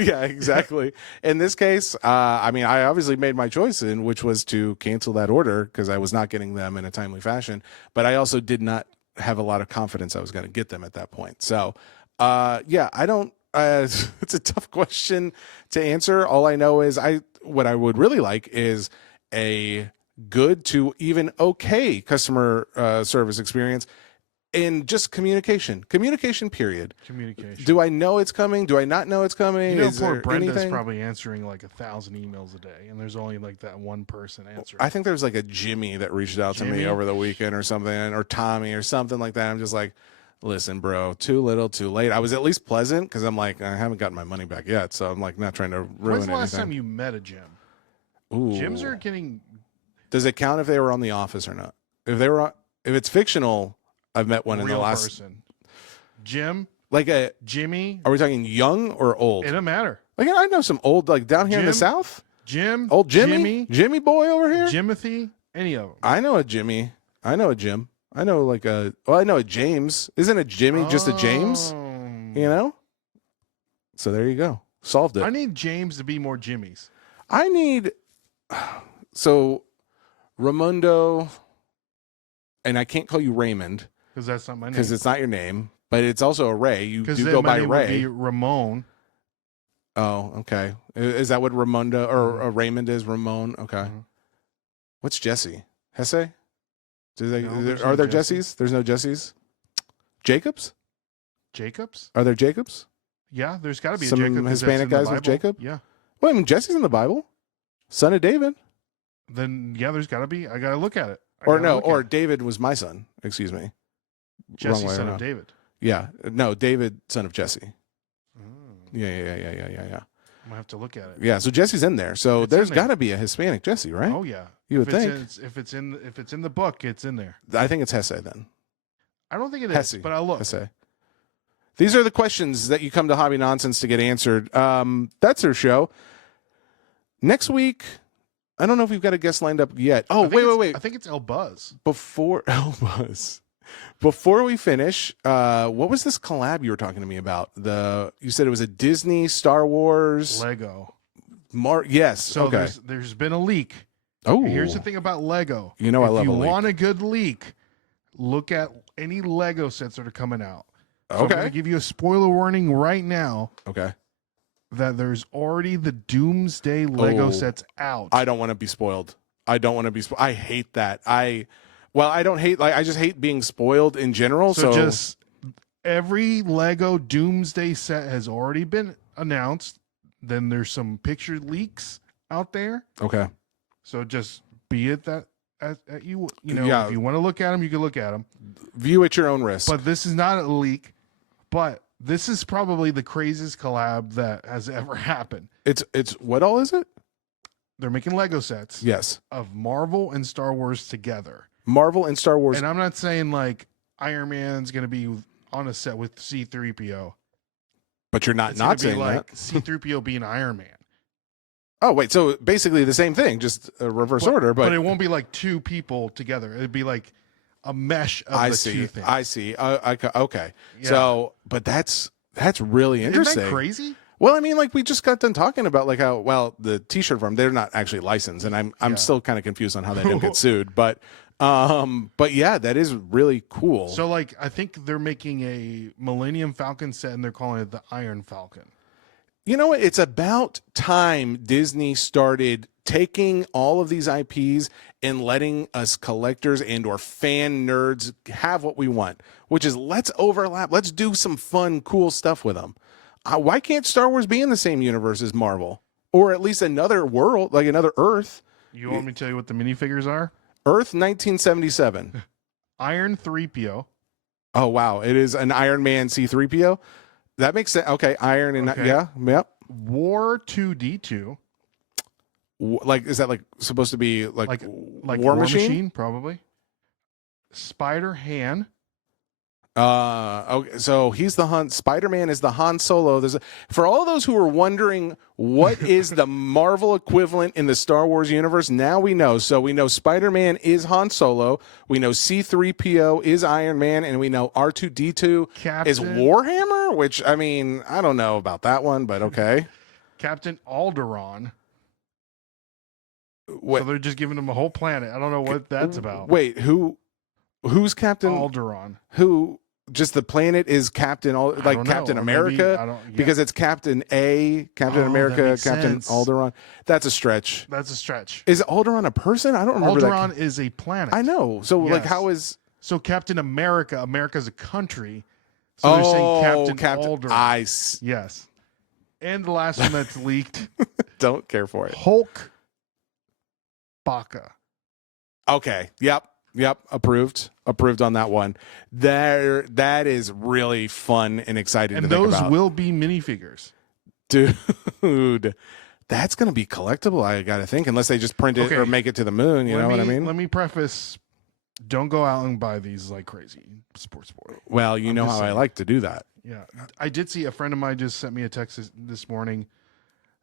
Yeah, exactly. In this case, I mean, I obviously made my choice, which was to cancel that order because I was not getting them in a timely fashion. But I also did not have a lot of confidence I was going to get them at that point. So, yeah, I don't. It's a tough question to answer. All I know is what I would really like is a good to even okay customer service experience. And just communication period. Communication. Do I know it's coming? Do I not know it's coming? Is poor there Brenda's anything? probably answering like 1,000 emails a day, and there's only like that one person answering. I think there's like a Jimmy that reached out to me Jimmy? over the weekend or something, or Tommy or something like that. I'm just like, listen, bro, too little, too late. I was at least pleasant because I'm like, I haven't gotten my money back yet, so I'm like not trying to ruin When's the last anything. time you met a gym? Ooh. Gyms are getting. Does it count if they were on The Office or not? If it's fictional, I've met one in the real last person. Jim, like a. Jimmy. Are we talking young or old? It don't matter. Like I know some old, like down here in the Jim, South. Jim, Old Jimmy boy over here. Jimothy, any of them. I know a Jimmy. I know a Jim. I know like a. Well, I know a James. Isn't a Jimmy just a James? You know. So there you go. Solved it. I need James to be more Jimmys. I need. So, Ramondo, and I can't call you Raymond Because that's not my name. because it's not your name, but it's also a Ray. You Because do then go my by name would Ray. be Ramon. Oh, okay. Is that what Ramondo or Raymond is? Ramon. Okay. Mhm. What's Jesse? Hesse? No, there's Are no there Jesse. Jessies? There's no Jessies. Jacobs? Jacobs? Are there Jacobs? Yeah, there's got to be a Some Jacob. 'cause that's Hispanic in the guys with Bible. Jacob? Yeah. Well, I mean, Jesse's in the Bible. Son of David. Then, yeah, there's got to be. I got to look at it. Or David was my son. Excuse me. Jesse, way son around. of David. Yeah. No, David, son of Jesse. Mm, Yeah. I'm going to have to look at it. Yeah, so Jesse's in there. So It's there's in there. got to be a Hispanic Jesse, right? Oh, yeah. You would If think. if it's in the book, it's in there. I think it's Hesse then. I don't think it is, Hesse. but I'll look. Hesse. These are the questions that you come to Hobby Nonsense to get answered. That's our show. Next week, I don't know if we've got a guest lined up yet. Oh, I think wait. I think it's El Buzz. Before we finish, what was this collab you were talking to me about? You said it was a Disney, Star Wars, Lego. Yes. So okay. there's been a leak. Oh, Here's the thing about Lego. You know I love If a you leak. want a good leak, look at any Lego sets that are coming out. So I'm Okay. going to give you a spoiler warning right now. Okay. that there's already the Doomsday Lego Oh, sets out. I don't want to be spoiled. I don't want to be spoiled. I hate that. I don't hate, like, I just hate being spoiled in general. So just every Lego Doomsday set has already been announced. Then there's some picture leaks out there. okay. So just be it that at you know, Yeah. if you want to look at them, you can look at them. View at your own risk. But this is not a leak. But this is probably the craziest collab that has ever happened. It's what all is it? They're making Lego sets Yes. of Marvel and Star Wars together. Marvel and Star Wars. And I'm not saying like Iron Man's going to be on a set with C-3PO. But you're not It's gonna be saying like that. C-3PO being Iron Man. Oh, wait. So basically the same thing, just a reverse order. But it won't be like two people together. It'd be like a mesh of I the see. two things. I see. Okay. Yeah. So, but that's really interesting. Isn't that crazy? Well, I mean, like we just got done talking about like how the T-shirt firm, they're not actually licensed, and I'm Yeah. still kind of confused on how they didn't get sued. But yeah, that is really cool. So like I think they're making a Millennium Falcon set and they're calling it the Iron Falcon. You know what? It's about time Disney started taking all of these IPs and letting us collectors and or fan nerds have what we want, which is let's overlap. Let's do some fun, cool stuff with them. Why can't Star Wars be in the same universe as Marvel? Or at least another world, like another Earth? You want me to tell you what the minifigures are? Earth 1977. Iron 3PO. Oh, wow. It is an Iron Man C-3PO? That makes sense. Okay, Iron and Okay. yeah, yep. War 2D2. Like, is that like supposed to be like War Machine? Probably. Spider Han. Okay, so he's the Han. Spider-Man is the Han Solo. For all those who are wondering what is the Marvel equivalent in the Star Wars universe, now we know. So we know Spider-Man is Han Solo. We know C-3PO is Iron Man, and we know R2-D2 is Warhammer. Which, I mean, I don't know about that one, but okay. Captain Alderaan. Wait, So they're just giving him a whole planet. I don't know what that's about. Wait, who's Captain? Alderaan. Who? Just the planet is Captain, I like don't know. Captain Or maybe- America, I don't- yeah. because it's Captain Oh, America, that makes Captain sense. Alderaan. That's a stretch. That's a stretch. Is Alderaan a person? I don't remember Alderaan that. is a planet. I know. So like, Yes. how is? So Captain America, America's a country. So they're saying Captain Alderaan. Yes. And the last one that's leaked, don't care for it. Hulk Baka. Okay. Yep. Approved on that one. That is really fun and exciting And to think those about. will be minifigures. Dude, that's gonna be collectible. I gotta think, unless they just print it Okay. or make it to the moon. You know what I mean? Let me preface, don't go out and buy these like crazy. Sports board. Well, you I'm know just how I saying. like to do that. Yeah. I did see a friend of mine just sent me a text this morning.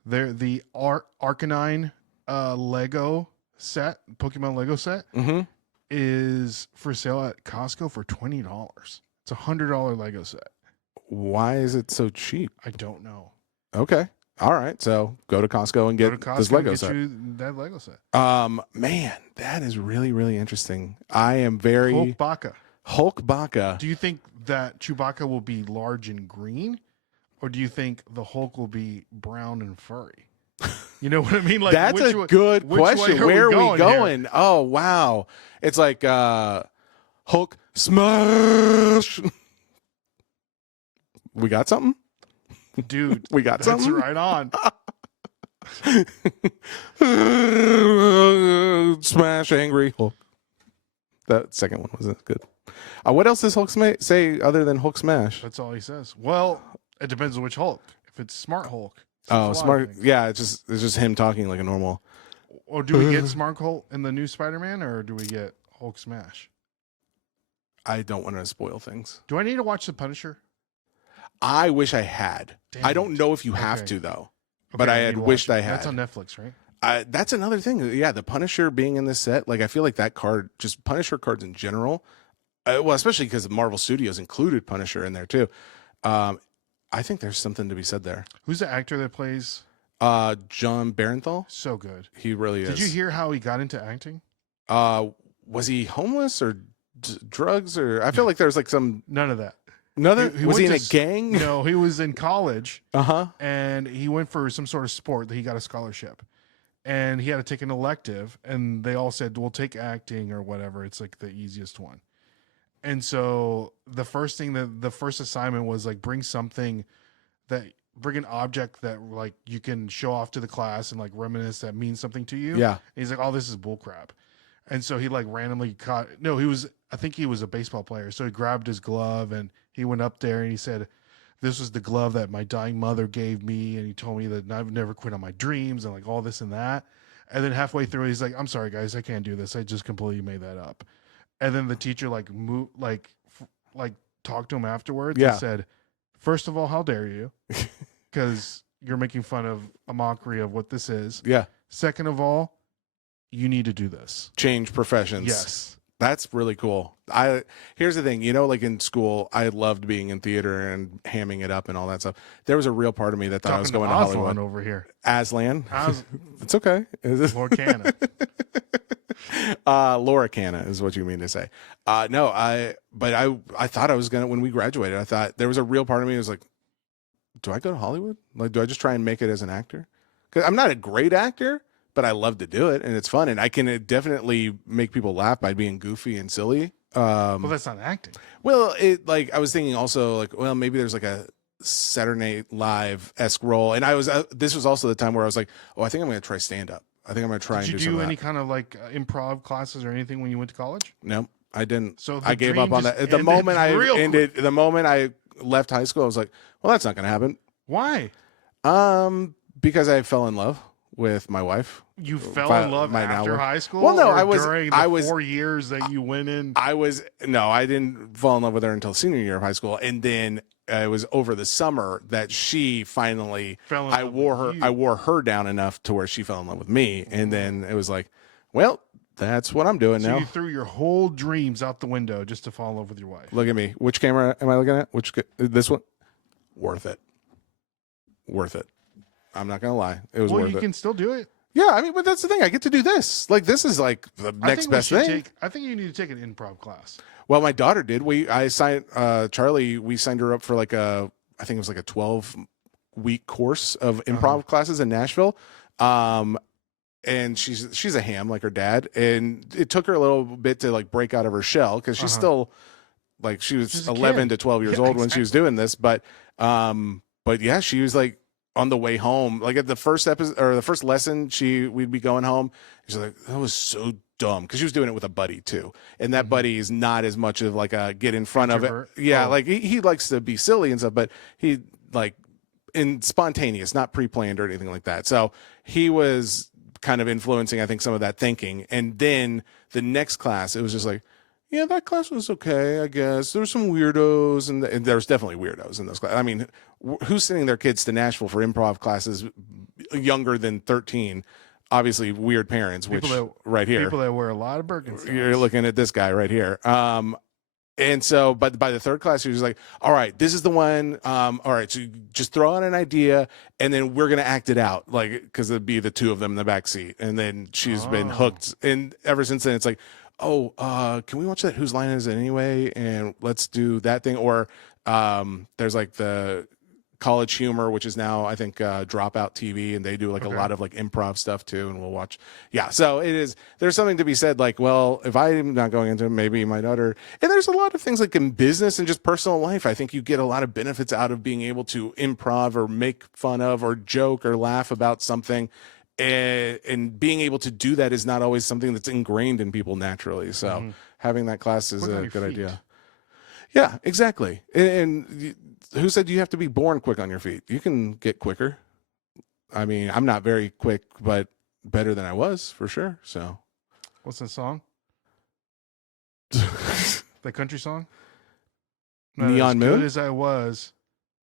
The Arcanine Lego set, Pokemon Lego set, Mm-hmm. is for sale at Costco for $20. It's a $100 Lego set. Why is it so cheap? I don't know. Okay. All right. So go to Costco and Go get to Costco this and Lego get set. you that Lego set. Man, that is really, really interesting. I am very Hulk Baka. Hulk Baka. Do you think that Chewbacca will be large and green, or do you think the Hulk will be brown and furry? You know what I mean? Like That's a good question. Where are we going? Oh wow. It's like Hulk smash. We got something? Dude, We got that's something? right on. Smash angry Hulk. That second one wasn't good. What else does Hulk say other than Hulk smash? That's all he says. Well, it depends on which Hulk. If it's Smart Hulk. says a Oh, lot of smart. things. Yeah, it's just him talking like a normal. Or do we get Smart Hulk in the new Spider-Man, or do we get Hulk Smash? I don't want to spoil things. Do I need to watch The Punisher? I wish I had. Damn I don't it. know if you have Okay. to though. But Okay, I need had to watch wished it. I had. That's on Netflix, right? That's another thing. Yeah, the Punisher being in this set, like I feel like that card, just Punisher cards in general, well, especially because Marvel Studios included Punisher in there too. I think there's something to be said there. Who's the actor that plays? John Barenthal, So good. he really is. Did you hear how he got into acting? Was he homeless or drugs or? I feel like there's like some. None of that. Another He was he in went a to gang? No, he was in college, Uh-huh. and he went for some sort of sport that he got a scholarship. And he had to take an elective, and they all said, "We'll take acting or whatever. It's like the easiest one." And so the first assignment was like bring an object that like you can show off to the class and like reminisce that means something to you. Yeah. And he's like, "Oh, this is bullcrap." And so he like randomly I think he was a baseball player. So he grabbed his glove and he went up there and he said, "This was the glove that my dying mother gave me." And he told me that I've never quit on my dreams and like all this and that. And then halfway through, he's like, "I'm sorry, guys, I can't do this. I just completely made that up." And then the teacher talked to him afterwards Yeah. and said, "First of all, how dare you? Because you're making fun of a mockery of what this is. Yeah. Second of all, you need to do this." Change professions. Yes. That's really cool. Here's the thing, like in school, I loved being in theater and hamming it up and all that stuff. There was a real part of me that thought I was going to Hollywood. over here. Aslan. It's okay. Lord Canna. Laura Canna is what you mean to say. No, I thought I was gonna, when we graduated, I thought there was a real part of me that was like, do I go to Hollywood? Like, do I just try and make it as an actor? Because I'm not a great actor, but I love to do it and it's fun and I can definitely make people laugh by being goofy and silly. Well, that's not acting. Well, I was thinking also like, well, maybe there's like a Saturday Night Live-esque role, and this was also the time where I was like, oh, I think I'm going to try stand up. I think I'm going to try and do Did you some do of any that. kind of like improv classes or anything when you went to college? No, I didn't. So I gave up on just that. The moment I left high school, I was like, well, that's not going to happen. Why? Because I fell in love with my wife. You fell in love after high school? Well, no, or during the 4 years that you went in. I didn't fall in love with her until senior year of high school, and then it was over the summer that she finally fell in love with you. I wore her down enough to where she fell in love with me, and then it was like, well, that's what I'm doing now. You threw your whole dreams out the window just to fall in love with your wife. Look at me. Which camera am I looking at? This one? Worth it. I'm not gonna lie. It was worth it. Well, you can still do it. Yeah, I mean, but that's the thing. I get to do this. Like, this is like the next best thing. I think you need to take an improv class. Well, my daughter did. I signed Charlie. We signed her up for I think it was like a 12-week course of improv classes in Nashville. And she's a ham like her dad, and it took her a little bit to like break out of her shell because she's still like she was 11 to 12 years old when she was doing this. But yeah, she was like on the way home, like at the first episode or the first lesson, we'd be going home. She's like, that was so dumb, because she was doing it with a buddy too, and that buddy is not as much of like a get in front Introvert. of it. Yeah, like he likes to be silly and stuff, but he like in spontaneous, not pre-planned or anything like that. So he was kind of influencing, I think, some of that thinking. And then the next class, it was just like, yeah, that class was okay, I guess. There were some weirdos, and there's definitely weirdos in those classes. I mean, who's sending their kids to Nashville for improv classes younger than 13? Obviously, weird parents, right here. People that wear a lot of Birkenstocks. You're looking at this guy right here. And so, but by the third class, he was like, all right, this is the one. All right, so you just throw out an idea, and then we're going to act it out, like, because it'd be the two of them in the back seat. And then she's been hooked. And ever since then, it's like, can we watch that Whose Line Is It Anyway? And let's do that thing. Or there's like the College Humor, which is now, I think, Dropout TV, and they do like a lot of like improv stuff too, and we'll watch. Yeah, so there's something to be said, like, well, if I'm not going into it, maybe my daughter. And there's a lot of things like in business and just personal life, I think you get a lot of benefits out of being able to improv or make fun of or joke or laugh about something. And being able to do that is not always something that's ingrained in people naturally. So having that class is a good idea. Yeah, exactly. And who said you have to be born quick on your feet? You can get quicker. I mean, I'm not very quick, but better than I was for sure. So, what's the song? The country song? Neon Moon. Good as I was.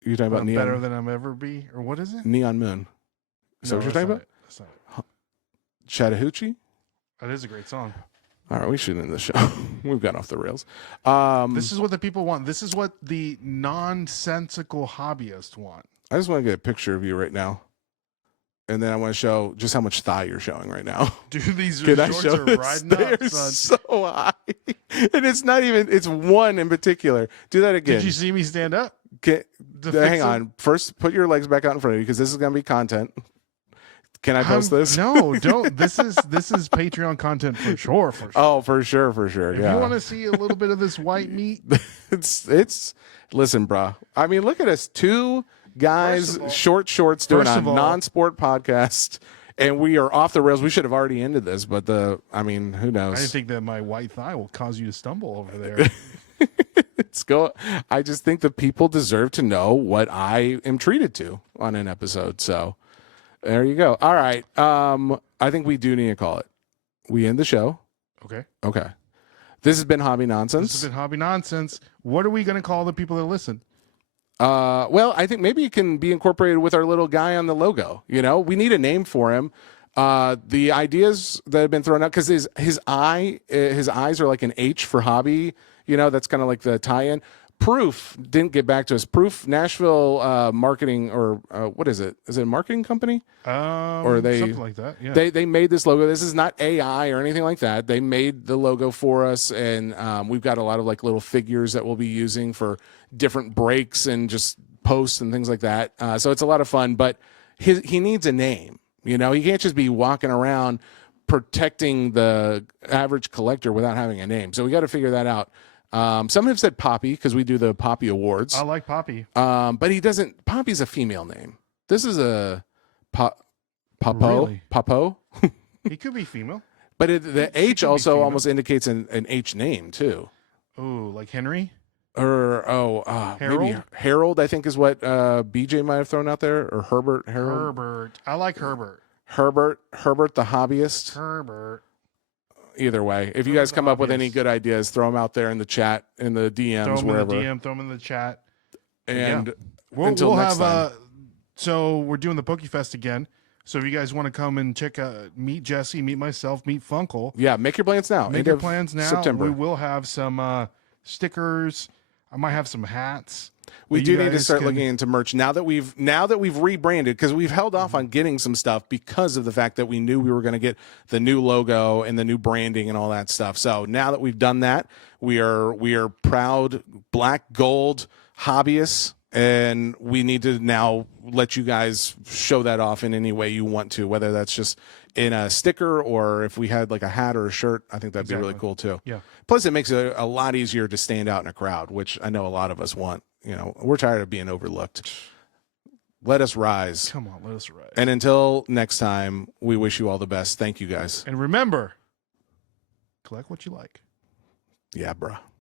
You're talking about Neon? Better than I'll ever be, or what is it? Neon Moon. Is that what you're talking about? That's not it. Chattahoochee? That is a great song. All right, we should end the show. We've gone off the rails. This is what the people want. This is what the nonsensical hobbyists want. I just want to get a picture of you right now. and then I want to show just how much thigh you're showing right now. Dude, these Can I shorts show are this? riding They're up, son. so high, and it's not even. It's one in particular. Do that again. Did you see me stand up? Hang fix on. First, put your legs back out in front of you because this is going to be content. Can I post this? No, don't. This is Patreon content for sure. For sure. Oh, for sure. If Yeah. you want to see a little bit of this white meat, it's. Listen, bro. I mean, look at us, two guys, First of all- short shorts, doing first a of all- non-sport podcast, and we are off the rails. We should have already ended this, but who I knows? didn't think that my white thigh will cause you to stumble over there. I just think the people deserve to know what I am treated to on an episode. So there you go. All right. I think we do need to call it. We end the show. Okay. This has been Hobby Nonsense. This has been Hobby Nonsense. What are we going to call the people that listen? Well, I think maybe it can be incorporated with our little guy on the logo. You know, we need a name for him. The ideas that have been thrown out, because his eyes are like an H for hobby. You know, that's kind of like the tie-in. Proof didn't get back to us. Proof Nashville marketing, or what is it? Is it a marketing company? Or something like that. Yeah. They made this logo. This is not AI or anything like that. They made the logo for us, and we've got a lot of like little figures that we'll be using for different breaks and just posts and things like that. So it's a lot of fun, but he needs a name. You know, he can't just be walking around protecting the average collector without having a name. So we got to figure that out. Some have said Poppy because we do the Poppy Awards. I like Poppy. But he doesn't. Poppy's a female name. This is a Popo. Really? Popo. He could be female. But the She H could be also female. almost indicates an H name too. Oh, like Henry? Or maybe Harold? Harold. I think is what BJ might have thrown out there, or Herbert. Harold. Herbert. I like Herbert. Herbert the hobbyist. Herbert. Either way, if you Herbert guys the come up with any hobbyist. good ideas, throw them out there in the chat, in the DMs, Throw him wherever. in the DM, throw him in the chat. And We'll next have time. so we're doing the PokeFest again. So if you guys want to come and meet Jesse, meet myself, meet Funkle, Yeah, make your plans now. make End your of plans now. September. We will have some stickers. I might have some hats. We that do you need to guys start can- looking into merch now that we've rebranded, because we've held off on getting some stuff because of the fact that we knew we were going to get the new logo and the new branding and all that stuff. So now that we've done that, we are proud black gold hobbyists, and we need to now let you guys show that off in any way you want to, whether that's just in a sticker or if we had like a hat or a shirt. I think that'd be really cool too. Yeah. Plus, it makes it a lot easier to stand out in a crowd, which I know a lot of us want. You know, we're tired of being overlooked. Let us rise. Come on, let us ride. And until next time, we wish you all the best. Thank you, guys. And remember, collect what you like. Yeah, bruh.